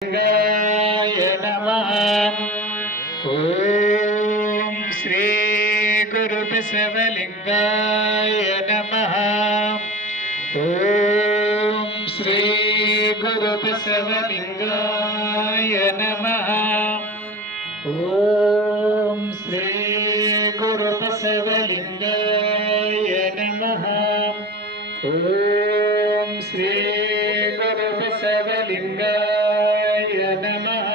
ಲಿಂಗಾಯ ನಮಃ. ಓಂ ಶ್ರೀ ಗುರು ಬಸವಲಿಂಗಾಯ ನಮಃ. ಓಂ ಶ್ರೀ ಗುರು ಬಸವಲಿಂಗಾಯ ನಮಃ. ಓಂ ಶ್ರೀ ಗುರು ಬಸವಲಿಂಗಾಯ ನಮಃ. ಓಂ ಶ್ರೀ ಗುರು ಬಸವಲಿಂಗಾಯ ನಮಃ.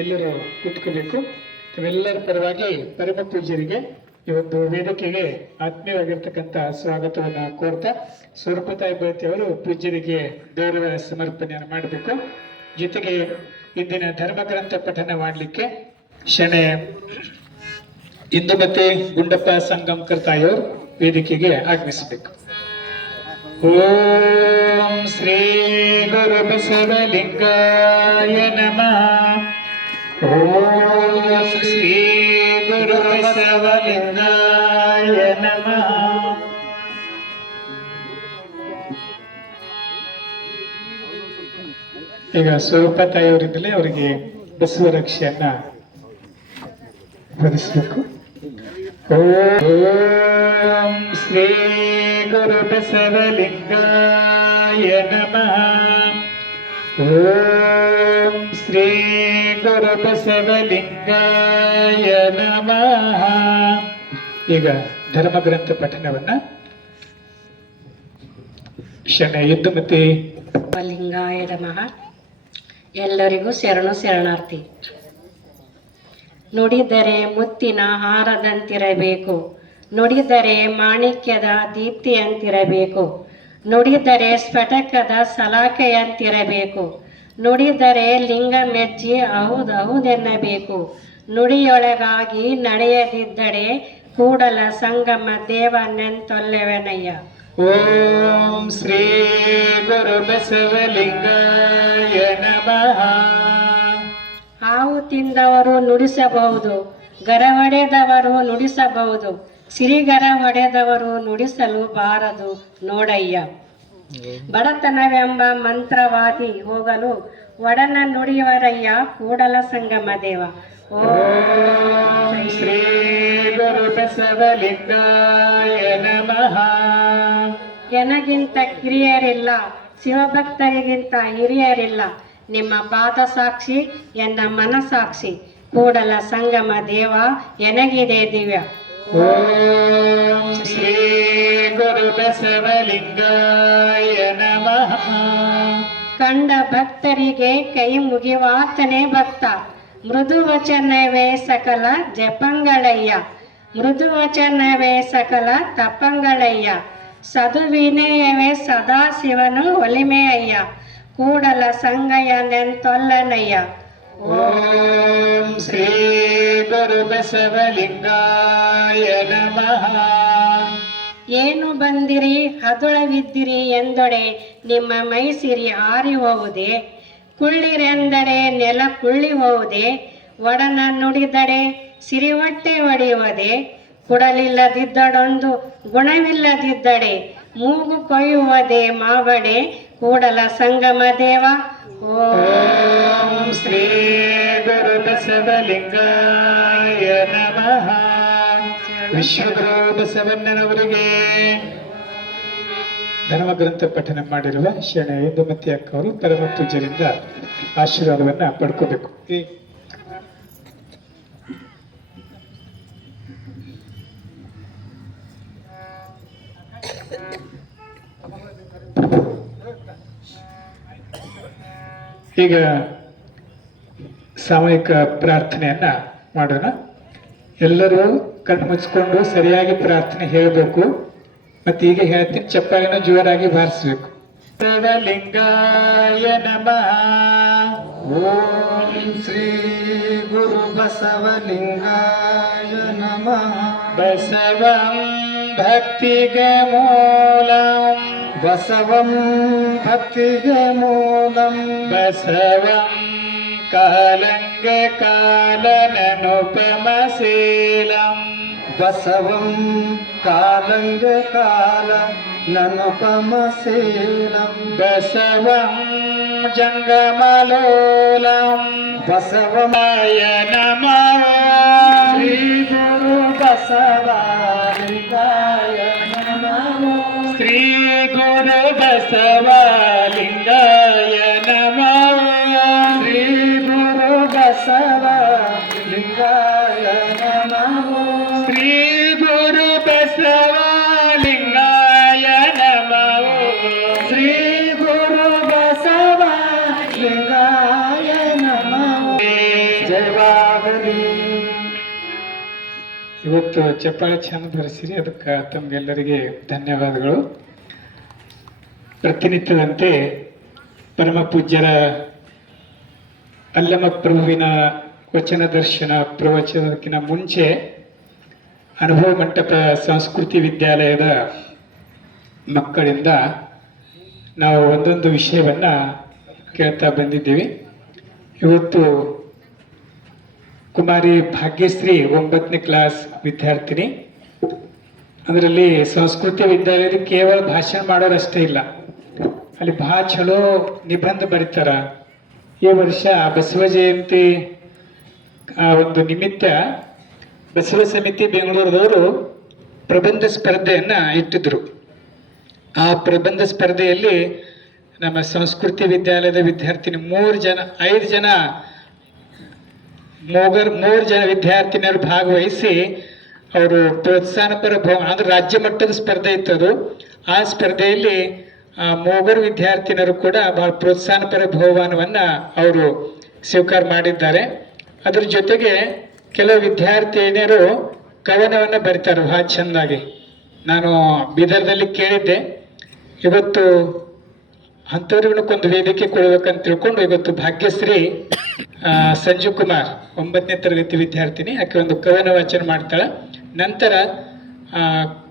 ಎಲ್ಲರೂ ಕೂತ್ಕೋಬೇಕು. ತಾವೆಲ್ಲರ ಪರವಾಗಿ ಪರಮ ಪೂಜ್ಯರಿಗೆ ಈ ಒಂದು ವೇದಿಕೆಗೆ ಆತ್ಮೀಯವಾಗಿರ್ತಕ್ಕಂಥ ಸ್ವಾಗತವನ್ನು ಕೋರ್ತಾ ಸ್ವರೂಪತಾಯಿ ಭಗವತಿ ಅವರು ಪೂಜ್ಯರಿಗೆ ಗೌರವ ಸಮರ್ಪಣೆಯನ್ನು ಮಾಡಬೇಕು. ಜೊತೆಗೆ ಇಂದಿನ ಧರ್ಮಗ್ರಂಥ ಪಠನ ಮಾಡಲಿಕ್ಕೆ ಶಣೆ ಇಂದುಮತಿ ಗುಂಡಪ್ಪ ಸಂಗಮಕರ್ ತಾಯಿಯವರು ವೇದಿಕೆಗೆ ಆಗಮಿಸಬೇಕು. ಓಂ ಶ್ರೀ ಗುರು ಬಸವಲಿಂಗಾಯ ನಮಃ. ಓಂ ಶ್ರೀ ಗುರು ಬಸವಲಿಂಗಾಯ ನಮಃ. ಈಗ ಸ್ವರೂಪ ತಾಯಿಯವರಿಂದಲೇ ಅವರಿಗೆ ಬಸವರಕ್ಷೆಯನ್ನ ಭರಿಸಬೇಕು. ಓಂ ಶ್ರೀ ಗುರು ಬಸವಲಿಂಗಾಯ ನಮಃ. ಓಂ ಶ್ರೀ ಗುರು ಬಸವಲಿಂಗಾಯ ನಮಃ. ಈಗ ಧರ್ಮಗ್ರಂಥ ಪಠಣವನ್ನ ಶಣೆ ಇಂದುಮತಿ ಲಿಂಗಾಯ ನಮಃ. ಎಲ್ಲರಿಗೂ ಶರಣಾರ್ಥಿ. ನುಡಿದರೆ ಮುತ್ತಿನ ಹಾರದಂತಿರಬೇಕು, ನುಡಿದರೆ ಮಾಣಿಕ್ಯದ ದೀಪ್ತಿಯಂತಿರಬೇಕು, ನುಡಿದರೆ ಸ್ಫಟಕದ ಸಲಾಕೆಯಂತಿರಬೇಕು, ನುಡಿದರೆ ಲಿಂಗ ಮೆಚ್ಚಿ ಹೌದೆನ್ನಬೇಕು, ನುಡಿಯೊಳಗಾಗಿ ನಡೆಯದಿದ್ದಡೆ ಕೂಡಲ ಸಂಗಮ ದೇವನೆಂತೊಲ್ಲೆವೆನಯ್ಯ. ಓಂ ಶ್ರೀ ಗುರು ಬಸವಲಿಂಗಾಯ ನಮಃ. ಹಾವು ತಿಂದವರು ನುಡಿಸಬಹುದು, ಗರ ಹೊಡೆದವರು ನುಡಿಸಬಹುದು, ಸಿರಿಗರ ಹೊಡೆದವರು ನುಡಿಸಲು ಬಾರದು ನೋಡಯ್ಯ. ಬಡತನವೆಂಬ ಮಂತ್ರವಾದಿ ಹೋಗಲು ಒಡನ ನುಡಿಯವರಯ್ಯ ಕೂಡಲ ಸಂಗಮ ದೇವ. ಓಂ ಶ್ರೀ ಗುರು ಬಸವಲಿಂಗಾಯ ನಮಃ. ಎನಗಿಂತ ಕಿರಿಯರಿಲ್ಲ, ಶಿವಭಕ್ತರಿಗಿಂತ ಹಿರಿಯರಿಲ್ಲ, ನಿಮ್ಮ ಪಾದ ಸಾಕ್ಷಿ ಎನ್ನ ಮನಸಾಕ್ಷಿ, ಕೂಡಲ ಸಂಗಮ ದೇವ ಎನಗಿದೆ ದಿವ್ಯ. ಓಂ ಶ್ರೀ ಗುರು ಬಸವಲಿಂಗಾಯ ನಮಃ. ಕಂಡ ಭಕ್ತರಿಗೆ ಕೈ ಮುಗಿವಾತನೇ ಭಕ್ತ, ಮೃದು ವಚನವೇ ಸಕಲ ಜಪಂಗಳಯ್ಯ, ಮೃದು ವಚನವೇ ಸಕಲ ತಪಂಗಳಯ್ಯ, ಸದುವಿನಯವೇ ಸದಾ ಶಿವನು ಒಲಿಮೆಯಯ್ಯ, ಕೂಡಲ ಸಂಗಯ್ಯನೆಂತೊಲ್ಲನಯ್ಯ. ಓಂ ಶ್ರೀ ಗುರು ಬಸವಲಿಂಗಾಯ ನಮಃ. ಏನು ಬಂದಿರಿ ಹದುಳವಿದ್ದಿರಿ ಎಂದೊಡೆ ನಿಮ್ಮ ಮೈಸಿರಿ ಆರಿ ಹೋವುದೇ, ಕುಳ್ಳಿರೆಂದರೆ ನೆಲ ಕುಳ್ಳಿ ಹೋವುದೇ, ಒಡನ ನುಡಿದಡೆ ಸಿರಿವಟ್ಟೆ ಒಡೆಯುವುದೇ, ಕುಡಲಿಲ್ಲದಿದ್ದಡೊಂದು ಗುಣವಿಲ್ಲದಿದ್ದಡೆ ಮೂಗು ಕೊಯ್ಯುವುದೇ ಮಾವಡೆ, ಕೂಡಲ ಸಂಗಮ ದೇವ. ಓಂ ಶ್ರೀ ಗುರು ಬಸವಲಿಂಗಾಯ ನಮಃ. ವಿಶ್ವಗುರು ಬಸವಣ್ಣನವರಿಗೆ ಧರ್ಮಗ್ರಂಥ ಪಠನ ಮಾಡಿರುವ ಶರಣ ಇಂದುಮತಿ ಅಕ್ಕ ಅವರು ಪರಮ ಪೂಜ್ಯರಿಂದ ಆಶೀರ್ವಾದವನ್ನ ಪಡ್ಕೋಬೇಕು. ಈಗ ಸಾಮೂಹಿಕ ಪ್ರಾರ್ಥನೆಯನ್ನ ಮಾಡೋಣ. ಎಲ್ಲರೂ ಕಣ್ಣು ಮುಚ್ಕೊಂಡು ಸರಿಯಾಗಿ ಪ್ರಾರ್ಥನೆ ಹೇಳಬೇಕು. ಮತ್ತೆ ಈಗ ಹೇಳ್ತೀನಿ, ಚಪ್ಪಾಳೆನೂ ಜೋರಾಗಿ ಬಾರಿಸ್ಬೇಕು. ಬಸವಲಿಂಗಾಯ ನಮಃ. ಓಂ ಶ್ರೀ ಗುರು ಬಸವಲಿಂಗಾಯ ನಮಃ. ಬಸವಂ ಭಕ್ತಿಗ ಮೂಲಂ, ಬಸವಂ ಭಕ್ತಿಗ ಮೂಲಂ, ಬಸವಂ ಕಾಲಂಗ ಕಾಲನನುಪಮಶೀಲಂ, ಬಸವಂ ಕಾಲಂಗ ಕಾಲ ನನುಪಮಶೀಲಂ, ಬಸವಂ ಜಂಗಮಲೋಲಂ ಬಸವಮಾಯ ನಮಃ ಶ್ರೀ ಗುರು ಬಸವಲಿಂಗಾಯ ನಮಃ ಶ್ರೀ ಗುರು ಬಸವಲಿಂಗಾಯ ನಮಃ ಶ್ರೀ ಗುರು ಬಸವಲಿಂಗಾಯ ನಮಃ ಶ್ರೀ ಗುರು ಬಸವಲಿಂಗಾಯ ನಮಃ ಶ್ರೀ ಗುರು ಬಸವಲಿಂಗಾಯ ನಮಃ ಜಯವಾಗಲಿ. ಇವತ್ತು ಚಪ್ಪಾಳೆ ಚಂದ ಬರೆಸಿರಿ, ಅದಕ್ಕೆ ತಮಗೆಲ್ಲರಿಗೆ ಧನ್ಯವಾದಗಳು. ಪ್ರತಿನಿತ್ಯದಂತೆ ಪರಮ ಪೂಜ್ಯರ ಅಲ್ಲಮ ಪ್ರಭುವಿನ ವಚನ ದರ್ಶನ ಪ್ರವಚನಕ್ಕಿಂತ ಮುಂಚೆ ಅನುಭವ ಮಂಟಪ ಸಂಸ್ಕೃತಿ ವಿದ್ಯಾಲಯದ ಮಕ್ಕಳಿಂದ ನಾವು ಒಂದೊಂದು ವಿಷಯವನ್ನು ಕೇಳ್ತಾ ಬಂದಿದ್ದೀವಿ. ಇವತ್ತು ಕುಮಾರಿ ಭಾಗ್ಯಶ್ರೀ 9ನೇ ಕ್ಲಾಸ್ ವಿದ್ಯಾರ್ಥಿನಿ. ಅದರಲ್ಲಿ ಸಂಸ್ಕೃತಿ ವಿದ್ಯಾಲಯದಲ್ಲಿ ಕೇವಲ ಭಾಷಣ ಮಾಡೋರಷ್ಟೇ ಇಲ್ಲ, ಅಲ್ಲಿ ಭಾಳ ಚಲೋ ನಿಬಂಧ ಬರೀತಾರ. ಈ ವರ್ಷ ಬಸವ ಜಯಂತಿ ಒಂದು ನಿಮಿತ್ತ ಬಸವ ಸಮಿತಿ ಬೆಂಗಳೂರದವರು ಪ್ರಬಂಧ ಸ್ಪರ್ಧೆಯನ್ನು ಇಟ್ಟಿದ್ರು. ಆ ಪ್ರಬಂಧ ಸ್ಪರ್ಧೆಯಲ್ಲಿ ನಮ್ಮ ಸಂಸ್ಕೃತಿ ವಿದ್ಯಾಲಯದ ವಿದ್ಯಾರ್ಥಿನಿ 5 ಜನ ವಿದ್ಯಾರ್ಥಿನಿಯರು ಭಾಗವಹಿಸಿ ಅವರು ಪ್ರೋತ್ಸಾಹನಪರ ಬಹುಮಾನ ಅಂದ್ರೆ ರಾಜ್ಯ ಮಟ್ಟದ ಸ್ಪರ್ಧೆ ಇತ್ತದು. ಆ ಸ್ಪರ್ಧೆಯಲ್ಲಿ 3 ವಿದ್ಯಾರ್ಥಿನಿಯರು ಕೂಡ ಬಹಳ ಪ್ರೋತ್ಸಾಹನಪರ ಬಹುಮಾನವನ್ನು ಅವರು ಸ್ವೀಕಾರ ಮಾಡಿದ್ದಾರೆ. ಅದ್ರ ಜೊತೆಗೆ ಕೆಲವು ವಿದ್ಯಾರ್ಥಿನಿಯರು ಕವನವನ್ನು ಬರೀತಾರೆ ಬಹಳ ಚೆಂದಾಗಿ. ನಾನು ಬೀದರ್ದಲ್ಲಿ ಕೇಳಿದ್ದೆ. ಇವತ್ತು ಅಂಥವ್ರಿಗೊಂದು ವೇದಿಕೆ ಕೊಡಬೇಕಂತ ತಿಳ್ಕೊಂಡು ಇವತ್ತು ಭಾಗ್ಯಶ್ರೀ ಸಂಜೀವ್ ಕುಮಾರ್ 9ನೇ ತರಗತಿ ವಿದ್ಯಾರ್ಥಿನಿ, ಆಕೆ ಒಂದು ಕವನ ವಾಚನ ಮಾಡ್ತಾಳೆ. ನಂತರ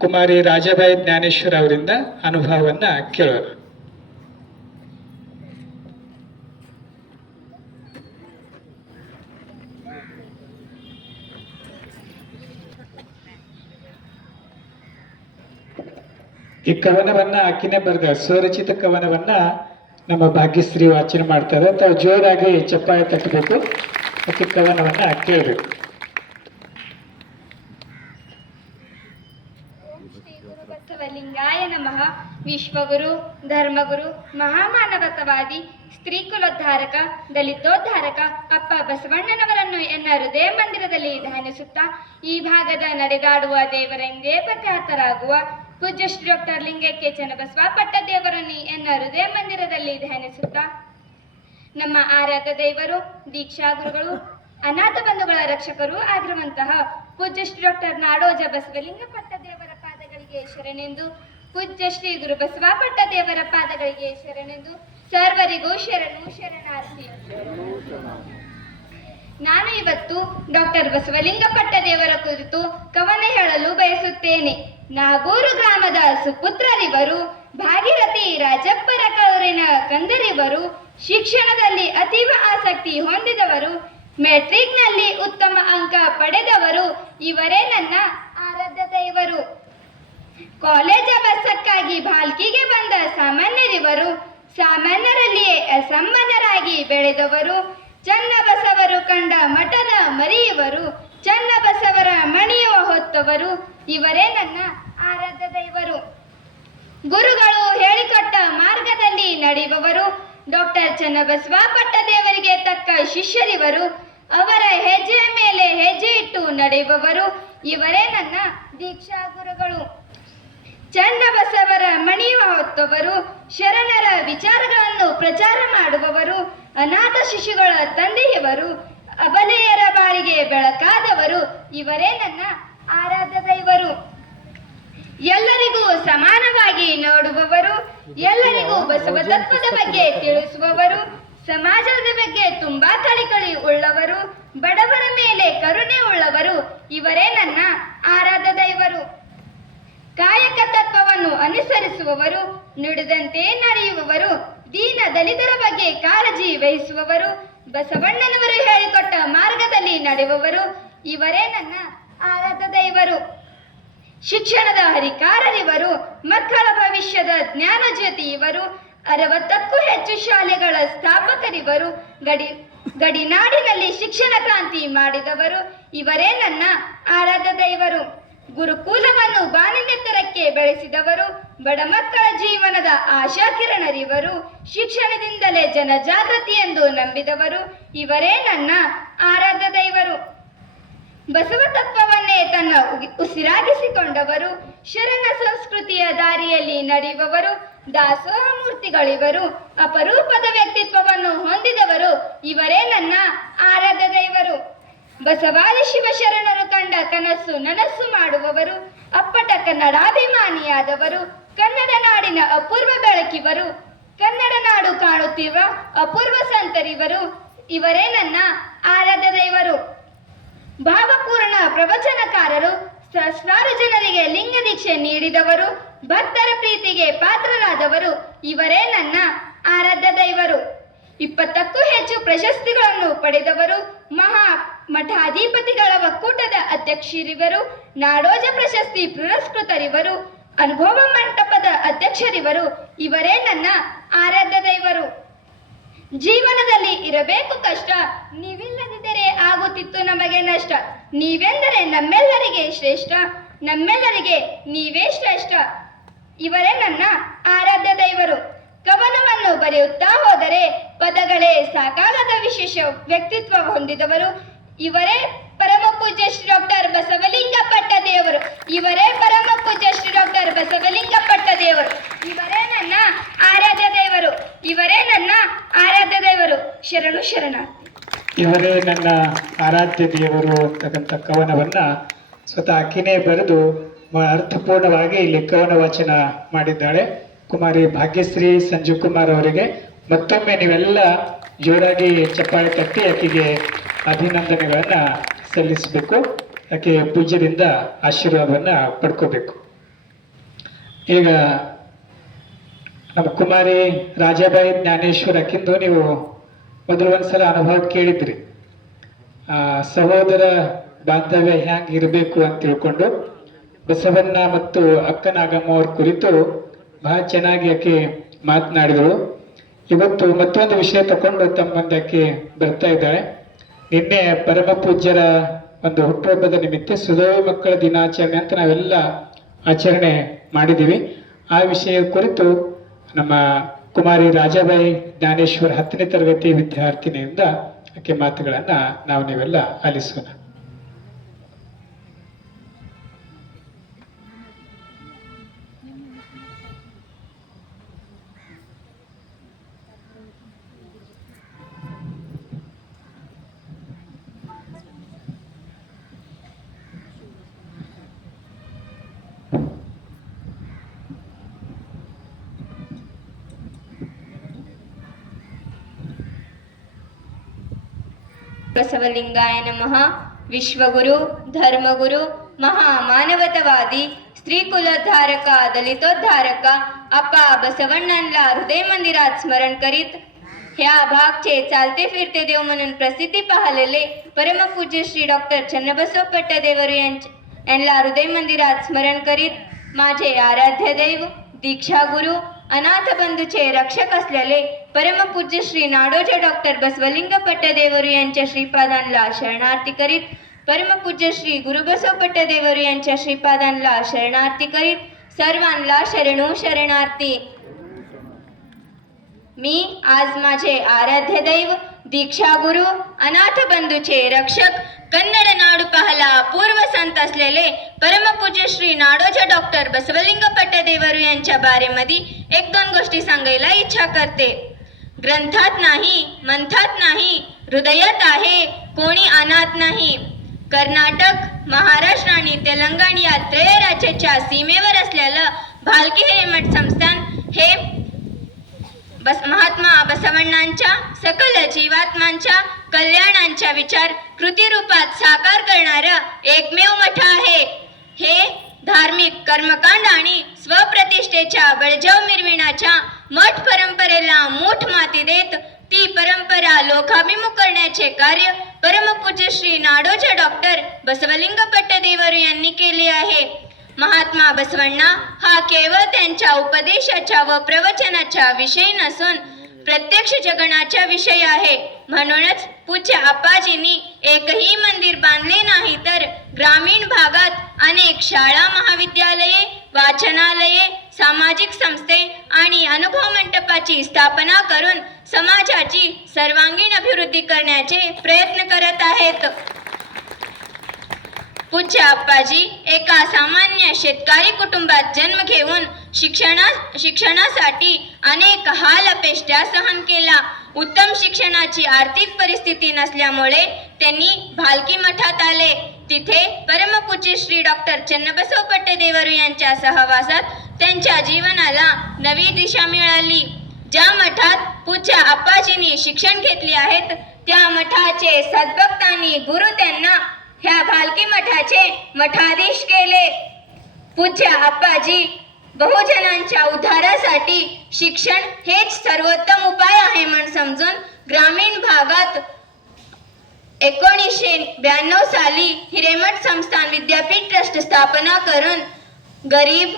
ಕುಮಾರಿ ರಾಜಾಬಾಯಿ ಜ್ಞಾನೇಶ್ವರ ಅವರಿಂದ ಅನುಭವವನ್ನು ಕೇಳೋಣ. ಈ ಕವನವನ್ನ ಆಕಿನೇ ಬರೆದ ಸ್ವರಚಿತ ಕವನವನ್ನ ನಮ್ಮ ಭಾಗ್ಯಶ್ರೀ ವಾಚನ ಮಾಡ್ತಾರೆ. ತಾವು ಜೋರಾಗಿ ಚಪ್ಪಾಳೆ ತಟ್ಟಬೇಕು, ಆಕೆ ಕವನವನ್ನ ಕೇಳಬೇಕು. ಬಸವಲಿಂಗಾಯ ನಮಃ. ವಿಶ್ವಗುರು, ಧರ್ಮಗುರು, ಮಹಾಮಾನವತವಾದಿ, ಸ್ತ್ರೀ ಕುಲೋದ್ಧಾರಕ, ದಲಿತೋದ್ಧಾರಕ ಅಪ್ಪ ಬಸವಣ್ಣನವರನ್ನು ಎನ್ನ ಹೃದಯ ಮಂದಿರದಲ್ಲಿ ಧ್ಯಾನಿಸುತ್ತಾ ಈ ಭಾಗದ ನಡೆದಾಡುವ ದೇವರೆಂದೇ ಪ್ರಖ್ಯಾತರಾಗುವ ಪೂಜ್ಯ ಶ್ರೀ ಡಾಕ್ಟರ್ ಲಿಂಗೈಕ್ಯ ಚನ್ನಬಸವ ಪಟ್ಟದೇವರನ್ನು ಎನ್ನ ಹೃದಯ ಮಂದಿರದಲ್ಲಿ ಧ್ಯಾನಿಸುತ್ತಾ ನಮ್ಮ ಆರಾಧ್ಯ ದೈವರು, ದೀಕ್ಷಾ ಗುರುಗಳು, ಅನಾಥ ಬಂಧುಗಳ ರಕ್ಷಕರು ಆಗಿರುವಂತಹ ಪೂಜ್ಯ ಶ್ರೀ ಡಾಕ್ಟರ್ ನಾಡೋಜ ಬಸವಲಿಂಗ ಪಟ್ಟದೇವರ ಪಾದಗಳಿಗೆ ಶರಣೆಂದು, ಪೂಜ್ಯ ಶ್ರೀ ಗುರು ಬಸವ ಪಟ್ಟದೇವರ ಪಾದಗಳಿಗೆ ಶರಣೆಂದು ಸರ್ವರಿಗೂ ಶರಣಾರ್ಥಿ. ನಾನು ಇವತ್ತು ಡಾಕ್ಟರ್ ಬಸವಲಿಂಗ ಪಟ್ಟದೇವರ ಕುರಿತು ಕವನ ಹೇಳಲು ಬಯಸುತ್ತೇನೆ. ನಾಗೂರು ಗ್ರಾಮದ ಸುಪುತ್ರರಿವರು, ಭಾಗೀರಥಿ ರಾಜಪ್ಪರ ಕೌರಿನ ಕಂದರಿವರು, ಶಿಕ್ಷಣದಲ್ಲಿ ಅತೀವ ಆಸಕ್ತಿ ಹೊಂದಿದವರು, ಮೆಟ್ರಿಕ್ನಲ್ಲಿ ಉತ್ತಮ ಅಂಕ ಪಡೆದವರು. ಇವರೇ ನನ್ನ ಆರಾಧ್ಯ ದೈವರು. ಕಾಲೇಜ ಬಸ್ಸಕ್ಕಾಗಿ ಬಾಲ್ಕಿಗೆ ಬಂದ ಸಾಮಾನ್ಯರಿವರು, ಸಾಮಾನ್ಯರಲ್ಲಿಯೇ ಅಸಾಮಾನ್ಯರಾಗಿ ಬೆಳೆದವರು. ಚನ್ನಬಸವರು ಕಂಡ ಮಠದ ಮರಿಯುವರು, ಚನ್ನಬಸವರ ಮಣಿಯುವ ಹೊತ್ತವರು. ಇವರೇ ನನ್ನ ಆರಾಧ್ಯ ದೈವರು. ಗುರುಗಳು ಹೇಳಿಕೊಟ್ಟ ಮಾರ್ಗದಲ್ಲಿ ನಡೆಯುವವರು, ಡಾಕ್ಟರ್ ಚನ್ನಬಸವ ಪಟ್ಟದೇವರಿಗೆ ತಕ್ಕ ಶಿಷ್ಯರಿವರು. ಅವರ ಹೆಜ್ಜೆಯ ಮೇಲೆ ಹೆಜ್ಜೆ ಇಟ್ಟು ನಡೆಯುವವರು. ಇವರೇ ನನ್ನ ದೀಕ್ಷಾ ಗುರುಗಳು. ಚನ್ನಬಸವರ ಮಣಿಯುವ ಹೊತ್ತವರು, ಶರಣರ ವಿಚಾರಗಳನ್ನು ಪ್ರಚಾರ ಮಾಡುವವರು, ಅನಾಥ ಶಿಶುಗಳ ತಂದೆಯವರು, ಅಬಲೆಯರ ಬಾಳಿಗೆ ಬೆಳಕಾದವರು. ಇವರೇ ನನ್ನ ಆರಾಧ್ಯ ದೈವರು. ಎಲ್ಲರಿಗೂ ಸಮಾನವಾಗಿ ನೋಡುವವರು, ಎಲ್ಲರಿಗೂ ಬಸವ ತತ್ವದ ಬಗ್ಗೆ ತಿಳಿಸುವವರು, ಸಮಾಜದ ಬಗ್ಗೆ ತುಂಬಾ ಕಳಕಳಿ ಉಳ್ಳವರು, ಬಡವರ ಮೇಲೆ ಕರುಣೆ ಉಳ್ಳವರು. ಇವರೇ ನನ್ನ ಆರಾಧ್ಯ ದೈವರು. ಕಾಯಕ ತತ್ವವನ್ನು ಅನುಸರಿಸುವವರು, ನುಡಿದಂತೆ ನಡೆಯುವವರು, ದೀನ ದಲಿತರ ಬಗ್ಗೆ ಕಾಳಜಿ ವಹಿಸುವವರು, ಬಸವಣ್ಣನವರು ಹೇಳಿಕೊಟ್ಟ ಮಾರ್ಗದಲ್ಲಿ ನಡೆಯುವವರು. ಇವರೇ ನನ್ನ ಆರಾಧ್ಯ ದೈವರು. ಶಿಕ್ಷಣದ ಹರಿಕಾರರಿವರು, ಮಕ್ಕಳ ಭವಿಷ್ಯದ ಜ್ಞಾನ ಜ್ಯೋತಿ ಇವರು, 60ಕ್ಕೂ ಹೆಚ್ಚು ಶಾಲೆಗಳ ಸ್ಥಾಪಕರಿವರು. ಗಡಿನಾಡಿನಲ್ಲಿ ಶಿಕ್ಷಣ ಕ್ರಾಂತಿ ಮಾಡಿದವರು. ಇವರೇ ನನ್ನ ಆರಾಧ್ಯ ದೈವರು. ಗುರುಕುಲವನ್ನು ಬಾನಿನೆತ್ತರಕ್ಕೆ ಬೆಳೆಸಿದವರು. ಬಡ ಮಕ್ಕಳ ಜೀವನದ ಆಶಾಕಿರಣರಿವರು. ಶಿಕ್ಷಣದಿಂದಲೇ ಜನಜಾಗೃತಿ ಎಂದು ನಂಬಿದವರು. ಇವರೇ ನನ್ನ ಆರಾಧ್ಯ ದೈವರು. ಬಸವ ತತ್ವವನ್ನೇ ತನ್ನ ಉಸಿರಾಗಿಸಿಕೊಂಡವರು. ಶರಣ ಸಂಸ್ಕೃತಿಯ ದಾರಿಯಲ್ಲಿ ನಡೆಯುವವರು. ದಾಸೋಹ ಮೂರ್ತಿಗಳಿವರು. ಅಪರೂಪದ ವ್ಯಕ್ತಿತ್ವವನ್ನು ಹೊಂದಿದವರು. ಇವರೇ ನನ್ನ ಆರಾಧ್ಯ ದೈವರು. ಬಸವಾದಿ ಶಿವಶರಣರು ಕಂಡ ಕನಸು ನನಸು ಮಾಡುವವರು. ಅಪ್ಪಟ ಕನ್ನಡಾಭಿಮಾನಿಯಾದವರು. ಕನ್ನಡ ನಾಡಿನ ಅಪೂರ್ವ ಬೆಳಕಿವರು. ಕನ್ನಡ ನಾಡು ಕಾಣುತ್ತಿರುವ ಅಪೂರ್ವ ಸಂತರಿವರು. ಇವರೇ ನನ್ನ ಆರಾಧ್ಯ ದೈವರು. ಭಾವಪೂರ್ಣ ಪ್ರವಚನಕಾರರು. ಸಹಸ್ರಾರು ಜನರಿಗೆ ಲಿಂಗ ದೀಕ್ಷೆ ನೀಡಿದವರು. ಭಕ್ತರ ಪ್ರೀತಿಗೆ ಪಾತ್ರರಾದವರು. ಇವರೇ ನನ್ನ ಆರಾಧ್ಯ ದೈವರು. 20ಕ್ಕೂ ಹೆಚ್ಚು ಪ್ರಶಸ್ತಿಗಳನ್ನು ಪಡೆದವರು. ಮಹಾ ಮಠಾಧಿಪತಿಗಳ ಒಕ್ಕೂಟದ ಅಧ್ಯಕ್ಷರಿವರು. ನಾಡೋಜ ಪ್ರಶಸ್ತಿ ಪುರಸ್ಕೃತರಿವರು. ಅನುಭವ ಮಂಟಪದ ಅಧ್ಯಕ್ಷರಿವರು. ಇವರೇ ನನ್ನ ಆರಾಧ್ಯ ದೈವರು. ಜೀವನದಲ್ಲಿ ಇರಬೇಕು ಕಷ್ಟ, ನೀವಿಲ್ಲದಿದ್ದರೆ ಆಗುತ್ತಿತ್ತು ನಮಗೆ ನಷ್ಟ. ನೀವೆಂದರೆ ನಮ್ಮೆಲ್ಲರಿಗೆ ಶ್ರೇಷ್ಠ, ನಮ್ಮೆಲ್ಲರಿಗೆ ನೀವೇ ಶ್ರೇಷ್ಠ. ಇವರೇ ನನ್ನ ಆರಾಧ್ಯ ದೈವರು. ಕವನವನ್ನು ಬರೆಯುತ್ತಾ ಹೋದರೆ ಪದಗಳೇ ಸಾಕಾಗದ ವಿಶೇಷ ವ್ಯಕ್ತಿತ್ವ ಹೊಂದಿದವರು. ಇವರೇ ಪರಮ ಪೂಜ್ಯ ಶ್ರೀ ಡಾಕ್ಟರ್ ಬಸವಲಿಂಗ ಪಟ್ಟದೇವರು. ಇವರೇ ಪರಮ ಪೂಜ್ಯ ಶ್ರೀ ಡಾಕ್ಟರ್ ಬಸವಲಿಂಗ ಪಟ್ಟದೇವರು. ಇವರೇ ನನ್ನ ಆರಾಧ್ಯ ದೇವರು. ಇವರೇ ನನ್ನ ಆರಾಧ್ಯ ದೇವರು. ಶರಣು ಶರಣಾರ್ಥಿ. ಇವರೇ ನನ್ನ ಆರಾಧ್ಯ ದೇವರು ಅಂತಕ್ಕಂಥ ಕವನವನ್ನ ಸ್ವತಃ ಆಕಿನೇ ಬರೆದು ಅರ್ಥಪೂರ್ಣವಾಗಿ ಇಲ್ಲಿ ಕವನ ವಾಚನ ಮಾಡಿದ್ದಾಳೆ. ಕುಮಾರಿ ಭಾಗ್ಯಶ್ರೀ ಸಂಜು ಕುಮಾರ್ ಅವರಿಗೆ ಮತ್ತೊಮ್ಮೆ ನೀವೆಲ್ಲ ಜೋರಾಗಿ ಚಪ್ಪಾಳೆ ತಟ್ಟಿ ಆಕೆಗೆ ಅಭಿನಂದನೆಗಳನ್ನು ಸಲ್ಲಿಸಬೇಕು. ಆಕೆ ಪೂಜ್ಯರಿಂದ ಆಶೀರ್ವಾದವನ್ನು ಪಡ್ಕೋಬೇಕು. ಈಗ ನಮ್ಮ ಕುಮಾರಿ ರಾಜಾಬಾಯಿ ಜ್ಞಾನೇಶ್ವರ ಆಕಿಂದು ನೀವು ಮೊದಲು ಒಂದ್ಸಲ ಅನುಭವ ಕೇಳಿದ್ರಿ. ಸಹೋದರ ಬಾಂಧವ್ಯ ಹ್ಯಾಂಗೆ ಇರಬೇಕು ಅಂತ ತಿಳ್ಕೊಂಡು ಬಸವಣ್ಣ ಮತ್ತು ಅಕ್ಕನಾಗಮ್ಮ ಅವ್ರ ಕುರಿತು ಬಹಳ ಚೆನ್ನಾಗಿ ಆಕೆ ಮಾತನಾಡಿದಳು. ಇವತ್ತು ಮತ್ತೊಂದು ವಿಷಯ ತಗೊಂಡು ತಮ್ಮ ಮುಂದೆ ಆಕೆ ಬರ್ತಾ ಇದ್ದಾಳೆ. ನಿನ್ನೆ ಪರಮ ಪೂಜ್ಯರ ಒಂದು ಹುಟ್ಟುಹಬ್ಬದ ನಿಮಿತ್ತ ಸುಧೋವಿ ಮಕ್ಕಳ ದಿನಾಚರಣೆ ಅಂತ ನಾವೆಲ್ಲ ಆಚರಣೆ ಮಾಡಿದ್ದೀವಿ. ಆ ವಿಷಯ ಕುರಿತು ನಮ್ಮ ಕುಮಾರಿ ರಾಜಾಬಾಯಿ ಜ್ಞಾನೇಶ್ವರ 10ನೇ ತರಗತಿ ವಿದ್ಯಾರ್ಥಿನಿಯಿಂದ ಆಕೆ ಮಾತುಗಳನ್ನು ನಾವು ನೀವೆಲ್ಲ ಆಲಿಸೋಣ. ಬಸವಲಿಂಗಾಯ ನಮಃ. ವಿಶ್ವಗುರು, ಧರ್ಮಗುರು, ಮಹಾಮಾನವತವಾदी, स्त्रीकुलोद्धारक, दलितोद्धारक अप्पा बसवण्णांना हृदय मंदिरात स्मरण करीत ह्या भागचे चालते फिरते देव म्हणून प्रसिद्धी पाहलेले परमपूज्य श्री डॉक्टर चन्नबसव पट्टदेवरू यांना हृदय मंदिरात स्मरण करीत माझे आराध्य दैव, दीक्षा गुरु, अनाथ बंधूचे रक्षक असलेले परमपूज्य श्री नाडोजी डॉक्टर बसवलिंग पट्टदेवरू यांच्या श्रीपादांना शरणार्थी करीत परमपूज्य श्री गुरुबसव पट्टदेवरू यांच्या श्रीपादांना शरणार्थी करीत सर्वांना शरणो शरणार्थी. मी आज माझे आराध्य दैव, दीक्षा गुरु, अनाथ बंधूचे रक्षक, कन्नड नाडू पाहला पूर्व संत असलेले परमपूज्य श्री नाडोजी डॉक्टर बसवलिंग पट्टदेवरू यांच्या बारेमध्ये एक दोन गोष्टी सांगायला इच्छा करते. ग्रंथात नाही, मंथात नाही, हृदयात आहे, कोणी अनाथ नाही. कर्नाटक, महाराष्ट्र आणि तेलंगणा या त्रय राज्याच्या सीमेवर असलेलं भालकी हेमठ संस्थान हे महात्मा बसवण्णांच्या सकल जीवात्मांच्या कल्याणांच्या विचार कृतीरूपात साकार करणारं एकमेव मठ आहे. हे धार्मिक कर्मकांड आणि स्वप्रतिष्ठेच्या बळजव मिरविण्याच्या मठ परंपरेला मूठ माती देत ती परंपरा लोकाभिमुख करण्याचे कार्य परमपूज्य श्री नाडोजी डॉक्टर बसवलिंग पट्टदेवरू यांनी केले आहे. महात्मा बसवण्णा हा केवळ त्यांच्या उपदेशाच्या व प्रवचनाच्या विषय नसून प्रत्यक्ष जगण्याचा विषय आहे. म्हणूनच पूज्य आप्पाजींनी एकही मंदिर बांधले नाही, तर ग्रामीण भागात अनेक शाळा, महाविद्यालये, वाचनालये, सामाजिक संस्थे आणि अनुभव मंडपाची स्थापना करून समाजाची सर्वांगीण अभिवृद्धी करण्याचे प्रयत्न करत आहेत. पूज्य आप्पाजी एका सामान्य शेतकरी कुटुंबात जन्म घेऊन शिक्षणासाठी अनेक हाल अपेष्टा सहन केला. उत्तम शिक्षणाची आर्थिक परिस्थिती नसल्यामुळे त्यांनी भालकी मठात आले. तिथे परमपूज्य श्री डॉक्टर चन्नबसव पट्टदेवरू यांच्या सहवासात त्यांच्या जीवनाला नवी दिशा मिळाली. ज्या मठात पूज्य आप्पाजींनी शिक्षण घेतले आहेत त्या मठाचे सद्भक्त आणि गुरु त्यांना ह्या भालकी मठाचे मठाधीश केले. पूज्य आप्पाजी बहुजनांच्या उद्धारासाठी शिक्षण हेच सर्वोत्तम उपाय आहे म्हणून समजून ग्रामीण भागात 1992 साली हिरेमठ संस्थान विद्यापीठ ट्रस्ट स्थापना करून गरीब,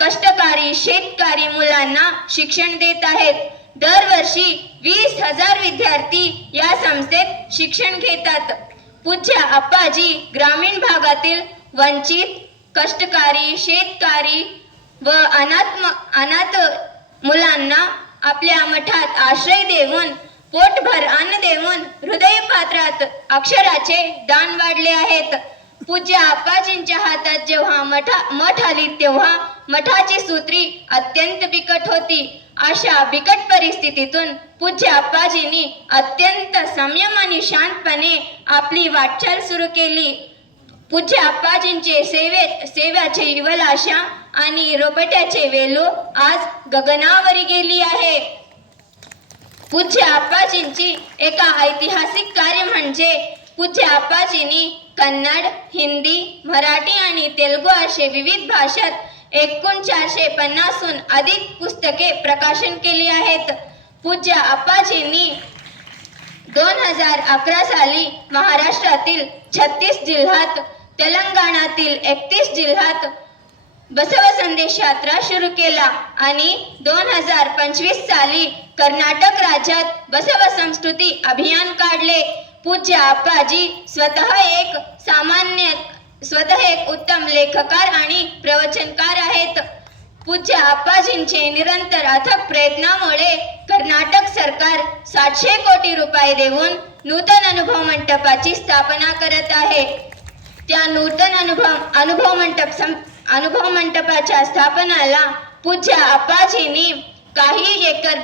कष्टकरी, शेतकरी मुलांना शिक्षण देत आहेत. दरवर्षी 20,000 विद्यार्थी या संस्थेत शिक्षण घेतात. पूज्य आप्पाजी ग्रामीण भागातील वंचित, कष्टकरी, शेतकरी व अनाथ मुलांना आपल्या मठात आश्रय देऊन, पोटभर अन्न देऊन हृदय पात्रात अक्षराचे दान वाढले आहेत. पूज्य आप्पाजींच्या हातात जेव्हा मठ आली तेव्हा मठाची सूत्री अत्यंत बिकट होती. अशा बिकट परिस्थितीतून पूज्य आप्पाजींनी अत्यंत संयम आणि शांतपणे आपली वाटचाल सुरू केली. पूज्य आप्पाजींचे सेव्याचे इवल आशा आणि रोपट्याचे वेलो आज गगनावरी गेली आहे. पूज्य आप्पाजींची एका ऐतिहासिक कार्य म्हणजे पूज्य आप्पाजींनी कन्नड, हिंदी, मराठी आणि तेलुगू असे विविध भाषात एकूण 450हून अधिक पुस्तके प्रकाशन केली आहेत. पूज्य आप्पाजींनी 2011 साली महाराष्ट्रातील 36 जिल्ह्यात, तेलंगणातील 31 जिल्ह्यात बसव संदेश यात्रा सुरू केला आणि 2025 साली कर्नाटक राज्यात बसव संस्कृती अभियान काढले. पूज्य आप्पाजी स्वतः एक उत्तम लेखकार आणि प्रवचनकार आहेत. पूज्य आप्पाजींचे निरंतर अथक प्रयत्नामुळे कर्नाटक सरकार 700 कोटी रुपये देऊन नूतन अनुभव मंडपाची स्थापना करत आहे. त्या नूतन अनुभव मंडपाच्या स्थापनाला पूज्य आप्पाजींनी काही एकर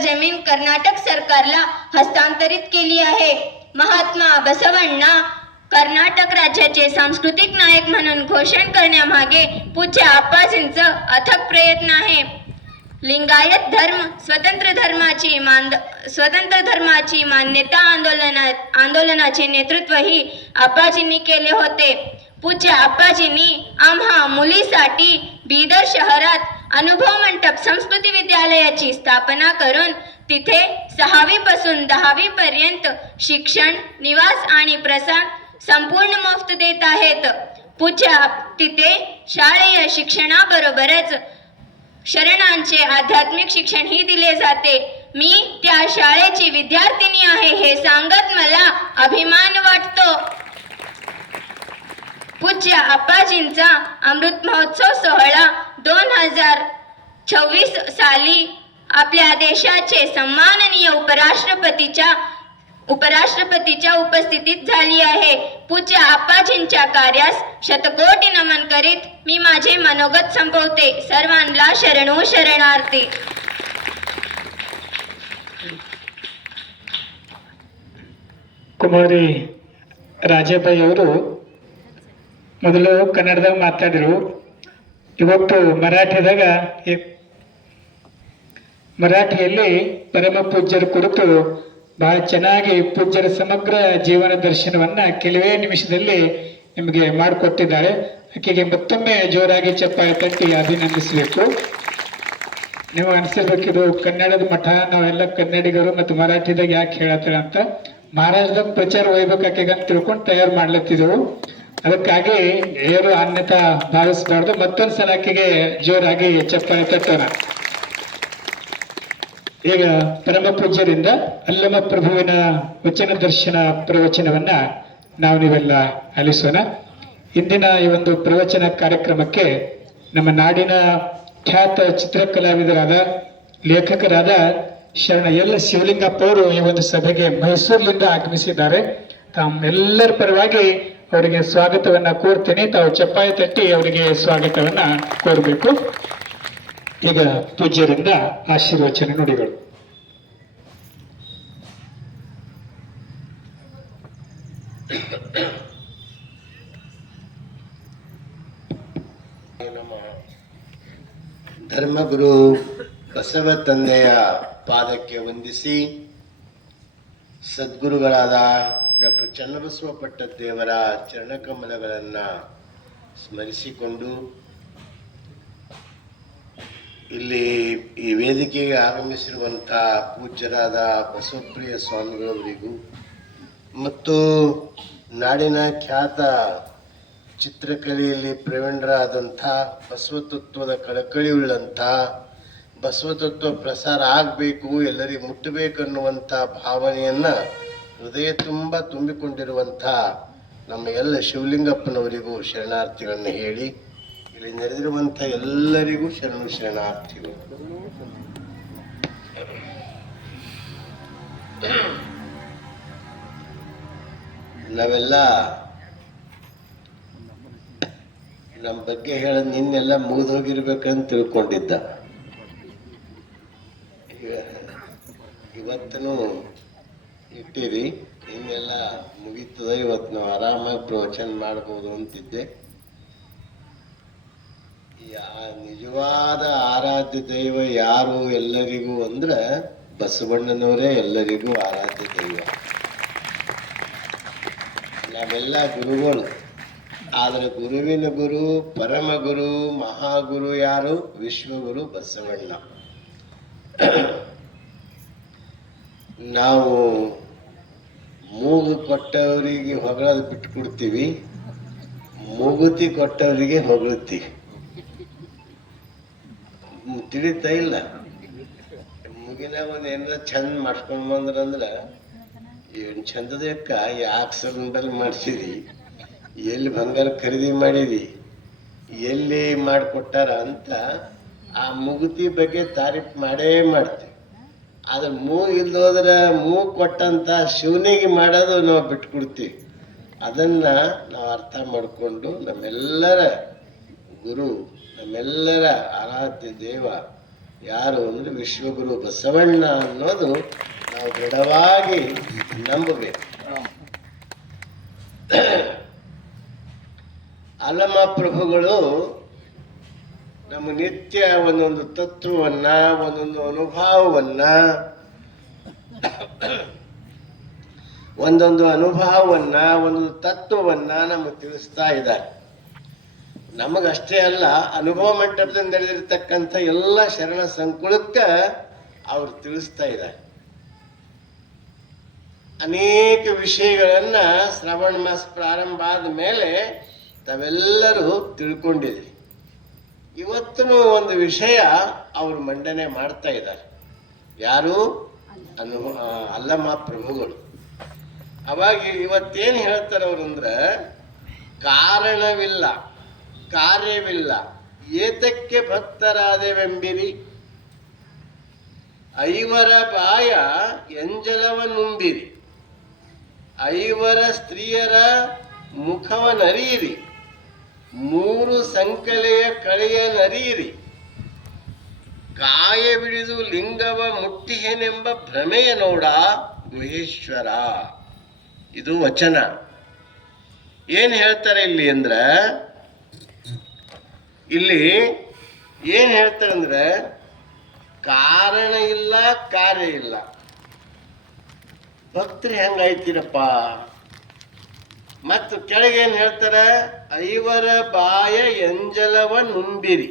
जमीन कर्नाटक सरकारला हस्तांतरित केली आहे. महात्मा बसवण्णा कर्नाटक राज्याचे सांस्कृतिक नायक म्हणून घोषण करण्यामागे पूज्य आप्पाजींचं अथक प्रयत्न आहे. लिंगायत धर्म स्वतंत्र धर्माची मान्यता आंदोलनाचे नेतृत्वही आप्पाजींनी केले होते. पूज्य आप्पाजींनी आम्हा मुलीसाठी बीदर शहरात अनुभव मंडप संस्कृती विद्यालयाची स्थापना करून तिथे 6वी पासून 10वी पर्यंत शिक्षण, निवास आणि प्रसार संपूर्ण मोफत देत आहेत. पूज्य तिथे शालेय शिक्षणाबरोबरच शरणांचे आध्यात्मिक शिक्षणही दिले जाते. मी त्या शाळेची विद्यार्थिनी आहे हे सांगत मला अभिमान वाटतो. पूज्य आप्पाजींचा अमृत महोत्सव सोहळा 2026 साली आपल्या देशाचे सन्माननीय उपराष्ट्रपतीच्या उपस्थितीत झाली आहे. पूज्य आप्पाजींच्या कार्यास शतकोटी नमन करीत मी माझे मनोगत संपवते. सर्वांना शरणो शरणार्थी. ಕುಮಾರಿ ರಾಜಾಬಾಯಿ ಅವರು ಮೊದಲು ಕನ್ನಡದಾಗ ಮಾತಾಡಿರು. ಇವತ್ತು ಮರಾಠಿಯಲ್ಲಿ ಪರಮ ಪೂಜ್ಯರ ಕುರಿತು ಬಹಳ ಚೆನ್ನಾಗಿ ಪೂಜ್ಯರ ಸಮಗ್ರ ಜೀವನ ದರ್ಶನವನ್ನ ಕೆಲವೇ ನಿಮಿಷದಲ್ಲಿ ನಿಮಗೆ ಮಾಡಿಕೊಟ್ಟಿದ್ದಾಳೆ. ಆಕೆಗೆ ಮತ್ತೊಮ್ಮೆ ಜೋರಾಗಿ ಚಪ್ಪಾಳೆ ತಟ್ಟಿ ಅಭಿನಂದಿಸಬೇಕು. ನೀವು ಅನಿಸಿರ್ಬೇಕಿದು ಕನ್ನಡದ ಮಠ, ನಾವೆಲ್ಲ ಕನ್ನಡಿಗರು ಮತ್ತು ಮರಾಠಿದಾಗ ಯಾಕೆ ಹೇಳತ್ತಾರ ಅಂತ. ಮಹಾರಾಷ್ಟ್ರದಾಗ ಪ್ರಚಾರ ಒಯ್ಬೇಕು ಆಕೆಗೆ ಅಂತ ತಿಳ್ಕೊಂಡು ತಯಾರು ಮಾಡ್ಲತ್ತಿದ್ದೆವು. ಅದಕ್ಕಾಗಿ ಏನು ಅನ್ಯತಾ ಭಾವಿಸಬಾರ್ದು. ಮತ್ತೊಂದು ಸಲ ಆಕೆಗೆ ಜೋರಾಗಿ ಚಪ್ಪಾಳೆ ತಟ್ಟೋಣ. ಈಗ ಪರಮ ಪೂಜ್ಯರಿಂದ ಅಲ್ಲಮ ಪ್ರಭುವಿನ ವಚನ ದರ್ಶನ ಪ್ರವಚನವನ್ನ ನಾವು ನೀವೆಲ್ಲ ಆಲಿಸೋಣ. ಇಂದಿನ ಈ ಒಂದು ಪ್ರವಚನ ಕಾರ್ಯಕ್ರಮಕ್ಕೆ ನಮ್ಮ ನಾಡಿನ ಖ್ಯಾತ ಚಿತ್ರಕಲಾವಿದರಾದ ಲೇಖಕರಾದ ಶರಣ ಎಲ್ ಶಿವಲಿಂಗಪ್ಪ ಅವರು ಈ ಒಂದು ಸಭೆಗೆ ಮೈಸೂರಿನಿಂದ ಆಗಮಿಸಿದ್ದಾರೆ. ತಮ್ಮೆಲ್ಲರ ಪರವಾಗಿ ಅವರಿಗೆ ಸ್ವಾಗತವನ್ನ ಕೋರ್ತೇನೆ. ತಾವು ಚಪ್ಪಾಳೆ ತಟ್ಟಿ ಅವರಿಗೆ ಸ್ವಾಗತವನ್ನ ಕೋರಬೇಕು. ಈಗ ಪೂಜ್ಯರಿಂದ ಆಶೀರ್ವಚನ ನುಡಿಗಳು. ಧರ್ಮಗುರು ಬಸವ ತಂದೆಯ ಪಾದಕ್ಕೆ ವಂದಿಸಿ, ಸದ್ಗುರುಗಳಾದ ಡಾಕ್ಟರ್ ಚನ್ನಬಸವ ಪಟ್ಟದೇವರ ಚರಣಕಮಲಗಳನ್ನು ಸ್ಮರಿಸಿಕೊಂಡು ಇಲ್ಲಿ ಈ ವೇದಿಕೆಗೆ ಆಗಮಿಸಿರುವಂಥ ಪೂಜ್ಯರಾದ ಬಸವಪ್ರಿಯ ಸ್ವಾಮಿಗಳವರಿಗೂ ಮತ್ತು ನಾಡಿನ ಖ್ಯಾತ ಚಿತ್ರಕಲೆಯಲ್ಲಿ ಪ್ರವೀಣರಾದಂಥ ಬಸವತತ್ವದ ಕಳಕಳಿಯುಳ್ಳಂಥ ಬಸವತತ್ವ ಪ್ರಸಾರ ಆಗಬೇಕು, ಎಲ್ಲರಿಗೂ ಮುಟ್ಟಬೇಕನ್ನುವಂಥ ಭಾವನೆಯನ್ನು ಹೃದಯ ತುಂಬ ತುಂಬಿಕೊಂಡಿರುವಂಥ ನಮ್ಮ ಎಲ್ಲ ಶಿವಲಿಂಗಪ್ಪನವರಿಗೂ ಶರಣಾರ್ಥಿಗಳನ್ನು ಹೇಳಿ, ಇಲ್ಲಿ ನೆರೆದಿರುವಂಥ ಎಲ್ಲರಿಗೂ ಶರಣಾರ್ಥಿಗಳು. ನಾವೆಲ್ಲ ನಮ್ಮ ಬಗ್ಗೆ ಹೇಳೋದು ನಿನ್ನೆಲ್ಲ ಮುಗಿದು ಹೋಗಿರ್ಬೇಕಂತ ತಿಳ್ಕೊಂಡಿದ್ದ. ಇವತ್ತೂ ಇಟ್ಟಿರಿ, ನಿನ್ನೆಲ್ಲ ಮುಗೀತದ, ಇವತ್ತು ನಾವು ಆರಾಮಾಗಿ ಪ್ರವಚನ ಮಾಡ್ಬೋದು ಅಂತಿದ್ದೆ. ನಿಜವಾದ ಆರಾಧ್ಯ ದೈವ ಯಾರು ಎಲ್ಲರಿಗೂ ಅಂದ್ರೆ ಬಸವಣ್ಣನವರೇ ಎಲ್ಲರಿಗೂ ಆರಾಧ್ಯ ದೈವ. ನಾವೆಲ್ಲ ಗುರುಗಳು, ಆದರೆ ಗುರುವಿನ ಗುರು, ಪರಮ ಗುರು, ಮಹಾಗುರು ಯಾರು? ವಿಶ್ವಗುರು ಬಸವಣ್ಣ. ನಾವು ಮೂಗು ಕೊಟ್ಟವರಿಗೆ ಹೊಗಳೋದು ಬಿಟ್ಕೊಡ್ತೀವಿ, ಮೂಗುತಿ ಕೊಟ್ಟವರಿಗೆ ಹೊಗಳ್ತೀವಿ. ತಿಳಿತಾ ಇಲ್ಲ? ಮುಗಿನ ಒಂದು ಏನಾರ ಚಂದ ಮಾಡ್ಸ್ಕೊಂಡ್ ಬಂದ್ರಂದ್ರೆ ಏನು ಚಂದದಕ್ಕ ಯಾಕೆ ಸರ್ ಮಾಡಿಸಿರಿ, ಎಲ್ಲಿ ಬಂಗಾರ ಖರೀದಿ ಮಾಡಿರಿ, ಎಲ್ಲಿ ಮಾಡಿಕೊಟ್ಟಾರ ಅಂತ ಆ ಮುಗುತಿ ಬಗ್ಗೆ ತಾರೀಫ್ ಮಾಡೇ ಮಾಡ್ತೀವಿ. ಆದ್ರೆ ಮೂಗು ಇಲ್ದೋದ್ರೆ ಮೂಗು ಕೊಟ್ಟಂತ ಶಿವನಿಗೆ ಮಾಡೋದು ನಾವು ಬಿಟ್ಕೊಡ್ತೀವಿ. ಅದನ್ನ ನಾವು ಅರ್ಥ ಮಾಡಿಕೊಂಡು ನಮ್ಮೆಲ್ಲರ ಗುರು, ನಮ್ಮೆಲ್ಲರ ಆರಾಧ್ಯ ದೇವ ಯಾರು ಅಂದ್ರೆ ವಿಶ್ವಗುರು ಬಸವಣ್ಣ ಅನ್ನೋದು ನಾವು ದೃಢವಾಗಿ ನಂಬಬೇಕು. ಅಲ್ಲಮ ಪ್ರಭುಗಳು ನಮ್ಮ ನಿತ್ಯ ಒಂದೊಂದು ತತ್ವವನ್ನ, ಒಂದೊಂದು ಅನುಭವವನ್ನ ಒಂದೊಂದು ತತ್ವವನ್ನ ನಮಗೆ ತಿಳಿಸ್ತಾ ಇದ್ದಾರೆ. ನಮಗಷ್ಟೇ ಅಲ್ಲ, ಅನುಭವ ಮಂಟಪದಿಂದ ನಡೆದಿರ್ತಕ್ಕಂಥ ಎಲ್ಲ ಶರಣ ಸಂಕುಲಕ್ಕೆ ಅವರು ತಿಳಿಸ್ತಾ ಇದ್ದಾರೆ. ಅನೇಕ ವಿಷಯಗಳನ್ನ ಶ್ರಾವಣ ಮಾಸ ಪ್ರಾರಂಭ ಆದ ಮೇಲೆ ತಾವೆಲ್ಲರೂ ತಿಳ್ಕೊಂಡಿದ್ರಿ. ಇವತ್ತೂ ಒಂದು ವಿಷಯ ಅವರು ಮಂಡನೆ ಮಾಡ್ತಾ ಇದ್ದಾರೆ. ಯಾರು? ಅಲ್ಲಮ ಪ್ರಭುಗಳು. ಅವಾಗ ಇವತ್ತೇನು ಹೇಳ್ತಾರೆ ಅವರು ಅಂದ್ರೆ, ಕಾರಣವಿಲ್ಲ, ಕಾರ್ಯವಿಲ್ಲ, ಏತಕ್ಕೆ ಭಕ್ತರಾದೆವೆಂಬಿರಿ, ಐವರ ಬಾಯ ಎಂಜಲವ ನುಂಬಿರಿ, ಐವರ ಸ್ತ್ರೀಯರ ಮುಖವ ನರಿಯಿರಿ, ಮೂರು ಸಂಕಲೆಯ ಕಳೆಯ ನರಿಯಿರಿ, ಕಾಯ ಬಿಡಿದು ಲಿಂಗವ ಮುಟ್ಟಿಹೆನೆಂಬ ಭ್ರಮೆಯ ನೋಡ ಗುಹೇಶ್ವರ. ಇದು ವಚನ. ಏನ್ ಹೇಳ್ತಾರೆ ಇಲ್ಲಿ ಅಂದ್ರ, ಇಲ್ಲಿ ಏನ್ ಹೇಳ್ತಾರೆ ಅಂದ್ರೆ, ಕಾರಣ ಇಲ್ಲ, ಕಾರ್ಯ ಇಲ್ಲ, ಭಕ್ತರು ಹೆಂಗಾಯ್ತೀರಪ್ಪ. ಮತ್ತು ಕೆಳಗೆ ಏನ್ ಹೇಳ್ತಾರೆ, ಐವರ ಬಾಯ ಎಂಜಲವ ನುಂಬಿರಿ.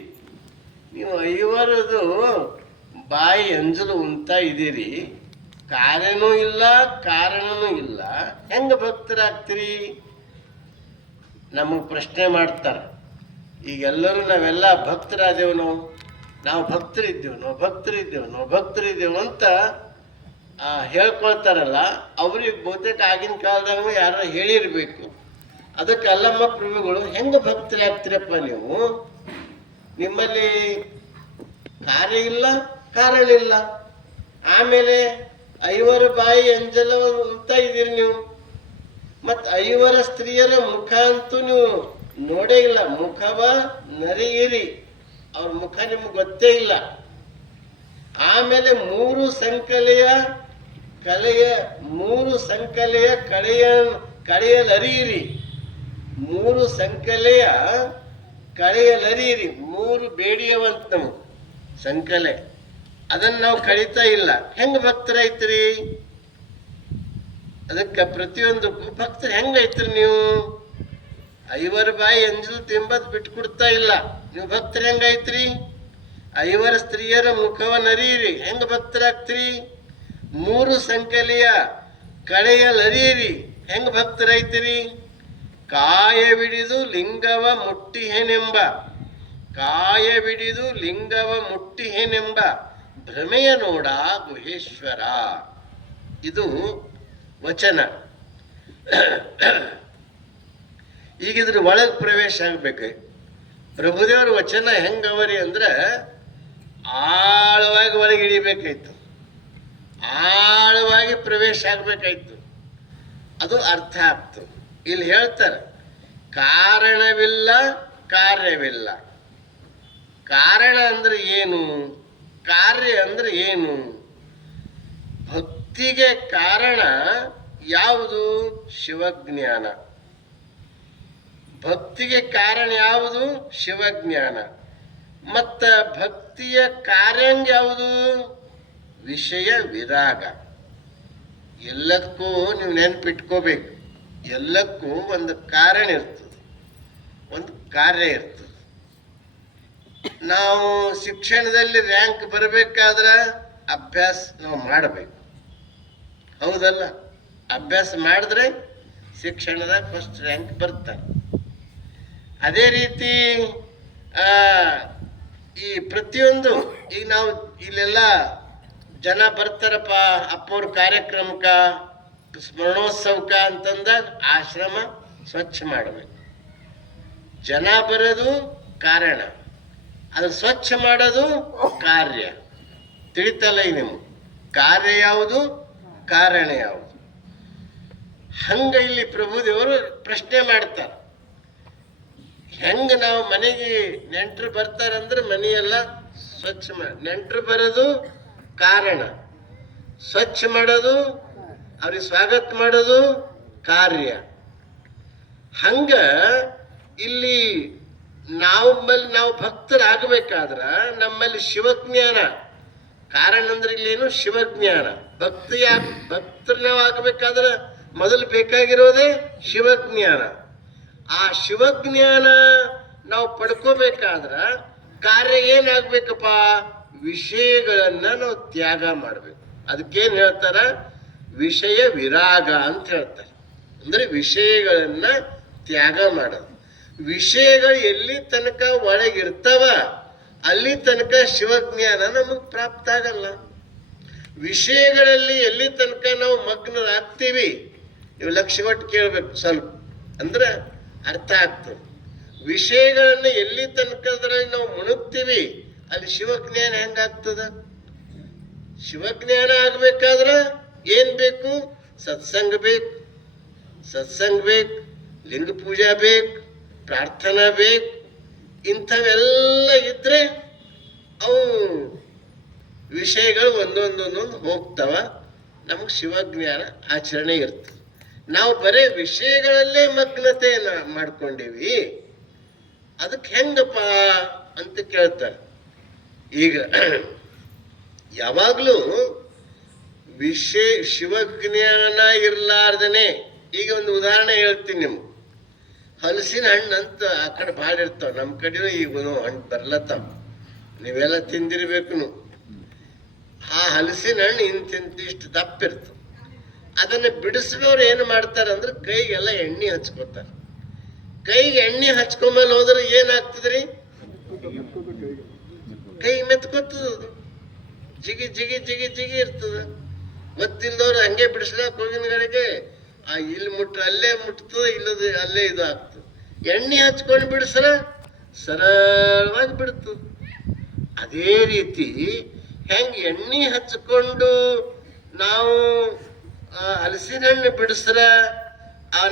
ನೀವು ಐವರದು ಬಾಯಿ ಎಂಜಲು ಉಂತಾ ಇದ್ದೀರಿ, ಕಾರ್ಯನೂ ಇಲ್ಲ, ಕಾರಣನೂ ಇಲ್ಲ, ಹೆಂಗ ಭಕ್ತರಾಗ್ತೀರಿ? ನಮಗೆ ಪ್ರಶ್ನೆ ಮಾಡ್ತಾರೆ. ಈಗೆಲ್ಲರೂ ನಾವೆಲ್ಲ ಭಕ್ತರಾದೆವು, ನಾವು ಭಕ್ತರಿದ್ದೆವು ಅಂತ ಹೇಳ್ಕೊಳ್ತಾರಲ್ಲ, ಅವ್ರಿಗೆ ಬಹುತೇಕ ಆಗಿನ ಕಾಲದಾಗ ಯಾರು ಹೇಳಿರ್ಬೇಕು. ಅದಕ್ಕೆ ಅಲ್ಲಮ್ಮ ಪ್ರಭುಗಳು ಹೆಂಗೆ ಭಕ್ತರಾಗ್ತೀರಪ್ಪ ನೀವು? ನಿಮ್ಮಲ್ಲಿ ಕಾರ್ಯ ಇಲ್ಲ, ಕಾರಣ ಇಲ್ಲ. ಆಮೇಲೆ ಐವರ ಬಾಯಿ ಅಂಜಲ ಅಂತ ಇದ್ದೀರಿ ನೀವು. ಮತ್ತು ಐವರ ಸ್ತ್ರೀಯರ ಮುಖ ಅಂತೂ ನೀವು ನೋಡೇ ಇಲ್ಲ. ಮುಖವ ನರಿಯಿರಿ, ಅವ್ರ ಮುಖ ನಿಮ್ಗೆ ಗೊತ್ತೇ ಇಲ್ಲ. ಆಮೇಲೆ ಮೂರು ಸಂಕಲೆಯ ಕಳೆಯಲರಿಯಿರಿ. ಮೂರು ಸಂಕಲೆಯ ಕಳೆಯಲರಿಯಿರಿ. ಮೂರು ಬೇಡಿಯವಂತ ನಮ್ಗೆ ಸಂಕಲೆ, ಅದನ್ನು ನಾವು ಕಳೀತಾ ಇಲ್ಲ. ಹೆಂಗೆ ಭಕ್ತರೈತ್ರಿ? ಅದಕ್ಕೆ ಪ್ರತಿಯೊಂದಕ್ಕೂ ಭಕ್ತರು ಹೆಂಗೈತ್ರಿ ನೀವು? ಐವರ ಬಾಯಿ ಅಂಜಲು ತಿಂಬದ್ ಬಿಟ್ಕೊಡ್ತಾ ಇಲ್ಲ. ನೀವು ಭಕ್ತರು ಹೆಂಗೈತ್ರಿ? ಐವರ ಸ್ತ್ರೀಯರ ಮುಖವ ನರಿಯಿರಿ, ಹೆಂಗ ಭಕ್ತರಾಗ್ತೀರಿ? ಮೂರು ಸಂಕಲೆಯ ಕಳೆಯಲರಿಯಿರಿ, ಹೆಂಗ ಭಕ್ತರೈತಿರಿ? ಕಾಯವಿಡಿದು ಲಿಂಗವ ಮುಟ್ಟಿಹೆನೆಂಬ ಭ್ರಮೆಯ ನೋಡ ಗುಹೇಶ್ವರ. ಇದು ವಚನ. ಈಗಿದ್ರ ಒಳಗೆ ಪ್ರವೇಶ ಆಗ್ಬೇಕು. ಪ್ರಭುದೇವ್ರ ವಚನ ಹೆಂಗವರಿ ಅಂದ್ರೆ ಆಳವಾಗಿ ಒಳಗೆ ಇಳಿಬೇಕಾಯ್ತು, ಆಳವಾಗಿ ಪ್ರವೇಶ ಆಗ್ಬೇಕಾಯ್ತು. ಅದು ಅರ್ಥ ಆಗ್ತು. ಇಲ್ಲಿ ಹೇಳ್ತಾರೆ, ಕಾರಣವಿಲ್ಲ ಕಾರ್ಯವಿಲ್ಲ. ಕಾರಣ ಅಂದ್ರೆ ಏನು, ಕಾರ್ಯ ಅಂದ್ರೆ ಏನು? ಭಕ್ತಿಗೆ ಕಾರಣ ಯಾವುದು? ಶಿವಜ್ಞಾನ. ಭಕ್ತಿಗೆ ಕಾರಣ ಯಾವುದು? ಶಿವಜ್ಞಾನ. ಮತ್ತು ಭಕ್ತಿಯ ಕಾರ್ಯ ಯಾವುದು? ವಿಷಯ ವಿರಾಗ. ಎಲ್ಲಕ್ಕೂ ನೀವು ನೆನಪಿಟ್ಕೋಬೇಕು, ಎಲ್ಲಕ್ಕೂ ಒಂದು ಕಾರಣ ಇರ್ತದೆ, ಒಂದು ಕಾರ್ಯ ಇರ್ತದೆ. ನಾವು ಶಿಕ್ಷಣದಲ್ಲಿ ರ್ಯಾಂಕ್ ಬರಬೇಕಾದ್ರೆ ಅಭ್ಯಾಸ ನಾವು ಮಾಡಬೇಕು, ಹೌದಲ್ಲ? ಅಭ್ಯಾಸ ಮಾಡಿದ್ರೆ ಶಿಕ್ಷಣದಾಗ ಫಸ್ಟ್ ರ್ಯಾಂಕ್ ಬರ್ತಾರೆ. ಅದೇ ರೀತಿ ಈ ಪ್ರತಿಯೊಂದು, ಈಗ ನಾವು ಇಲ್ಲೆಲ್ಲ ಜನ ಬರ್ತಾರಪ್ಪ ಅಪ್ಪವ್ರ ಕಾರ್ಯಕ್ರಮಕ್ಕ, ಸ್ಮರಣೋತ್ಸವಕ್ಕ ಅಂತಂದಾಗ ಆಶ್ರಮ ಸ್ವಚ್ಛ ಮಾಡಬೇಕು. ಜನ ಬರೋದು ಕಾರಣ, ಅದು ಸ್ವಚ್ಛ ಮಾಡೋದು ಕಾರ್ಯ. ತಿಳಿತಲ್ಲ ಈ ನಿಮ್ಗೆ? ಕಾರ್ಯ ಯಾವುದು, ಕಾರಣ ಯಾವುದು? ಹಂಗ ಇಲ್ಲಿ ಪ್ರಭುದೇವರು ಪ್ರಶ್ನೆ ಮಾಡ್ತಾರೆ. ಹೆಂಗ ನಾವು ಮನೆಗೆ ನೆಂಟರು ಬರ್ತಾರಂದ್ರೆ ಮನೆಯೆಲ್ಲ ಸ್ವಚ್ಛ ಮಾಡಿ, ನೆಂಟರು ಬರೋದು ಕಾರಣ, ಸ್ವಚ್ಛ ಮಾಡೋದು, ಅವ್ರಿಗೆ ಸ್ವಾಗತ ಮಾಡೋದು ಕಾರ್ಯ. ಹಂಗ ಇಲ್ಲಿ ನಾವು ಭಕ್ತರಾಗಬೇಕಾದ್ರೆ ನಮ್ಮಲ್ಲಿ ಶಿವಜ್ಞಾನ, ಕಾರಣ ಅಂದ್ರೆ ಇಲ್ಲೇನು ಶಿವಜ್ಞಾನ. ಭಕ್ತರು ನಾವು ಆಗಬೇಕಾದ್ರೆ ಮೊದಲು ಬೇಕಾಗಿರೋದೇ ಶಿವಜ್ಞಾನ. ಆ ಶಿವಜ್ಞಾನ ನಾವು ಪಡ್ಕೋಬೇಕಾದ್ರ ಕಾರ್ಯ ಏನಾಗ್ಬೇಕಪ್ಪ? ವಿಷಯಗಳನ್ನ ನಾವು ತ್ಯಾಗ ಮಾಡ್ಬೇಕು. ಅದಕ್ಕೇನು ಹೇಳ್ತಾರ? ವಿಷಯ ವಿರಾಗ ಅಂತ ಹೇಳ್ತಾರೆ. ಅಂದ್ರೆ ವಿಷಯಗಳನ್ನ ತ್ಯಾಗ ಮಾಡೋದು. ವಿಷಯಗಳು ಎಲ್ಲಿ ತನಕ ಒಳಗಿರ್ತಾವ ಅಲ್ಲಿ ತನಕ ಶಿವಜ್ಞಾನ ನಮಗೆ ಪ್ರಾಪ್ತ ಆಗಲ್ಲ. ವಿಷಯಗಳಲ್ಲಿ ಎಲ್ಲಿ ತನಕ ನಾವು ಮಗ್ನರಾಗ್ತೀವಿ, ನೀವು ಲಕ್ಷ್ಯ ಕೊಟ್ಟು ಕೇಳ್ಬೇಕು ಸ್ವಲ್ಪ, ಅಂದ್ರೆ ಅರ್ಥ ಆಗ್ತದೆ. ವಿಷಯಗಳನ್ನ ಎಲ್ಲಿ ತನಕದ್ರಲ್ಲಿ ನಾವು ಮುಣುಗ್ತೀವಿ ಅಲ್ಲಿ ಶಿವಜ್ಞಾನ ಹೆಂಗಾಗ್ತದ? ಶಿವಜ್ಞಾನ ಆಗ್ಬೇಕಾದ್ರೆ ಏನ್ ಬೇಕು? ಸತ್ಸಂಗ ಬೇಕು, ಲಿಂಗ ಪೂಜಾ ಬೇಕು, ಪ್ರಾರ್ಥನಾ ಬೇಕು. ಇಂಥವೆಲ್ಲ ಇದ್ರೆ ಅವು ವಿಷಯಗಳು ಒಂದೊಂದೊಂದೊಂದು ಹೋಗ್ತಾವ. ನಮಗೆ ಶಿವಜ್ಞಾನ ಆಚರಣೆ ಇರ್ತದೆ. ನಾವು ಬರೇ ವಿಷಯಗಳಲ್ಲೇ ಮಗ್ನತೆಯನ್ನು ಮಾಡ್ಕೊಂಡಿವಿ, ಅದಕ್ಕೆ ಹೆಂಗಪ್ಪ ಅಂತ ಕೇಳ್ತಾರೆ. ಈಗ ಯಾವಾಗಲೂ ಶಿವಜ್ಞಾನ ಇರಲಾರ್ದನೆ, ಈಗ ಒಂದು ಉದಾಹರಣೆ ಹೇಳ್ತೀನಿ ನಿಮ್ಗೆ. ಹಲಸಿನ ಹಣ್ಣು ಅಂತ ಆ ಕಡೆ ಭಾಳ ಇರ್ತಾವ, ನಮ್ಮ ಕಡೆನೂ ಈಗ ಹಣ್ಣು ಬರ್ಲತ್ತಾವ, ನೀವೆಲ್ಲ ತಿಂದಿರ್ಬೇಕು. ಆ ಹಲಸಿನ ಹಣ್ಣು ಇಂತಿಷ್ಟು ದಪ್ಪ ಇರ್ತವೆ. ಅದನ್ನು ಬಿಡಿಸಿದವ್ರು ಏನು ಮಾಡ್ತಾರೆ ಅಂದ್ರೆ ಕೈಗೆಲ್ಲ ಎಣ್ಣೆ ಹಚ್ಕೋತಾರೆ. ಕೈಗೆ ಎಣ್ಣೆ ಹಚ್ಕೊಂಬಲ್ ಹೋದ್ರೆ ಏನಾಗ್ತದ್ರಿ? ಕೈ ಮೆತ್ಕೊತದ, ಜಿಗಿ ಜಿಗಿ ಜಿಗಿ ಜಿಗಿ ಇರ್ತದ. ಗೊತ್ತಿಲ್ದವ್ರು ಹಂಗೆ ಬಿಡಿಸ್ಲಾಕ ಹೋಗಿನ ಕಡೆಗೆ ಇಲ್ಲಿ ಅಲ್ಲೇ ಮುಟ್ತದ, ಇಲ್ಲದ ಅಲ್ಲೇ ಇದು ಆಗ್ತದೆ. ಎಣ್ಣೆ ಹಚ್ಕೊಂಡು ಬಿಡಿಸ್ರ ಸರಳವಾಗಿ ಬಿಡ್ತದ. ಅದೇ ರೀತಿ ಹೆಂಗೆ ಎಣ್ಣೆ ಹಚ್ಕೊಂಡು ನಾವು ಹಲಸಿನ ಹಣ್ಣು ಬಿಡಿಸ್ರ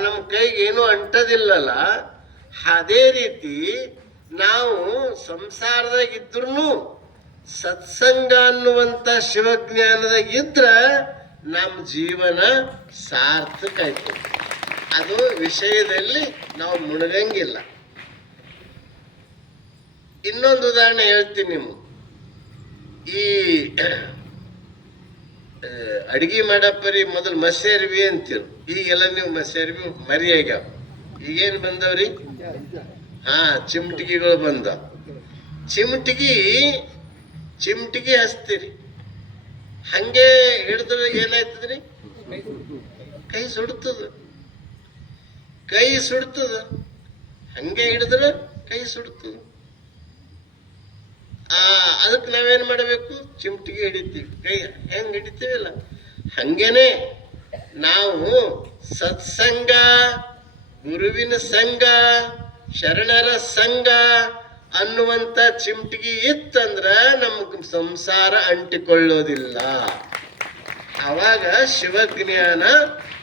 ನಮ್ಮ ಕೈಗೆ ಏನೂ ಅಂಟದಿಲ್ಲಲ್ಲ, ಅದೇ ರೀತಿ ನಾವು ಸಂಸಾರದಾಗ ಇದ್ರೂ ಸತ್ಸಂಗ ಅನ್ನುವಂಥ ಶಿವಜ್ಞಾನದಾಗ ಇದ್ರ ನಮ್ಮ ಜೀವನ ಸಾರ್ಥಕ ಆಯ್ತು. ಅದು ವಿಷಯದಲ್ಲಿ ನಾವು ಮುಣಗಂಗಿಲ್ಲ. ಇನ್ನೊಂದು ಉದಾಹರಣೆ ಹೇಳ್ತೀನಿ ನಿಮ್ಗೆ. ಈ ಅಡಿಗೆ ಮಾಡಪ್ಪರಿ ಮೊದಲು ಮಸ್ಯರ್ವಿ ಅಂತೀರು, ಈಗೆಲ್ಲ ನೀವು ಮಸ್ಯರ್ವಿ ಮರಿಯಾಗ್ಯಾವ. ಈಗೇನು ಬಂದವ್ರಿ? ಚಿಮಟಿಗೆಗಳು ಬಂದವ. ಚಿಮಟಿಗೆ ಹಚ್ತೀರಿ, ಹಂಗೆ ಹಿಡಿದ್ರೆ ಏನಾಯ್ತದ್ರಿ? ಕೈ ಸುಡ್ತದ. ಹಂಗೆ ಹಿಡಿದ್ರೆ ಕೈ ಸುಡ್ತದ. ಅದಕ್ಕೆ ನಾವೇನು ಮಾಡಬೇಕು? ಚಿಮಟಿಗೆ ಹಿಡಿತೀವಿ. ಕೈ ಹೆಂಗೆ ಹಿಡಿತೀವಲ್ಲ ಹಂಗೇನೆ ನಾವು ಸತ್ಸಂಗ, ಗುರುವಿನ ಸಂಘ, ಶರಣರ ಸಂಘ ಅನ್ನುವಂಥ ಚಿಮಟಿಗೆ ಇತ್ತಂದ್ರ ನಮ್ಗೆ ಸಂಸಾರ ಅಂಟಿಕೊಳ್ಳೋದಿಲ್ಲ. ಆವಾಗ ಶಿವಜ್ಞಾನ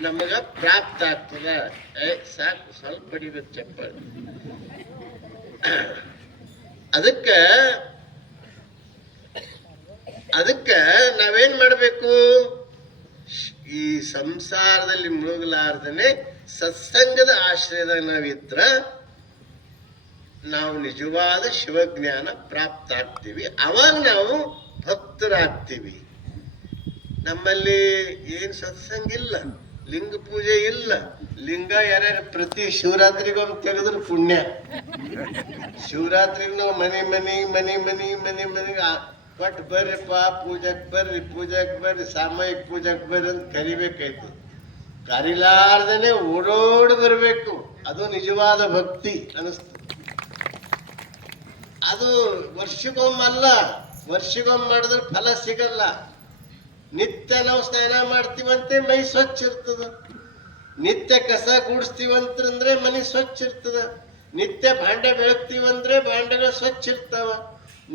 ನಮಗ ಪ್ರಾಪ್ತ ಆಗ್ತದ. ಸಾಕು, ಸ್ವಲ್ಪ ಬಡಿಬೇಕು ಚಪ್ಪಲಿ. ಅದಕ್ಕೆ ನಾವೇನ್ ಮಾಡಬೇಕು? ಈ ಸಂಸಾರದಲ್ಲಿ ಮುಳುಗಲಾರ್ದನೆ ಸತ್ಸಂಗದ ಆಶ್ರಯದಾಗ ನಾವಿದ್ರ ನಾವು ನಿಜವಾದ ಶಿವಜ್ಞಾನ ಪ್ರಾಪ್ತ ಆಗ್ತೀವಿ. ಅವಾಗ ನಾವು ಭಕ್ತರಾಗ್ತೀವಿ. ನಮ್ಮಲ್ಲಿ ಏನ್ ಸತ್ಸಂಗ ಇಲ್ಲ, ಲಿಂಗ ಪೂಜೆ ಇಲ್ಲ. ಲಿಂಗ ಯಾರ್ಯಾರು ಪ್ರತಿ ಶಿವರಾತ್ರಿಗೊಮ್ಮೆ ತೆಗೆದ್ರು ಪುಣ್ಯ. ಶಿವರಾತ್ರಿಗೆ ನಾವು ಮನೆ ಒಟ್ಟು ಬರ್ರಿಪ್ಪ ಪೂಜಕ್ ಬರ್ರಿ ಸಾಮೂಹಿಕ ಪೂಜಕ್ ಬರ್ರಿ ಅಂತ ಕರಿಬೇಕಾಯ್ತು. ಕರಿಲಾರ್ದೇನೆ ಓಡೋಡಿ ಬರ್ಬೇಕು. ಅದು ನಿಜವಾದ ಭಕ್ತಿ ಅನಿಸ್ತು. ಅದು ವರ್ಷಕ್ಕೊಮ್ಮಲ್ಲ, ವರ್ಷಕ್ಕೊಮ್ಮೆ ಮಾಡಿದ್ರೆ ಫಲ ಸಿಗಲ್ಲ. ನಿತ್ಯ ನಾವು ಸ್ನಾನ ಮಾಡ್ತೀವಂತೆ ಮೈ ಸ್ವಚ್ಛ ಇರ್ತದ. ನಿತ್ಯ ಕಸ ಗೂಡಿಸ್ತೀವಂತಂದ್ರೆ ಮನೆ ಸ್ವಚ್ಛ ಇರ್ತದ. ನಿತ್ಯ ಭಾಂಡೆ ಬೆಳಗ್ತೀವಂದ್ರೆ ಭಾಂಡೆಗಳು ಸ್ವಚ್ಛ ಇರ್ತಾವ.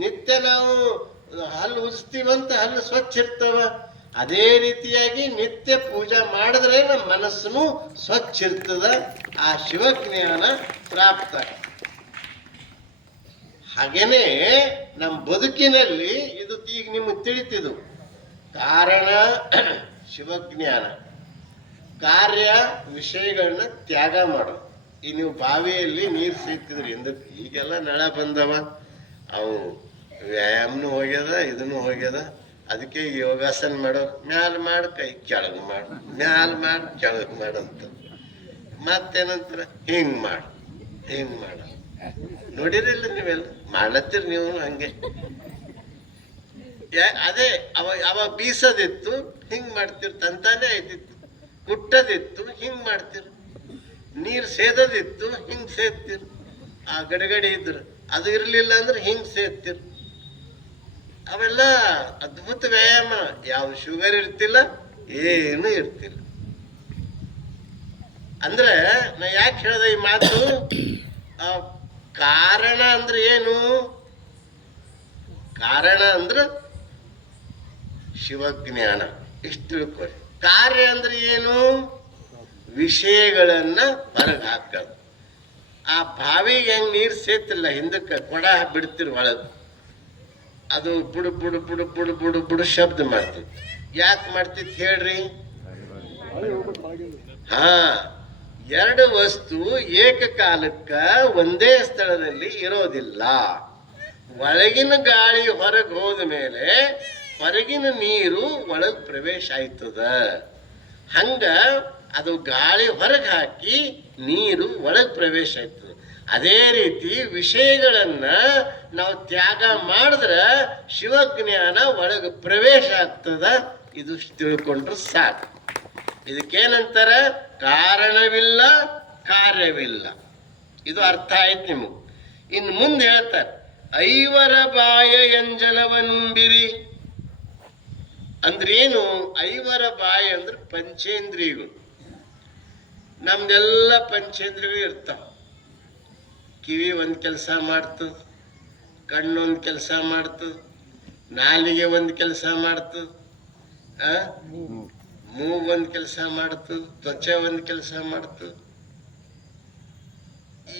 ನಿತ್ಯ ನಾವು ಹಲ್ಲು ಉಜ್ತೀವಂತ ಹಲ್ಲು ಸ್ವಚ್ಛ ಇರ್ತಾವ. ಅದೇ ರೀತಿಯಾಗಿ ನಿತ್ಯ ಪೂಜಾ ಮಾಡಿದ್ರೆ ನಮ್ಮ ಮನಸ್ಸನ್ನು ಸ್ವಚ್ಛ ಇರ್ತದ. ಆ ಶಿವಜ್ಞಾನ ಪ್ರಾಪ್ತ. ಹಾಗೇನೆ ನಮ್ಮ ಬದುಕಿನಲ್ಲಿ ಇದು ಈಗ ನಿಮಗೆ ತಿಳಿತಿದ್ದು ಕಾರಣ ಶಿವಜ್ಞಾನ, ಕಾರ್ಯ ವಿಷಯಗಳನ್ನ ತ್ಯಾಗ ಮಾಡೋದು. ಈ ನೀವು ಬಾವಿಯಲ್ಲಿ ನೀರು ಸೇರ್ತಿದ್ರಿ ಹಿಂದಕ್ಕೆ, ಈಗೆಲ್ಲ ನಳ ಬಂದವ, ಅವು ವ್ಯಾಯಾಮನೂ ಹೋಗ್ಯದ, ಇದನ್ನು ಹೋಗ್ಯದ. ಅದಕ್ಕೆ ಯೋಗಾಸನ ಮಾಡೋ ಮ್ಯಾಲ ಮಾಡಿ ಕೈ ಕೆಳಗೆ ಮಾಡು, ಮ್ಯಾಲ ಮಾಡಿ ಕೆಳಗೆ ಮಾಡಂತ. ಮತ್ತೇನಂತಾರ ಹಿಂಗೆ ಮಾಡ ನೋಡಿರಿಲ್ಲ ನೀವೆಲ್ಲ ಮಾಡ್ಲತ್ತೀರಿ ನೀವು ಹಂಗೆ. ಅದೇ ಅವ ಬೀಸದಿತ್ತು ಹಿಂಗ್ ಮಾಡ್ತಿರ್, ತಂತಾನೆ ಆಯ್ತಿತ್ತು. ಕುಟ್ಟದಿತ್ತು ಹಿಂಗ್ ಮಾಡ್ತಿರ್, ನೀರ್ ಸೇದದಿತ್ತು ಹಿಂಗ್ ಸೇದ್ತಿರ್. ಆ ಗಡಗಡೆ ಇದ್ರು ಅದು ಇರ್ಲಿಲ್ಲ ಅಂದ್ರೆ ಹಿಂಗ್ ಸೇದ್ತಿರ್. ಅವೆಲ್ಲ ಅದ್ಭುತ ವ್ಯಾಯಾಮ. ಯಾವ ಶುಗರ್ ಇರ್ತಿಲ್ಲ, ಏನು ಇರ್ತಿಲ್ಲ. ಅಂದ್ರೆ ನಾ ಯಾಕೆ ಹೇಳ್ದೆ ಈ ಮಾತು? ಕಾರಣ ಅಂದ್ರೆ ಏನು? ಕಾರಣ ಅಂದ್ರ ಶಿವಜ್ಞಾನ. ಇಷ್ಟು ತಿಳ್ಕೊಳ್ಳಿ. ಕಾರ್ಯ ಅಂದ್ರೆ ಏನು? ವಿಷಯಗಳನ್ನ ಹೊರಗೆ ಹಾಕೋದು. ಆ ಬಾವಿಗೆ ಹೆಂಗ್ ನೀರು ಸೇತಿಲ್ಲ, ಹಿಂದಕ್ಕೆ ಕೊಡ ಬಿಡ್ತಿರ್ ಒಳಗೆ, ಅದು ಬುಡು ಬುಡು ಬುಡು ಬುಡು ಬುಡು ಬುಡು ಶಬ್ದ ಮಾಡ್ತಿತ್ತು. ಯಾಕೆ ಮಾಡ್ತಿತ್ತು ಹೇಳ್ರಿ? ಎರಡು ವಸ್ತು ಏಕಕಾಲಕ್ಕ ಒಂದೇ ಸ್ಥಳದಲ್ಲಿ ಇರೋದಿಲ್ಲ. ಒಳಗಿನ ಗಾಳಿ ಹೊರಗೆ ಹೋದ ಮೇಲೆ ಹೊರಗಿನ ನೀರು ಒಳಗೆ ಪ್ರವೇಶ ಆಯ್ತದ. ಹಂಗ ಅದು ಗಾಳಿ ಹೊರಗೆ ಹಾಕಿ ನೀರು ಒಳಗೆ ಪ್ರವೇಶ ಆಯ್ತದ. ಅದೇ ರೀತಿ ವಿಷಯಗಳನ್ನ ನಾವು ತ್ಯಾಗ ಮಾಡಿದ್ರೆ ಶಿವಜ್ಞಾನ ಒಳಗೆ ಪ್ರವೇಶ ಆಗ್ತದ. ಇದು ತಿಳ್ಕೊಂಡ್ರೆ ಸಾಕು. ಇದಕ್ಕೇನಂತಾರ? ಕಾರಣವಿಲ್ಲ, ಕಾರ್ಯವಿಲ್ಲ. ಇದು ಅರ್ಥ ಆಯ್ತು ನಿಮಗೆ. ಇನ್ನು ಮುಂದೆ ಹೇಳ್ತಾರೆ, ಐವರ ಬಾಯ ಎಂಜಲವನ್ಬಿರಿ ಅಂದ್ರೇನು? ಐವರ ಬಾಯ ಅಂದ್ರೆ ಪಂಚೇಂದ್ರಿಯಗಳು. ನಮ್ದೆಲ್ಲ ಪಂಚೇಂದ್ರಿಯಗಳು ಇರ್ತಾವ. ಕಿವಿ ಒಂದು ಕೆಲಸ ಮಾಡ್ತದ, ಕಣ್ಣೊಂದು ಕೆಲಸ ಮಾಡ್ತದ, ನಾಲಿಗೆ ಒಂದು ಕೆಲಸ ಮಾಡ್ತದ, ಮೂಗು ಒಂದು ಕೆಲಸ ಮಾಡ್ತದ, ತ್ವಚೆ ಒಂದು ಕೆಲಸ ಮಾಡ್ತದ.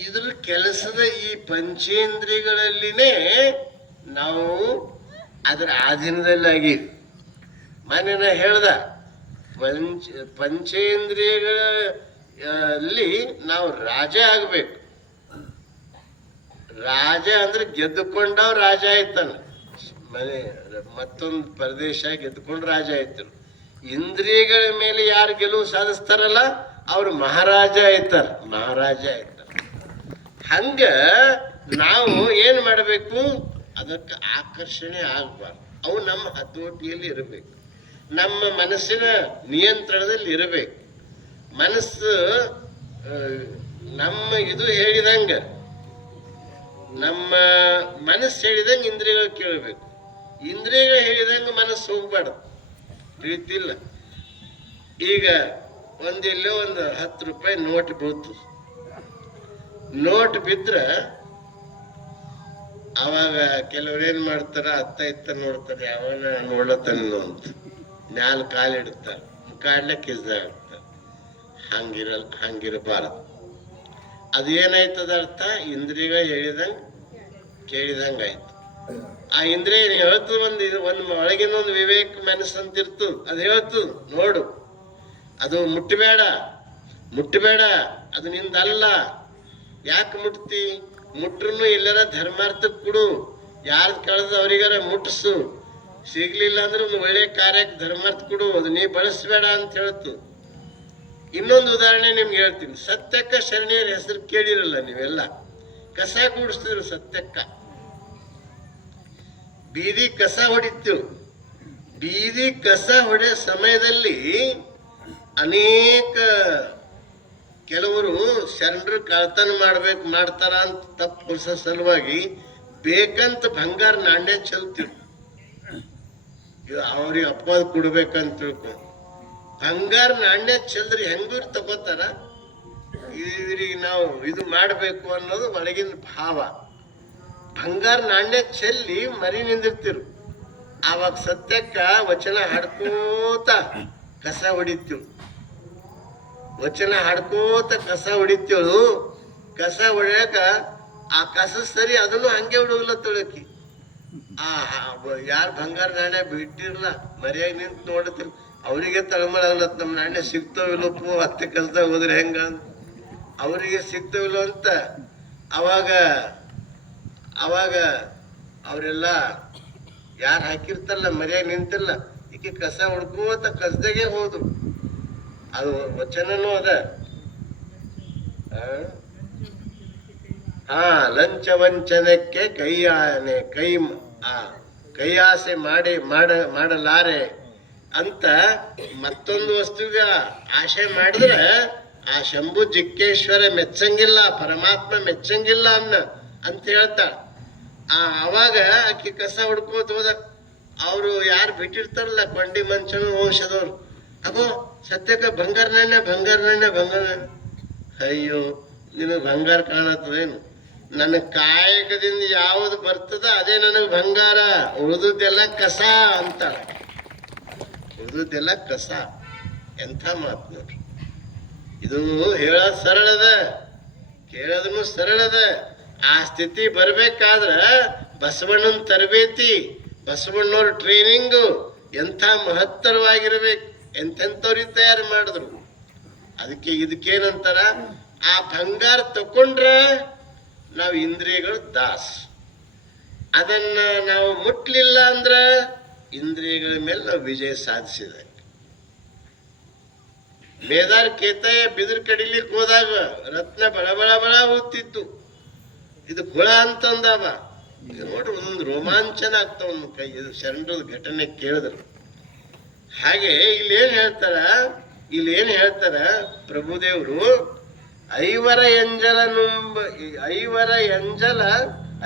ಇದ್ರ ಕೆಲಸದ ಈ ಪಂಚೇಂದ್ರಿಯಗಳಲ್ಲಿನೇ ನಾವು ಅದರ ಆಧೀನದಲ್ಲಿ ಆಗೀವಿ. ಮೊನ್ನೆ ನಾ ಹೇಳ್ದ, ಪಂಚೇಂದ್ರಿಯಗಳಲ್ಲಿ ನಾವು ರಾಜ ಆಗ್ಬೇಕು. ರಾಜ ಅಂದ್ರೆ ಗೆದ್ದುಕೊಂಡವ್ ರಾಜ ಆಯ್ತಾನ. ಮನೆ ಮತ್ತೊಂದು ಪ್ರದೇಶ ಗೆದ್ದುಕೊಂಡು ರಾಜ ಆಯ್ತರು. ಇಂದ್ರಿಯಗಳ ಮೇಲೆ ಯಾರು ಗೆಲುವು ಸಾಧಿಸ್ತಾರಲ್ಲ ಅವ್ರು ಮಹಾರಾಜ ಆಯ್ತಾರ, ಮಹಾರಾಜ ಆಯ್ತಾರ. ಹಂಗ ನಾವು ಏನ್ ಮಾಡಬೇಕು? ಅದಕ್ಕೆ ಆಕರ್ಷಣೆ ಆಗ್ಬಾರ್ದು. ಅವು ನಮ್ಮ ಹತೋಟಿಯಲ್ಲಿ ಇರಬೇಕು, ನಮ್ಮ ಮನಸ್ಸಿನ ನಿಯಂತ್ರಣದಲ್ಲಿ ಇರಬೇಕು. ಮನಸ್ಸು ನಮ್ಮ ಇದು ಹೇಳಿದಂಗ, ನಮ್ಮ ಮನಸ್ಸು ಹೇಳಿದಂಗೆ ಇಂದ್ರಿಯಗಳು ಕೇಳಬೇಕು, ಇಂದ್ರಿಯಗಳು ಹೇಳಿದಂಗೆ ಮನಸ್ಸು ಹೋಗ್ಬಾರ್ದು. ತಿಳಿತಿಲ್ಲ? ಈಗ ಒಂದೆಲ್ಲೋ ಒಂದು 10 ರೂಪಾಯಿ ನೋಟ್ ಬೀಳ್ತು. ನೋಟ್ ಬಿದ್ರೆ ಅವಾಗ ಕೆಲವ್ರು ಏನ್ ಮಾಡ್ತಾರ, ಅತ್ತ ಇತ್ತ ನೋಡ್ತಾರೆ, ಅವನ ನೋಡ್ಲತ್ತಾನೋ ಅಂತ ಮ್ಯಾಲ ಕಾಲಿಡ್ತಾರೆ, ಕಾಡ್ಲೆ ಕಿಸ್ದಾಡ್ತಾರೆ. ಹಂಗಿರಬಾರದು. ಅದು ಏನಾಯ್ತದ ಅರ್ಥ? ಇಂದ್ರಿಯಗಳು ಹೇಳಿದಂಗೆ ಕೇಳಿದಂಗೆ ಆಯ್ತು. ಆ ಇಂದ್ರಿಯ ಹೇಳ್ತದ, ಒಂದು ಒಳಗಿನ ಒಂದು ವಿವೇಕ ಮನಸ್ಸು ಅಂತ ಇರ್ತದ, ಅದು ಹೇಳ್ತದ, ನೋಡು ಅದು ಮುಟ್ಟಬೇಡ, ಅದು ನಿಂದಲ್ಲ. ಯಾಕೆ ಮುಟ್ತಿ? ಮುಟ್ರು ಎಲ್ಲರ ಧರ್ಮಾರ್ಥಕ್ಕೆ ಕೊಡು, ಯಾರ್ದು ಕಳೆದ ಅವ್ರಿಗಾರ ಮುಟ್ಟಿಸು, ಸಿಗ್ಲಿಲ್ಲ ಅಂದ್ರೆ ಒಂದು ಒಳ್ಳೆ ಕಾರ್ಯಕ್ಕೆ ಧರ್ಮಾರ್ಥ ಕೊಡು, ಅದು ನೀ ಬಳಸಬೇಡ ಅಂತ ಹೇಳ್ತು. ಇನ್ನೊಂದು ಉದಾಹರಣೆ ನಿಮ್ಗೆ ಹೇಳ್ತೀನಿ. ಸತ್ಯಕ್ಕ ಶರಣಿಯರ ಹೆಸರು ಕೇಳಿರಲ್ಲ ನೀವೆಲ್ಲ? ಕಸ ಕೂಡಿಸ್ತಿದ್ರು ಸತ್ಯಕ್ಕ. ಬೀದಿ ಕಸ ಹೊಡಿತು. ಬೀದಿ ಕಸ ಹೊಡೆಯೋ ಸಮಯದಲ್ಲಿ ಅನೇಕ ಕೆಲವರು ಶರಣರು ಕಳ್ತನ ಮಾಡ್ತಾರ ಅಂತ ತಪ್ಪು ಹೊಸ ಸಲುವಾಗಿ ಬೇಕಂತ ಬಂಗಾರ ನಾಣ್ಯ ಚೆಲ್ತಿರು. ಅವ್ರಿಗೆ ಅಪವಾದ ಕೊಡ್ಬೇಕಂತ ತಿಳ್ಕೊ. ಬಂಗಾರ ನಾಣ್ಯ ಚೆಲ್ದ್ರಿ ಹೆಂಗೂರು ತಗೋತಾರ. ಇವ್ರಿಗೆ ನಾವು ಇದು ಮಾಡಬೇಕು ಅನ್ನೋದು ಒಳಗಿನ ಭಾವ. ಬಂಗಾರ ನಾಣ್ಯ ಚೆಲ್ಲಿ ಮರಿ ನಿಂದಿರ್ತಿರು. ಆವಾಗ ಸತ್ಯಕ್ಕ ವಚನ ಹಾಡ್ಕೋತ ಕಸ ಹೊಡಿತೀವಿ. ವಚನ ಹಾಡ್ಕೋತ ಕಸ ಹೊಡಿತೀವಳು. ಕಸ ಹೊಡ್ಯಾಕ ಆ ಕಸ ಸರಿ ಅದನ್ನು ಹಂಗೆ ಹುಡುಗಲ್ಲ ತೊಳಕಿ. ಯಾರು ಬಂಗಾರ ನಾಣ್ಯ ಬಿಟ್ಟಿರಲ್ಲ ಮರ್ಯಾಗಿ ನಿಂತು ನೋಡತಿರ್, ಅವರಿಗೆ ತಳಮಳಾಗ್ಲತ್ ನಮ್ಮ ನಾಣ್ಯ ಸಿಗ್ತಾವಿಲ್ಲಪ್ಪು, ಹತ್ತೆ ಕಲ್ದಾಗ ಹೋದ್ರೆ ಹೆಂಗ ಅಂತ ಅವರಿಗೆ ಸಿಗ್ತಾವಿಲ್ಲ ಅಂತ. ಅವಾಗ ಅವರೆಲ್ಲ ಯಾರು ಹಾಕಿರ್ತಾರಲ್ಲ ಮರ್ಯಾಗಿ ನಿಂತಿಲ್ಲ, ಈಕೆ ಕಸ ಹೊಡ್ಕೋತ ಕಸದಾಗೆ ಹೋದ್ರು. ಅದು ವಚನನೂ ಅದ. ಲಂಚ ವಂಚನಕ್ಕೆ ಕೈಯಾಸೆ ಮಾಡಲಾರೆ ಅಂತ ಮತ್ತೊಂದು ವಸ್ತುವಿಗೆ ಆಶೆ ಮಾಡಿದ್ರೆ ಆ ಶಂಭು ಜಿಕ್ಕೇಶ್ವರ ಮೆಚ್ಚಂಗಿಲ್ಲ, ಪರಮಾತ್ಮ ಮೆಚ್ಚಂಗಿಲ್ಲ ಅಂತ ಹೇಳ್ತಾಳ. ಅವಾಗ ಆಕಿ ಕಸ ಹೊಡ್ಕೋತ ಹೋದ. ಅವರು ಯಾರು ಬಿಟ್ಟಿರ್ತಾರಲ್ಲ ಕೊಂಡಿ ಮನುಷ್ಯನ ವಂಶದವ್ರು, ಅಗೋ ಸತ್ಯಕ್ಕ ಬಂಗಾರ ನಾಣ್ಯ. ಅಯ್ಯೋ ನಿನಗೆ ಬಂಗಾರ ಕಾಣತ್ತದೇನು? ನನ್ನ ಕಾಯಕದಿಂದ ಯಾವುದು ಬರ್ತದ ಅದೇ ನನಗೆ ಬಂಗಾರ, ಉಳಿದದ್ದೆಲ್ಲ ಕಸ ಅಂತ. ಉಳಿದದ್ದೆಲ್ಲ ಕಸ. ಎಂಥ ಮಾತು ನೋಡ್ರಿ. ಇದು ಹೇಳೋದು ಸರಳದ, ಕೇಳೋದನ್ನು ಸರಳದ. ಆ ಸ್ಥಿತಿ ಬರ್ಬೇಕಾದ್ರ ಬಸವಣ್ಣನ ತರಬೇತಿ, ಬಸವಣ್ಣವ್ರ ಟ್ರೈನಿಂಗು ಎಂಥ ಮಹತ್ತರವಾಗಿರ್ಬೇಕು. ಎಂತೆಂಥವ್ರಿಗೆ ತಯಾರು ಮಾಡಿದ್ರು. ಇದಕ್ಕೇನಂತಾರ? ಆ ಬಂಗಾರ ತಕೊಂಡ್ರೆ ನಾವು ಇಂದ್ರಿಯಗಳು ದಾಸ್. ಅದನ್ನ ನಾವು ಮುಟ್ಲಿಲ್ಲ ಅಂದ್ರ ಇಂದ್ರಿಯಗಳ ಮೇಲೆ ನಾವು ವಿಜಯ ಸಾಧಿಸಿದ. ಮೇದಾರ್ ಕೇತಾಯ ಬಿದಿರು ಕಡಿಲಿಕ್ಕೆ ಹೋದಾಗ ರತ್ನ ಬಳ ಹೋಗ್ತಿತ್ತು. ಇದು ಹುಳ ಅಂತಂದವ. ನೋಡ್ರಿ ಒಂದೊಂದು ರೋಮಾಂಚನ ಆಗ್ತಾವ ಒಂದು ಕೈ. ಇದು ಶರಣರದ ಘಟನೆ ಕೇಳಿದ್ರು. ಹಾಗೆ ಇಲ್ಲೇನ್ ಹೇಳ್ತಾರ ಪ್ರಭುದೇವರು,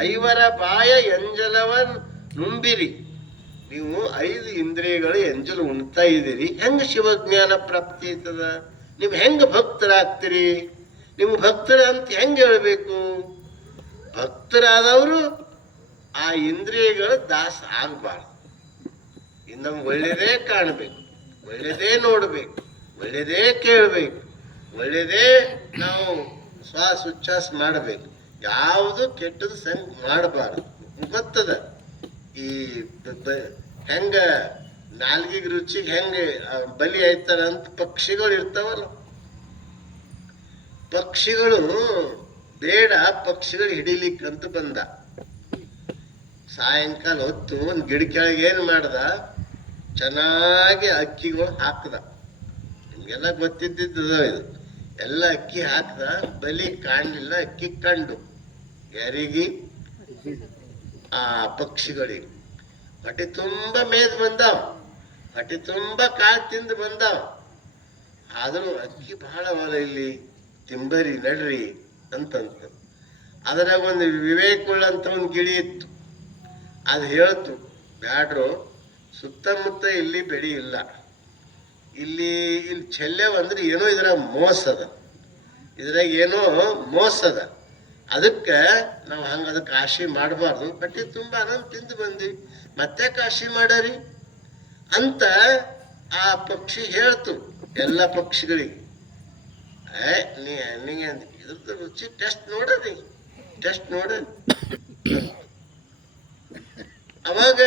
ಐವರ ಬಾಯ ಎಂಜಲವ ನುಂಬಿರಿ. ನೀವು 5 ಇಂದ್ರಿಯಗಳು ಎಂಜಲು ಉಣ್ತಾ ಇದ್ದೀರಿ, ಹೆಂಗ ಶಿವಜ್ಞಾನ ಪ್ರಾಪ್ತಿ ಆಯ್ತದ? ನೀವು ಹೆಂಗ ಭಕ್ತರಾಗ್ತೀರಿ? ನಿಮ್ಗೆ ಭಕ್ತರ ಅಂತ ಹೆಂಗೆ ಹೇಳ್ಬೇಕು? ಭಕ್ತರಾದವರು ಆ ಇಂದ್ರಿಯಗಳ ದಾಸ ಆಗಬಾರ್ದು. ಇನ್ನು ನಮ್ಗೆ ಒಳ್ಳೆಯದೇ ಕಾಣಬೇಕು, ಒಳ್ಳೆಯದೇ ನೋಡಬೇಕು, ಒಳ್ಳೆಯದೇ ಕೇಳಬೇಕು, ಒಳ್ಳೆಯದೇ ನಾವು ಶ್ವಾಸೋಚ್ಛ್ವಾಸ ಮಾಡಬೇಕು. ಯಾವುದು ಕೆಟ್ಟದ್ದು ಸಂಗ್ ಮಾಡಬಾರ್ದು. ಗೊತ್ತದ ಈ ಹೆಂಗ ನಾಲ್ಗಿಗೆ ರುಚಿಗೆ ಹೆಂಗೆ ಬಲಿ ಆಯ್ತಾರ ಅಂತ ಪಕ್ಷಿಗಳು ಇರ್ತಾವಲ್ಲ, ಪಕ್ಷಿಗಳು ಬೇಡ ಪಕ್ಷಿಗಳು ಹಿಡಿಲಿಕ್ಕಂತ ಬಂದ. ಸಾಯಂಕಾಲ ಹೊತ್ತು ಒಂದು ಗಿಡ ಕೆಳಗೆ ಏನು ಮಾಡ್ದ, ಚೆನ್ನಾಗಿ ಅಕ್ಕಿಗಳು ಹಾಕ್ದ. ನಿಮ್ಗೆಲ್ಲ ಗೊತ್ತಿದ್ದಿದ್ದದ ಇದು. ಎಲ್ಲ ಅಕ್ಕಿ ಹಾಕ್ದ, ಬಲಿ ಕಾಣಲಿಲ್ಲ, ಅಕ್ಕಿ ಕಂಡು. ಯಾರಿಗೆ? ಆ ಪಕ್ಷಿಗಳಿಗೆ. ಹೊಟ್ಟೆ ತುಂಬ ಮೇದ್ ಬಂದಾವ, ಹೊಟ್ಟೆ ತುಂಬ ಕಾಳು ತಿಂದು ಬಂದಾವ. ಆದರೂ ಅಕ್ಕಿ ಬಹಳ ಹೊಲ ಇಲ್ಲಿ ತಿಂಬರಿ ನಡ್ರಿ ಅಂತಂತ. ಅದ್ರಾಗ ಒಂದು ವಿವೇಕುಳ್ಳ ಅಂತ ಒಂದು ಗಿಳಿ ಇತ್ತು. ಅದು ಹೇಳ್ತು, ಬ್ಯಾಡ್ರು, ಸುತ್ತಮುತ್ತ ಇಲ್ಲಿ ಬೆಳಿ ಇಲ್ಲ, ಇಲ್ಲಿ ಚೆಲ್ಲೆವ ಅಂದ್ರೆ ಏನೋ ಇದ್ರಾಗ ಮೋಸದ, ಇದ್ರಾಗ ಏನೋ ಮೋಸದ. ಅದಕ್ಕೆ ನಾವು ಹಂಗೆ ಅದಕ್ಕೆ ಆಶೆ ಮಾಡಬಾರ್ದು. ಬಟ್ಟೆ ತುಂಬ ಆನಂದ ತಿಂದು ಬಂದ್ವಿ, ಮತ್ತೆ ಕಾಶಿ ಮಾಡರಿ ಅಂತ ಆ ಪಕ್ಷಿ ಹೇಳ್ತು ಎಲ್ಲ ಪಕ್ಷಿಗಳಿಗೆ. ನಿಂಗೆ ಇದ್ರದ್ದು ರುಚಿ ಟೆಸ್ಟ್ ನೋಡರಿ, ಟೆಸ್ಟ್ ನೋಡರಿ. ಅವಾಗ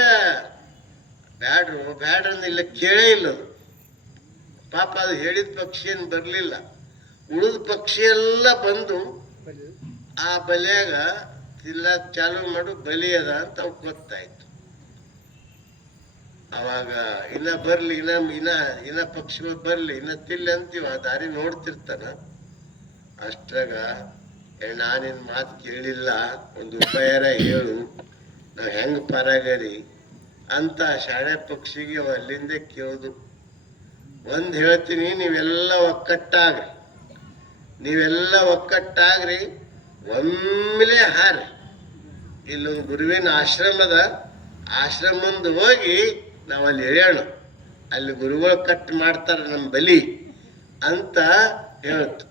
ಬ್ಯಾಡ್ರಂದ ಇಲ್ಲ, ಕೇಳೇ ಇಲ್ಲ ಅದು. ಪಾಪ ಅದು ಹೇಳಿದ ಪಕ್ಷಿ ಏನು ಬರಲಿಲ್ಲ. ಉಳಿದ ಪಕ್ಷಿ ಎಲ್ಲ ಬಂದು ಆ ಬಲಿಯಾಗ ತಿನ್ನಕ್ ಚಾಲು ಮಾಡು, ಬಲಿ ಅದ ಅಂತ ಅವ್ ಗೊತ್ತಾಯ್ತು. ಅವಾಗ ಇನ್ನ ಬರ್ಲಿ, ಇನ್ನ ಪಕ್ಷಿಗಳು ಬರ್ಲಿ, ಇನ್ನ ತಿಲ್ಲಿ ಅಂತೀವ, ಆ ದಾರಿ ನೋಡ್ತಿರ್ತಾನ. ಅಷ್ಟ್ರಾಗ ನಾನಿನ್ ಮಾತು ಕೇಳಿಲ್ಲ, ಒಂದು ಉಪಾಯರ ಹೇಳು, ನಾವ್ ಹೆಂಗ್ ಪಾರಾಗರಿ ಅಂತ ಶಾಣೆ ಪಕ್ಷಿಗೆ ಅವ ಅಲ್ಲಿಂದ ಕೇಳುದು. ಒಂದ್ ಹೇಳ್ತೀನಿ, ನೀವೆಲ್ಲ ಒಕ್ಕಟ್ಟಾಗ್ರಿ, ಒಮ್ಮೆಲೆ ಹಾರಿ. ಇಲ್ಲೊಂದು ಗುರುವಿನ ಆಶ್ರಮದ, ಆಶ್ರಮಂದು ಹೋಗಿ ನಾವು ಅಲ್ಲಿ ಎಳೆಯೋಣ, ಅಲ್ಲಿ ಗುರುಗಳು ಕಟ್ ಮಾಡ್ತಾರೆ ನಮ್ಮ ಬಲಿ ಅಂತ ಹೇಳ್ತು.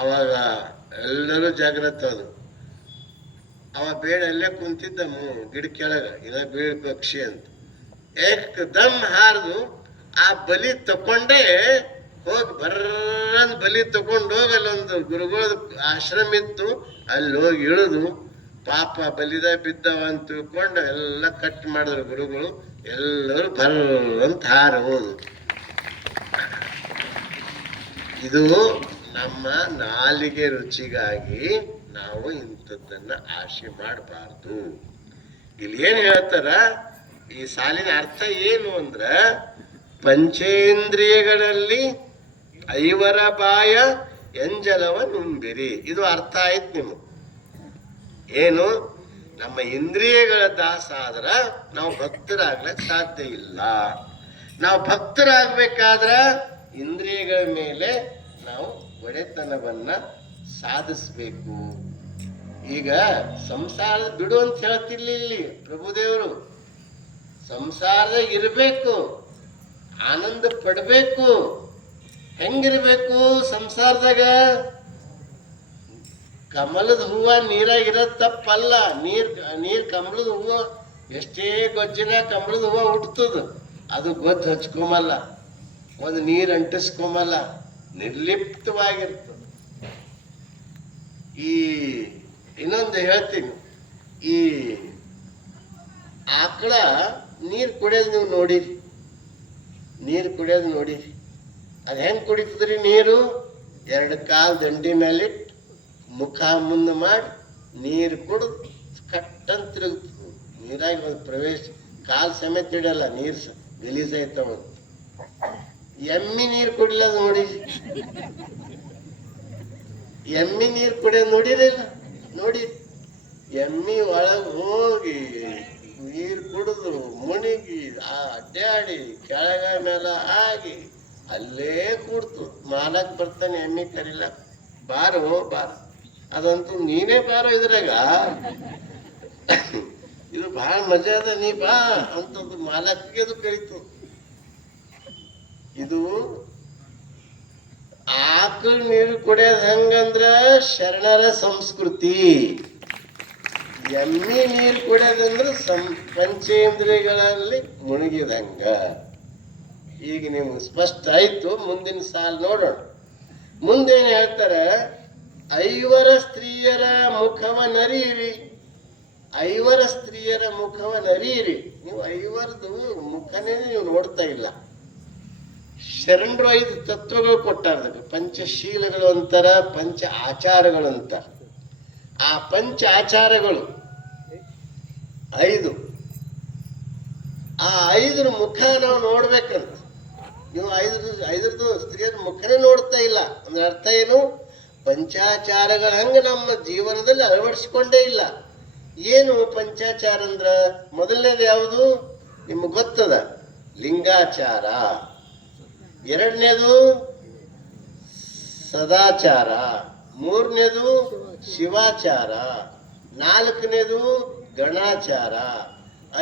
ಅವಾಗ ಎಲ್ಲರೂ ಜಾಗ್ರತೆ ಅದು. ಅವ ಬೇಡ ಅಲ್ಲೇ ಕುಂತಿದ್ದ ಗಿಡ ಕೆಳಗ, ಇನ್ನ ಬೀಳ್ ಪಕ್ಷಿ ಅಂತ. ಏಕದಮ್ ಹಾರ್ದು ಆ ಬಲಿ ತಕೊಂಡೇ ಹೋಗಿ ಬರ್ರಂದ್ ಬಲಿ ತಕೊಂಡು ಹೋಗಿ ಅಲ್ಲೊಂದು ಗುರುಗಳ ಆಶ್ರಮ ಇತ್ತು, ಅಲ್ಲಿ ಹೋಗಿ ಇಳಿದು ಪಾಪ ಬಲಿದ ಬಿದ್ದವ ಅಂತ ತಿಳ್ಕೊಂಡು ಎಲ್ಲ ಕಟ್ ಮಾಡಿದ್ರು ಗುರುಗಳು. ಎಲ್ಲರೂ ಬರ್ರಂತ ಹಾರಿ ಹೋದು. ಇದು ನಮ್ಮ ನಾಲಿಗೆ ರುಚಿಗಾಗಿ ನಾವು ಇಂಥದ್ದನ್ನ ಆಶೆ ಮಾಡಬಾರ್ದು. ಇಲ್ಲಿ ಏನ್ ಹೇಳ್ತಾರ, ಈ ಸಾಲಿನ ಅರ್ಥ ಏನು ಅಂದ್ರ, ಪಂಚೇಂದ್ರಿಯಗಳಲ್ಲಿ 5 ಬಾಯ ಎಂಜಲವ ನುಂಬಿರಿ. ಇದು ಅರ್ಥ ಆಯ್ತು ನಿಮಗೆ. ಏನು, ನಮ್ಮ ಇಂದ್ರಿಯಗಳ ದಾಸ ಆದ್ರ ನಾವು ಭಕ್ತರಾಗ್ಲಕ್ ಸಾಧ್ಯ ಇಲ್ಲ. ನಾವು ಭಕ್ತರಾಗಬೇಕಾದ್ರ ಇಂದ್ರಿಯಗಳ ಮೇಲೆ ನಾವು ಒಡೆತನವನ್ನ ಸಾಧಿಸ್ಬೇಕು. ಈಗ ಸಂಸಾರ ಬಿಡು ಅಂತ ಹೇಳ್ತಿರ್ಲಿ ಇಲ್ಲಿ ಪ್ರಭುದೇವರು. ಸಂಸಾರದಾಗ ಇರಬೇಕು, ಆನಂದ ಪಡಬೇಕು. ಹೆಂಗಿರ್ಬೇಕು ಸಂಸಾರದಾಗ? ಕಮಲದ ಹೂವ ನೀರಾಗಿರೋದು ತಪ್ಪಲ್ಲ. ನೀರ್ ಕಮಲದ ಹೂವು ಎಷ್ಟೇ ಗೊಜ್ಜಿನ ಕಮಲದ ಹೂವ ಹುಟ್ಟುತ್ತದ, ಅದು ಗೊಜ್ಜು ಹಚ್ಕೊಂಬಲ್ಲ, ಒಂದು ನೀರು ಅಂಟಿಸ್ಕೊಂಬಲ್ಲ, ನಿರ್ಲಿಪ್ತವಾಗಿರ್ತದೆ. ಈ ಇನ್ನೊಂದು ಹೇಳ್ತೀನಿ, ಈ ಆಕಳ ನೀರು ಕುಡಿಯೋದು ನೀವು ನೋಡಿರಿ, ನೀರು ಕುಡಿಯೋದು ನೋಡಿರಿ. ಅದು ಹೆಂಗೆ ಕುಡಿತದ್ರಿ ನೀರು? 2 ಕಾಲು ದಂಡಿ ಮೇಲೆ ಮುಖ ಮುಂದೆ ಮಾಡಿ ನೀರು ಕುಡಿದು ಕಟ್ಟಂತ ತಿರುಗ್ತದೆ. ನೀರಾಗಿ ಒಂದು ಪ್ರವೇಶ ಕಾಲು ಸಮೇತ ಇಡಲ್ಲ, ನೀರು ಗಲೀಜಾಯ್ತವ. ಎಮ್ಮಿ ನೀರು ಕುಡಿಯೋದು ನೋಡಿರಿ, ಎಮ್ಮಿ ನೀರು ಕುಡಿಯೋದು ನೋಡಿರಲ್ಲ? ನೋಡಿ, ಎಮ್ಮಿ ಒಳಗೆ ಹೋಗಿ ನೀರು ಕುಡಿದು ಮುಳುಗಿ ಅಡ್ಡಾಡಿ ಕೆಳಗ ಮೇಲೆ ಆಗಿ ಅಲ್ಲೇ ಕೂಡ್ತು. ಮಾಲಕ್ ಬರ್ತಾನೆ ಎಮ್ಮಿ ಕರಿಲ, ಬಾರೋ ಬಾರ, ಅದಂತೂ ನೀನೇ ಬಾರೋ ಇದ್ರಾಗ. ಇದು ಬಹಳ ಮಜಾ ಅದ, ನೀ ಬಾ ಅಂತಂದು ಮಾಲಕ್ಕಿಗೆ ಅದು ಕರೀತು. ಇದು ಆಕಳ ನೀರು ಕುಡಿಯೋದು ಹೆಂಗಂದ್ರ ಶರಣರ ಸಂಸ್ಕೃತಿ. ಎಮ್ಮಿ ನೀರು ಕುಡಿಯೋದಂದ್ರ ಪಂಚೇಂದ್ರಿಯಗಳಲ್ಲಿ ಮುಳುಗಿದಂಗ. ಈಗ ನಿಮ್ಗೆ ಸ್ಪಷ್ಟ ಆಯ್ತು. ಮುಂದಿನ ಸಾಲ ನೋಡೋಣ. ಮುಂದೇನು ಹೇಳ್ತಾರೆ? ಐವರ ಸ್ತ್ರೀಯರ ಮುಖವ ನರಿಯಿರಿ, ಐವರ ಸ್ತ್ರೀಯರ ಮುಖವ ನರಿಯಿರಿ. ನೀವು ಐವರದು ಮುಖನೇ ನೀವು ನೋಡ್ತಾ ಇಲ್ಲ. ಶರಣರು 5 ತತ್ವಗಳು ಕೊಟ್ಟಾರ. ಪಂಚಶೀಲಗಳು ಅಂತಾರ, ಪಂಚ ಆಚಾರಗಳು ಅಂತಾರ. ಆ ಪಂಚ ಆಚಾರಗಳು 5. ಆ 5 ಮುಖ ನಾವು ನೋಡ್ಬೇಕಂತ. ನೀವು 5 ಸ್ತ್ರೀಯರ ಮುಖನೇ ನೋಡ್ತಾ ಇಲ್ಲ ಅಂದ್ರೆ ಅರ್ಥ ಏನು? ಪಂಚಾಚಾರಗಳ ಹಂಗ ನಮ್ಮ ಜೀವನದಲ್ಲಿ ಅಳವಡಿಸ್ಕೊಂಡೇ ಇಲ್ಲ. ಏನು ಪಂಚಾಚಾರ ಅಂದ್ರ? ಮೊದಲನೇದು ಯಾವುದು ನಿಮ್ಗೆ ಗೊತ್ತದ? ಲಿಂಗಾಚಾರ. ಎರಡನೇದು ಸದಾಚಾರ. ಮೂರನೇದು ಶಿವಾಚಾರ. ನಾಲ್ಕನೇದು ಗಣಾಚಾರ.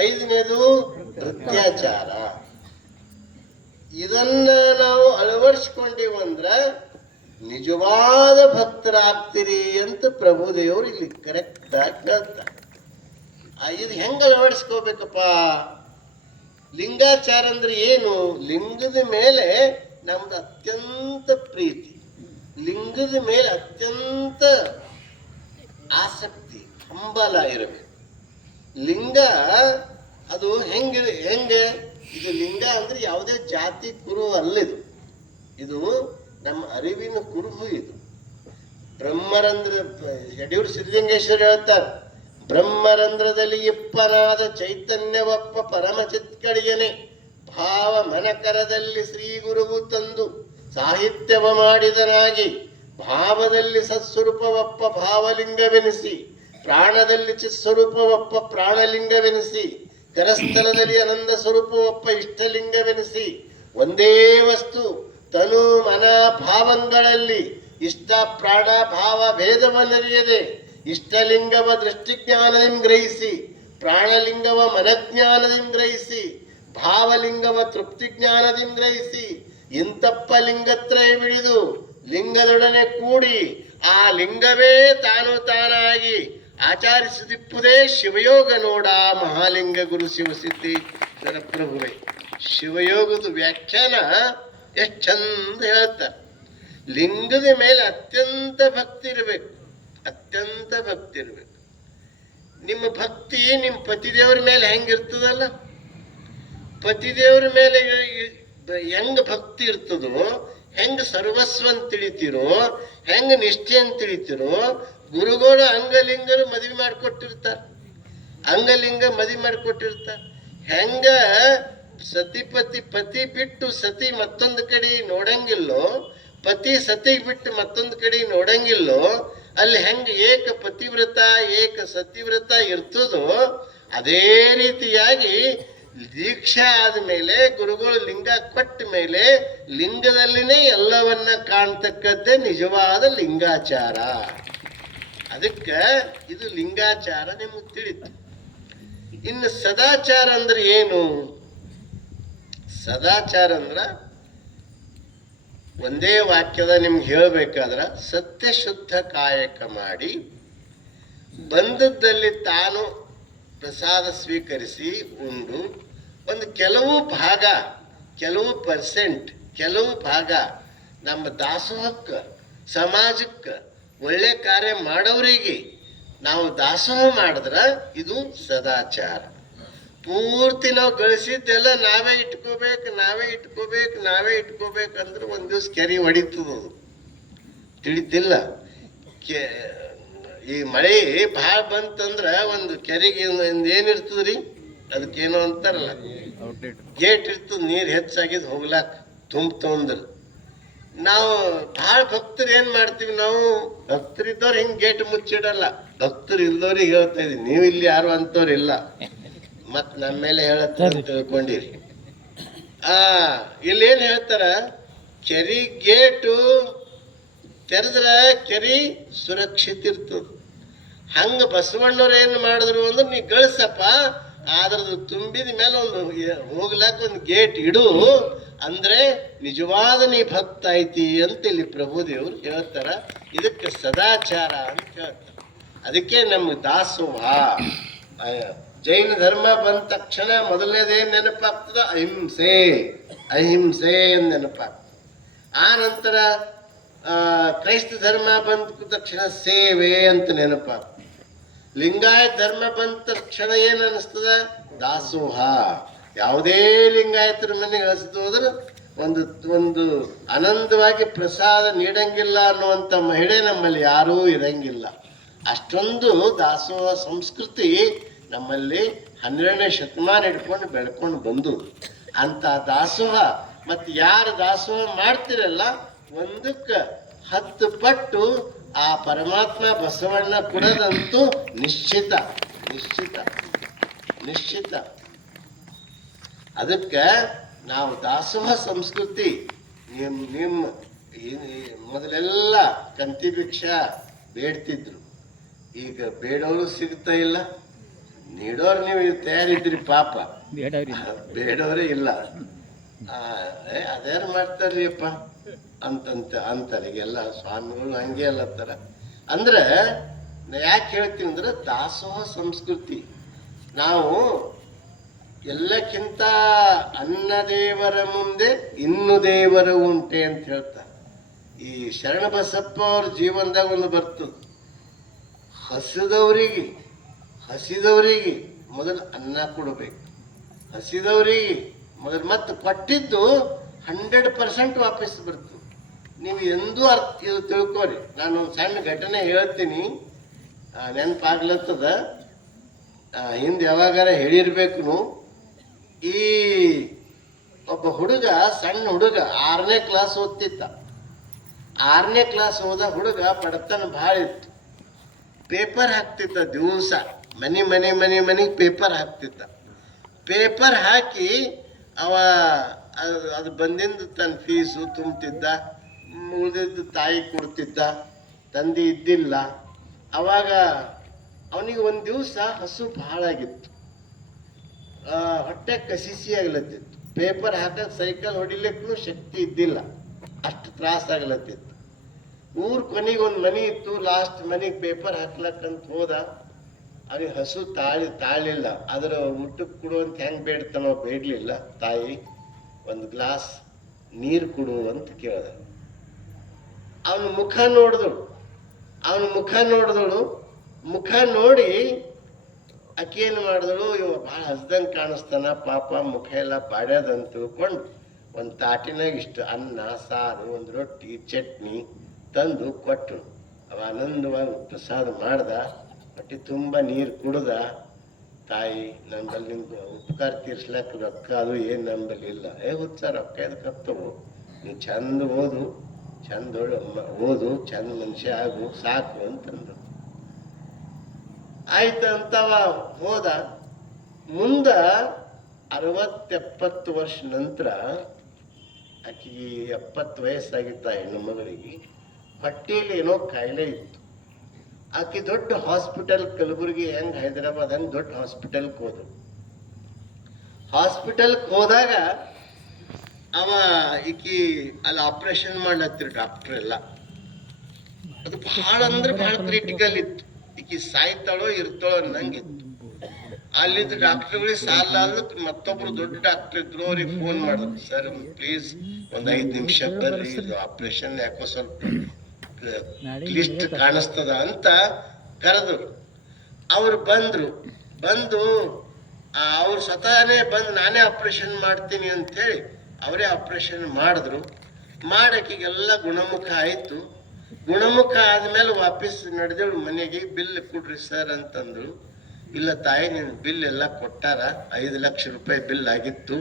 5ನೇದು ನೃತ್ಯಾಚಾರ. ಇದನ್ನ ನಾವು ಅಳವಡಿಸ್ಕೊಂಡಿವಂದ್ರ ನಿಜವಾದ ಭಕ್ತರಾಗ್ತೀರಿ ಅಂತ ಪ್ರಭುದೇವರು ಇಲ್ಲಿ ಕರೆಕ್ಟ್ ಆಗಿ ಹೇಳ್ತಾರೆ. ಇದು ಹೆಂಗ ಅಳವಡಿಸ್ಕೋಬೇಕಪ್ಪ? ಲಿಂಗಾಚಾರ ಅಂದ್ರೆ ಏನು? ಲಿಂಗದ ಮೇಲೆ ನಮ್ದು ಅತ್ಯಂತ ಪ್ರೀತಿ, ಲಿಂಗದ ಮೇಲೆ ಅತ್ಯಂತ ಆಸಕ್ತಿ, ಹಂಬಲ ಇರಬೇಕು. ಲಿಂಗ ಅದು ಹೆಂಗೆ ಇದು ಲಿಂಗ ಅಂದ್ರೆ ಯಾವುದೇ ಜಾತಿ ಕುರುಹು ಅಲ್ಲಿದು. ಇದು ನಮ್ಮ ಅರಿವಿನ ಕುರುಹು. ಇದು ಬ್ರಹ್ಮರಂಧ್ರ. ಯಡಿಯೂರು ಸಿದ್ಧಲಿಂಗೇಶ್ವರ ಹೇಳ್ತಾರೆ, ಬ್ರಹ್ಮರಂಧ್ರದಲ್ಲಿ ಇಪ್ಪನಾದ ಚೈತನ್ಯವಪ್ಪ ಪರಮ ಚಿತ್ಕಡಿಯನೆ ಭಾವ ಮನಕರದಲ್ಲಿ ಶ್ರೀ ಗುರುವು ತಂದು ಸಾಹಿತ್ಯವ ಮಾಡಿದನಾಗಿ ಭಾವದಲ್ಲಿ ಸತ್ಸ್ವರೂಪವಪ್ಪ ಭಾವಲಿಂಗವೆನಿಸಿ ಪ್ರಾಣದಲ್ಲಿ ಚಿತ್ಸ್ವರೂಪವಪ್ಪ ಪ್ರಾಣಲಿಂಗವೆನಿಸಿ ಕರಸ್ಥಲದಲ್ಲಿ ಆನಂದ ಸ್ವರೂಪವಪ್ಪ ಇಷ್ಟಲಿಂಗವೆನಿಸಿ ಒಂದೇ ವಸ್ತು ತನು ಮನ ಭಾವಂಗಳಲ್ಲಿ ಇಷ್ಟ ಪ್ರಾಣ ಭಾವ ಭೇದವನ್ನರಿಯದೆ ಇಷ್ಟಲಿಂಗವ ದೃಷ್ಟಿಜ್ಞಾನದಿಂದ ಗ್ರಹಿಸಿ ಪ್ರಾಣಲಿಂಗವ ಮನಜ್ಞಾನದಿಂದ ಗ್ರಹಿಸಿ ಭಾವಲಿಂಗವ ತೃಪ್ತಿಜ್ಞಾನದಿಂದ ಗ್ರಹಿಸಿ ಇಂತಪ್ಪ ಲಿಂಗತ್ರಯ ಬಿಡಿದು ಲಿಂಗದೊಡನೆ ಕೂಡಿ ಆ ಲಿಂಗವೇ ತಾನು ತಾನಾಗಿ ಆಚರಿಸಿದಿಪ್ಪುದೇ ಶಿವಯೋಗ ನೋಡ ಮಹಾಲಿಂಗ ಗುರು ಶಿವಸಿದ್ದೇಶ್ವರ ಪ್ರಭುವೇ. ಶಿವಯೋಗದ ವ್ಯಾಖ್ಯಾನ ಎಷ್ಟು ಚಂದ ಹೇಳ್ತಾರೆ. ಲಿಂಗದ ಮೇಲೆ ಅತ್ಯಂತ ಭಕ್ತಿ ಇರಬೇಕು, ಅತ್ಯಂತ ಭಕ್ತಿ ಇರಬೇಕು. ನಿಮ್ಮ ಭಕ್ತಿ ನಿಮ್ಮ ಪತಿದೇವರ ಮೇಲೆ ಹೆಂಗಿರ್ತದಲ್ಲ, ಪತಿದೇವರ ಮೇಲೆ ಹೆಂಗ ಭಕ್ತಿ ಇರ್ತದೋ, ಹೆಂಗ ಸರ್ವಸ್ವ ಅಂತ ತಿಳಿತೀರೋ, ಹೆಂಗ ನಿಷ್ಠೆ ಅಂತ ತಿಳಿತೀರೋ. ಗುರುಗಳು ಅಂಗಲಿಂಗರು ಮದುವೆ ಮಾಡಿಕೊಟ್ಟಿರ್ತಾರೆ, ಅಂಗಲಿಂಗ ಮದುವೆ ಮಾಡಿಕೊಟ್ಟಿರ್ತಾರೆ. ಹೆಂಗ ಸತಿಪತಿ ಪತಿ ಬಿಟ್ಟು ಸತಿ ಮತ್ತೊಂದು ಕಡೆ ನೋಡಂಗಿಲ್ಲೋ, ಪತಿ ಸತಿ ಬಿಟ್ಟು ಮತ್ತೊಂದು ಕಡೆ ನೋಡಂಗಿಲ್ಲೋ, ಅಲ್ಲಿ ಹೆಂಗ ಏಕ ಪತಿವ್ರತ ಏಕ ಸತಿವ್ರತ ಇರ್ತದೋ ಅದೇ ರೀತಿಯಾಗಿ ದೀಕ್ಷಾ ಆದ್ಮೇಲೆ ಗುರುಗಳು ಲಿಂಗ ಕೊಟ್ಟ ಮೇಲೆ ಲಿಂಗದಲ್ಲಿನೇ ಎಲ್ಲವನ್ನ ಕಾಣ್ತಕ್ಕದ್ದೇ ನಿಜವಾದ ಲಿಂಗಾಚಾರ. ಅದಕ್ಕೆ ಇದು ಲಿಂಗಾಚಾರ ನಿಮಗೆ ತಿಳಿತು. ಇನ್ನು ಸದಾಚಾರ ಅಂದ್ರೆ ಏನು? ಸದಾಚಾರ ಅಂದ್ರ ಒಂದೇ ವಾಕ್ಯದ ನಿಮ್ಗೆ ಹೇಳ್ಬೇಕಾದ್ರ ಸತ್ಯ ಶುದ್ಧ ಕಾಯಕ ಮಾಡಿ ಬಂದದ್ದಲ್ಲಿ ತಾನು ಪ್ರಸಾದ ಸ್ವೀಕರಿಸಿ ಉಂಡು ಒಂದು ಕೆಲವು ಭಾಗ, ಕೆಲವು ಪರ್ಸೆಂಟ್, ಕೆಲವು ಭಾಗ ನಮ್ಮ ದಾಸೋಹಕ್ಕೆ ಸಮಾಜಕ್ಕೆ ಒಳ್ಳೆ ಕಾರ್ಯ ಮಾಡೋರಿಗೆ ನಾವು ದಾಸೋಹ ಮಾಡಿದ್ರೆ ಇದು ಸದಾಚಾರ. ಪೂರ್ತಿ ನಾವು ಗಳಿಸಿದ್ದೆಲ್ಲ ನಾವೇ ಇಟ್ಕೋಬೇಕಂದ್ರೆ ಒಂದು ದಿವಸ ಕೆರೆ ಹೊಡಿತದ. ತಿಳಿತಿಲ್ಲ, ಈ ಮಳೆ ಭಾಳ ಬಂತಂದ್ರ ಒಂದು ಕೆರೆಗೆ ಏನಿರ್ತದ್ರಿ, ಅದಕ್ಕೇನೋ ಅಂತಾರಲ್ಲ, ಗೇಟ್ ಇರ್ತದ, ನೀರು ಹೆಚ್ಚಾಗಿದ್ದು ಹೋಗ್ಲಾಕ ತುಂಬ್ತಂದ್ರ. ನಾವು ಭಾಳ ಭಕ್ತರು ಏನ್ ಮಾಡ್ತೀವಿ, ನಾವು ಭಕ್ತರಿದ್ದವ್ರು ಹಿಂಗೆ ಗೇಟ್ ಮುಚ್ಚಿಡಲ್ಲ. ಭಕ್ತರು ಇಲ್ದವ್ರಿಗೆ ಹೇಳ್ತಾ ಇದೀವಿ, ನೀವು ಇಲ್ಲಿ ಯಾರು ಅಂತವ್ರು ಇಲ್ಲ, ಮತ್ ನಮ್ಮ ಮೇಲೆ ಹೇಳತ್ತ ತಿಳ್ಕೊಂಡಿರಿ. ಇಲ್ಲೇನ್ ಹೇಳ್ತಾರ, ಕೆರೆ ಗೇಟು ತೆರೆದ್ರೆ ಕೆರೆ ಸುರಕ್ಷಿತ ಇರ್ತದೆ. ಹಂಗೆ ಬಸವಣ್ಣವ್ರು ಏನು ಮಾಡಿದ್ರು ಅಂದ್ರೆ ನೀ ಗಳಿಸಪ್ಪ, ಅದ್ರದ್ದು ತುಂಬಿದ ಮೇಲೆ ಒಂದು ಹೋಗ್ಲಾಕ ಒಂದು ಗೇಟ್ ಇಡು ಅಂದ್ರೆ ನಿಜವಾದ ನೀ ಭಕ್ತ ಐತಿ ಅಂತ ಇಲ್ಲಿ ಪ್ರಭುದೇವರು ಹೇಳ್ತಾರ. ಇದಕ್ಕೆ ಸದಾಚಾರ ಅಂತ ಹೇಳ್ತಾರೆ. ಅದಕ್ಕೆ ನಮ್ಗೆ ದಾಸೋಹ. ಜೈನ ಧರ್ಮ ಬಂದ ತಕ್ಷಣ ಮೊದಲನೇದೇನು ನೆನಪಾಗ್ತದ? ಅಹಿಂಸೆ. ಅಹಿಂಸೆ ಅಂತ ನೆನಪಾಗ್ತದೆ. ಆ ನಂತರ ಕ್ರೈಸ್ತ ಧರ್ಮ ಬಂದ ತಕ್ಷಣ ಸೇವೆ ಅಂತ ನೆನಪಾಗ್ತದೆ. ಲಿಂಗಾಯತ ಧರ್ಮ ಬಂದ ತಕ್ಷಣ ಏನು ಅನಿಸ್ತದ? ದಾಸೋಹ. ಯಾವುದೇ ಲಿಂಗಾಯತರ ಮನೆಗೆ ಹಸಿದು ಹೋದ್ರೆ ಒಂದು ಆನಂದವಾಗಿ ಪ್ರಸಾದ ನೀಡಂಗಿಲ್ಲ ಅನ್ನುವಂಥ ಮಹಿಳೆ ನಮ್ಮಲ್ಲಿ ಯಾರೂ ಇರಂಗಿಲ್ಲ. ಅಷ್ಟೊಂದು ದಾಸೋಹ ಸಂಸ್ಕೃತಿ ನಮ್ಮಲ್ಲಿ 12ನೇ ಶತಮಾನ ಹಿಡ್ಕೊಂಡು ಬೆಳ್ಕೊಂಡು ಬಂದು ಅಂತ ದಾಸೋಹ. ಮತ್ತು ಯಾರು ದಾಸೋಹ ಮಾಡ್ತಿರಲ್ಲ ಒಂದಕ್ಕೆ 10 ಪಟ್ಟು ಆ ಪರಮಾತ್ಮ ಬಸವಣ್ಣ ಕೊಡೋದಂತೂ ನಿಶ್ಚಿತ ನಿಶ್ಚಿತ ನಿಶ್ಚಿತ. ಅದಕ್ಕೆ ನಾವು ದಾಸೋಹ ಸಂಸ್ಕೃತಿ ನಿಮ್ಮ ಮೊದಲೆಲ್ಲ ಕಂತಿ ಭಿಕ್ಷಾ ಬೇಡ್ತಿದ್ರು. ಈಗ ಬೇಡವರು ಸಿಗ್ತಾ ಇಲ್ಲ, ನೀಡೋರು ನೀವು ತಯಾರಿದ್ರಿ ಪಾಪ, ಬೇಡವರೇ ಇಲ್ಲ. ಅದ್ಯಾರು ಮಾಡ್ತಾರ್ರಿಯಪ್ಪ ಅಂತಾರೆ ಈಗೆಲ್ಲ ಸ್ವಾಮಿಗಳು ಹಂಗೆ ಅಲ್ಲತ್ತಾರ. ಅಂದ್ರೆ ಯಾಕೆ ಹೇಳ್ತೀವಿ ಅಂದ್ರೆ ದಾಸೋಹ ಸಂಸ್ಕೃತಿ. ನಾವು ಎಲ್ಲಕ್ಕಿಂತ ಅನ್ನ ದೇವರ ಮುಂದೆ ಇನ್ನು ದೇವರು ಉಂಟೆ ಅಂತ ಹೇಳ್ತಾರೆ. ಈ ಶರಣಬಸಪ್ಪ ಅವ್ರ ಜೀವನದಾಗ ಒಂದು ಬರ್ತದೆ, ಹಸಿದವರಿಗೆ ಮೊದಲು ಅನ್ನ ಕೊಡಬೇಕು, ಹಸಿದವರಿಗೆ ಮೊದಲು. ಮತ್ತು ಕೊಟ್ಟಿದ್ದು 100% ವಾಪಸ್ ಬರ್ತದೆ. ನೀವು ಎಂದೂ ಇದು ತಿಳ್ಕೊರಿ. ನಾನು ಒಂದು ಸಣ್ಣ ಘಟನೆ ಹೇಳ್ತೀನಿ, ನೆನಪಾಗ್ಲತ್ತದ. ಹಿಂದೆ ಯಾವಾಗಾರ ಹೇಳಿರ್ಬೇಕು. ಈ ಒಬ್ಬ ಹುಡುಗ, ಸಣ್ಣ ಹುಡುಗ 6ನೇ ಕ್ಲಾಸ್ ಓದ್ತಿದ್ದ. 6ನೇ ಕ್ಲಾಸ್ ಹೋದ ಹುಡುಗ ಬಡತನ ಭಾಳ ಇತ್ತು. ಪೇಪರ್ ಹಾಕ್ತಿದ್ದ ದಿವಸ, ಮನೆಗೆ ಪೇಪರ್ ಹಾಕ್ತಿದ್ದ. ಪೇಪರ್ ಹಾಕಿ ಅದು ಬಂದಿಂದ ತನ್ನ ಫೀಸು ತುಂಬ್ತಿದ್ದ, ಉಳಿದಿದ್ದು ತಾಯಿ ಕೊಡ್ತಿದ್ದ. ತಂದೆ ಇದ್ದಿಲ್ಲ. ಅವಾಗ ಅವನಿಗೆ ಒಂದು ದಿವಸ ಹಸು ಭಾಳಾಗಿತ್ತು, ಹೊಟ್ಟೆ ಕಸಿಸಿ ಆಗ್ಲತ್ತಿತ್ತು. ಪೇಪರ್ ಹಾಕಕ್ಕೆ ಸೈಕಲ್ ಹೊಡಿಲಿಕ್ಕೂ ಶಕ್ತಿ ಇದ್ದಿಲ್ಲ, ಅಷ್ಟು ತ್ರಾಸ ಆಗ್ಲತ್ತಿತ್ತು. ಊರ್ ಕೊನೆಗೆ ಒಂದು ಮನೆ ಇತ್ತು, ಲಾಸ್ಟ್ ಮನೆಗೆ ಪೇಪರ್ ಹಾಕ್ಲಕ್ಕಂತ ಹೋದ. ಅವ್ನಿಗೆ ಹಸು ತಾಳಿಲ್ಲ. ಅದರ ಊಟಕ್ಕೆ ಕೊಡುವಂತ ಹೆಂಗೆ ಬೇಡ್ತಾನೋ ಬೇಡಲಿಲ್ಲ. ತಾಯಿ ಒಂದು ಗ್ಲಾಸ್ ನೀರು ಕೊಡು ಅಂತ ಕೇಳ್ದ. ಅವನ ಮುಖ ನೋಡಿದಳು. ಮುಖ ನೋಡಿ ಆಕೆ ಏನು ಮಾಡಿದಳು, ಇವ ಭಾಳ ಹಸ್ದಂಗೆ ಕಾಣಿಸ್ತಾನ ಪಾಪ, ಮುಖ ಎಲ್ಲ ಬಾಡ್ಯದಂತ ತಿಳ್ಕೊಂಡು ಒಂದು ತಾಟಿನಾಗ ಇಷ್ಟು ಅನ್ನ, ಸಾರು, ಒಂದು ರೊಟ್ಟಿ, ಚಟ್ನಿ ತಂದು ಕೊಟ್ಟರು. ಅವ ಆನಂದವಾಗಿ ಪ್ರಸಾದ ಮಾಡ್ದ. ಹೊಟ್ಟೆ ತುಂಬ ನೀರು ಕುಡ್ದ. ತಾಯಿ, ನಂಬಲ್ಲಿ ನಿಮ್ಗೆ ಉಪಕಾರ ತೀರ್ಸ್ಲಕ್ಕ ರೊಕ್ಕ ಅದು ಏನು ನಂಬಲ್ಲಿ ಇಲ್ಲ. ಹುಚ್ಚ ರೊಕ್ಕ ಎದಕ್ಕೆ ಹತ್ತವು, ನೀವು ಚಂದ ಓದು, ಚಂದ ಮನುಷ್ಯ ಆಗು ಸಾಕು ಅಂತಂದು. ಆಯ್ತಂತವ ಹೋದ. ಮುಂದ 60-70 ವರ್ಷ ನಂತರ ಆಕೆಗೆ 70 ವಯಸ್ಸಾಗಿತ್ತ ಹೆಣ್ಣು ಮಗಳಿಗೆ. ಹೊಟ್ಟೆಯಲ್ಲಿ ಏನೋ ಕಾಯಿಲೆ ಇತ್ತು. ಆಕೆ ದೊಡ್ಡ ಹಾಸ್ಪಿಟಲ್, ಕಲಬುರಗಿ ಹೆಂಗೆ ಹೈದರಾಬಾದ್ ಹಂಗೆ ದೊಡ್ಡ ಹಾಸ್ಪಿಟಲ್ಗೆ ಹೋದ್ರು. ಹಾಸ್ಪಿಟಲ್ಗೆ ಹೋದಾಗ ಈಕಿ ಅಲ್ಲಿ ಆಪರೇಷನ್ ಮಾಡ್ಲತ್ತಿರು ಡಾಕ್ಟರ್ ಎಲ್ಲ. ಅದು ಭಾಳ ಅಂದ್ರೆ ಭಾಳ ಕ್ರಿಟಿಕಲ್ ಇತ್ತು. ಈಕಿ ಸಾಯ್ತಾಳೋ ಇರ್ತಾಳೋ ಅನ್ನಂಗಿತ್ತು. ಅಲ್ಲಿದ್ದ ಡಾಕ್ಟರ್ಗಳಿಗೆ ಸಾಲ ಅಲ್ಲಕ್ಕೆ ಮತ್ತೊಬ್ರು ದೊಡ್ಡ ಡಾಕ್ಟರ್ ಇದ್ರು. ಅವ್ರಿಗೆ ಫೋನ್ ಮಾಡಿದ್ರು, ಸರ್ ಪ್ಲೀಸ್ ಒಂದು 5 ನಿಮಿಷ ಬರ್ರಿ, ಇದು ಆಪರೇಷನ್ ಯಾಕೋ ಸ್ವಲ್ಪ ಕ್ಲಿಷ್ಟ ಕಾಣಿಸ್ತದ ಅಂತ ಕರೆದ್ರು. ಅವ್ರು ಬಂದು ಅವ್ರು ಸ್ವತಃನೇ ಬಂದು ನಾನೇ ಆಪರೇಷನ್ ಮಾಡ್ತೀನಿ ಅಂತೇಳಿ ಅವರೇ ಆಪರೇಷನ್ ಮಾಡಿದ್ರು. ಮಾಡಕ್ಕಿಗೆಲ್ಲ ಗುಣಮುಖ ಆಯಿತು. ಗುಣಮುಖ ಆದ್ಮೇಲೆ ವಾಪಸ್ ನಡೆದಳು ಮನೆಗೆ. ಬಿಲ್ ಕೊಡ್ರಿ ಸರ್ ಅಂತಂದ್ರು. ಇಲ್ಲ ತಾಯಿ, ನಿನ್ನ ಬಿಲ್ ಎಲ್ಲ ಕೊಟ್ಟಾರ, 5 ಲಕ್ಷ ರೂಪಾಯಿ ಬಿಲ್ ಆಗಿತ್ತು.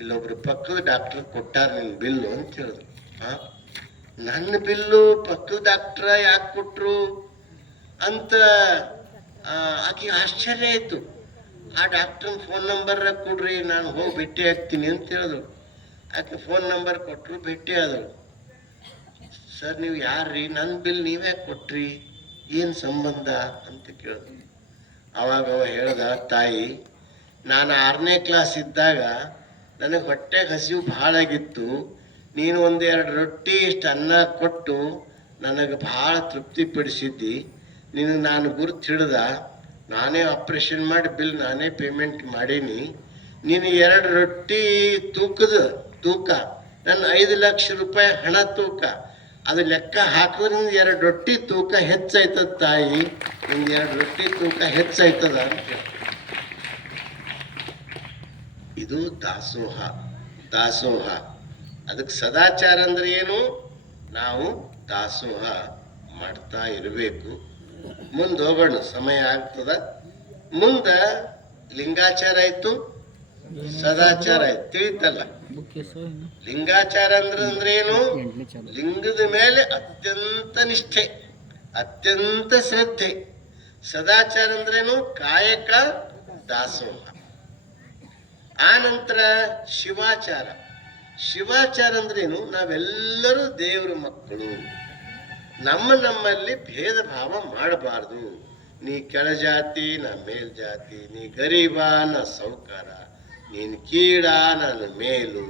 ಇಲ್ಲೊಬ್ರು ಪಕ್ಕದ ಡಾಕ್ಟರ್ ಕೊಟ್ಟಾರ ನಿನ್ನ ಬಿಲ್ಲು ಅಂತ ಹೇಳಿದ್ರು. ನನ್ನ ಬಿಲ್ಲು ಪಕ್ಕದ ಡಾಕ್ಟ್ರ ಯಾಕೆ ಕೊಟ್ರು ಅಂತ ಆಕೆ ಆಶ್ಚರ್ಯ ಆಯಿತು. ಆ ಡಾಕ್ಟ್ರನ ಫೋನ್ ನಂಬರ್ ಕೊಡ್ರಿ, ನಾನು ಹೋಗಿ ಭೇಟಿ ಆಗ್ತೀನಿ ಅಂತ ಹೇಳಿದ್ರು. ಆಕೆ ಫೋನ್ ನಂಬರ್ ಕೊಟ್ಟರು, ಭೇಟಿ ಆದಳು. ಸರ್ ನೀವು ಯಾರ್ರಿ, ನನ್ನ ಬಿಲ್ ನೀವೇ ಕೊಟ್ರಿ, ಏನು ಸಂಬಂಧ ಅಂತ ಕೇಳಿದ್ರು. ಅವಾಗ ಅವ ಹೇಳ್ದ, ತಾಯಿ ನಾನು 6ನೇ ಕ್ಲಾಸ್ ಇದ್ದಾಗ ನನಗೆ ಹೊಟ್ಟೆಗೆ ಹಸಿವು ಭಾಳ ಆಗಿತ್ತು, ನೀನು 1-2 ರೊಟ್ಟಿ ಇಷ್ಟು ಅನ್ನ ಕೊಟ್ಟು ನನಗೆ ಭಾಳ ತೃಪ್ತಿಪಡಿಸಿದ್ದಿ, ನಿನಗೆ ನಾನು ಗುರುತು ಹಿಡ್ದ, ನಾನೇ ಆಪ್ರೇಷನ್ ಮಾಡಿ ಬಿಲ್ ನಾನೇ ಪೇಮೆಂಟ್ ಮಾಡೀನಿ, ನೀನು 2 ರೊಟ್ಟಿ ತೂಕ ನನ್ನ 5 ಲಕ್ಷ ರೂಪಾಯಿ ಹಣ ತೂಕ, ಅದು ಲೆಕ್ಕ ಹಾಕಿದ್ರಿಂದ 2 ರೊಟ್ಟಿ ತೂಕ ಹೆಚ್ಚಾಯ್ತದ ತಾಯಿ, ನಿಂಗೆ 2 ರೊಟ್ಟಿ ತೂಕ ಹೆಚ್ಚಾಯ್ತದ ಅಂತ ಹೇಳಿ. ಇದು ದಾಸೋಹ. ಅದಕ್ಕೆ ಸದಾಚಾರ ಅಂದ್ರೆ ಏನು? ನಾವು ದಾಸೋಹ ಮಾಡ್ತಾ ಇರಬೇಕು. ಮುಂದೆ ಹೋಗೋಣ, ಸಮಯ ಆಗ್ತದ. ಮುಂದೆ ಲಿಂಗಾಚಾರ ಆಯ್ತು, ಸದಾಚಾರ ಆಯ್ತು, ತಿಳಿತಲ್ಲ. ಲಿಂಗಾಚಾರ ಅಂದ್ರೆ ಏನು? ಲಿಂಗದ ಮೇಲೆ ಅತ್ಯಂತ ನಿಷ್ಠೆ, ಅತ್ಯಂತ ಶ್ರದ್ಧೆ. ಸದಾಚಾರ ಅಂದ್ರೇನು? ಕಾಯಕ ದಾಸೋಹ. ಆ ನಂತರ ಶಿವಾಚಾರ. ಶಿವಾಚಾರ ಅಂದ್ರೇನು? ನಾವೆಲ್ಲರೂ ದೇವರ ಮಕ್ಕಳು, ನಮ್ಮಲ್ಲಿ ಭೇದ ಭಾವ ಮಾಡಬಾರ್ದು. ನೀ ಕೆಳಜಾತಿ, ನಾ ಮೇಲ್ಜಾತಿ, ನೀ ಗರೀಬ, ನಾ ಸೌಕಾರ, ನೀನು ಕೀಡ, ನಾನು ಮೇಲು,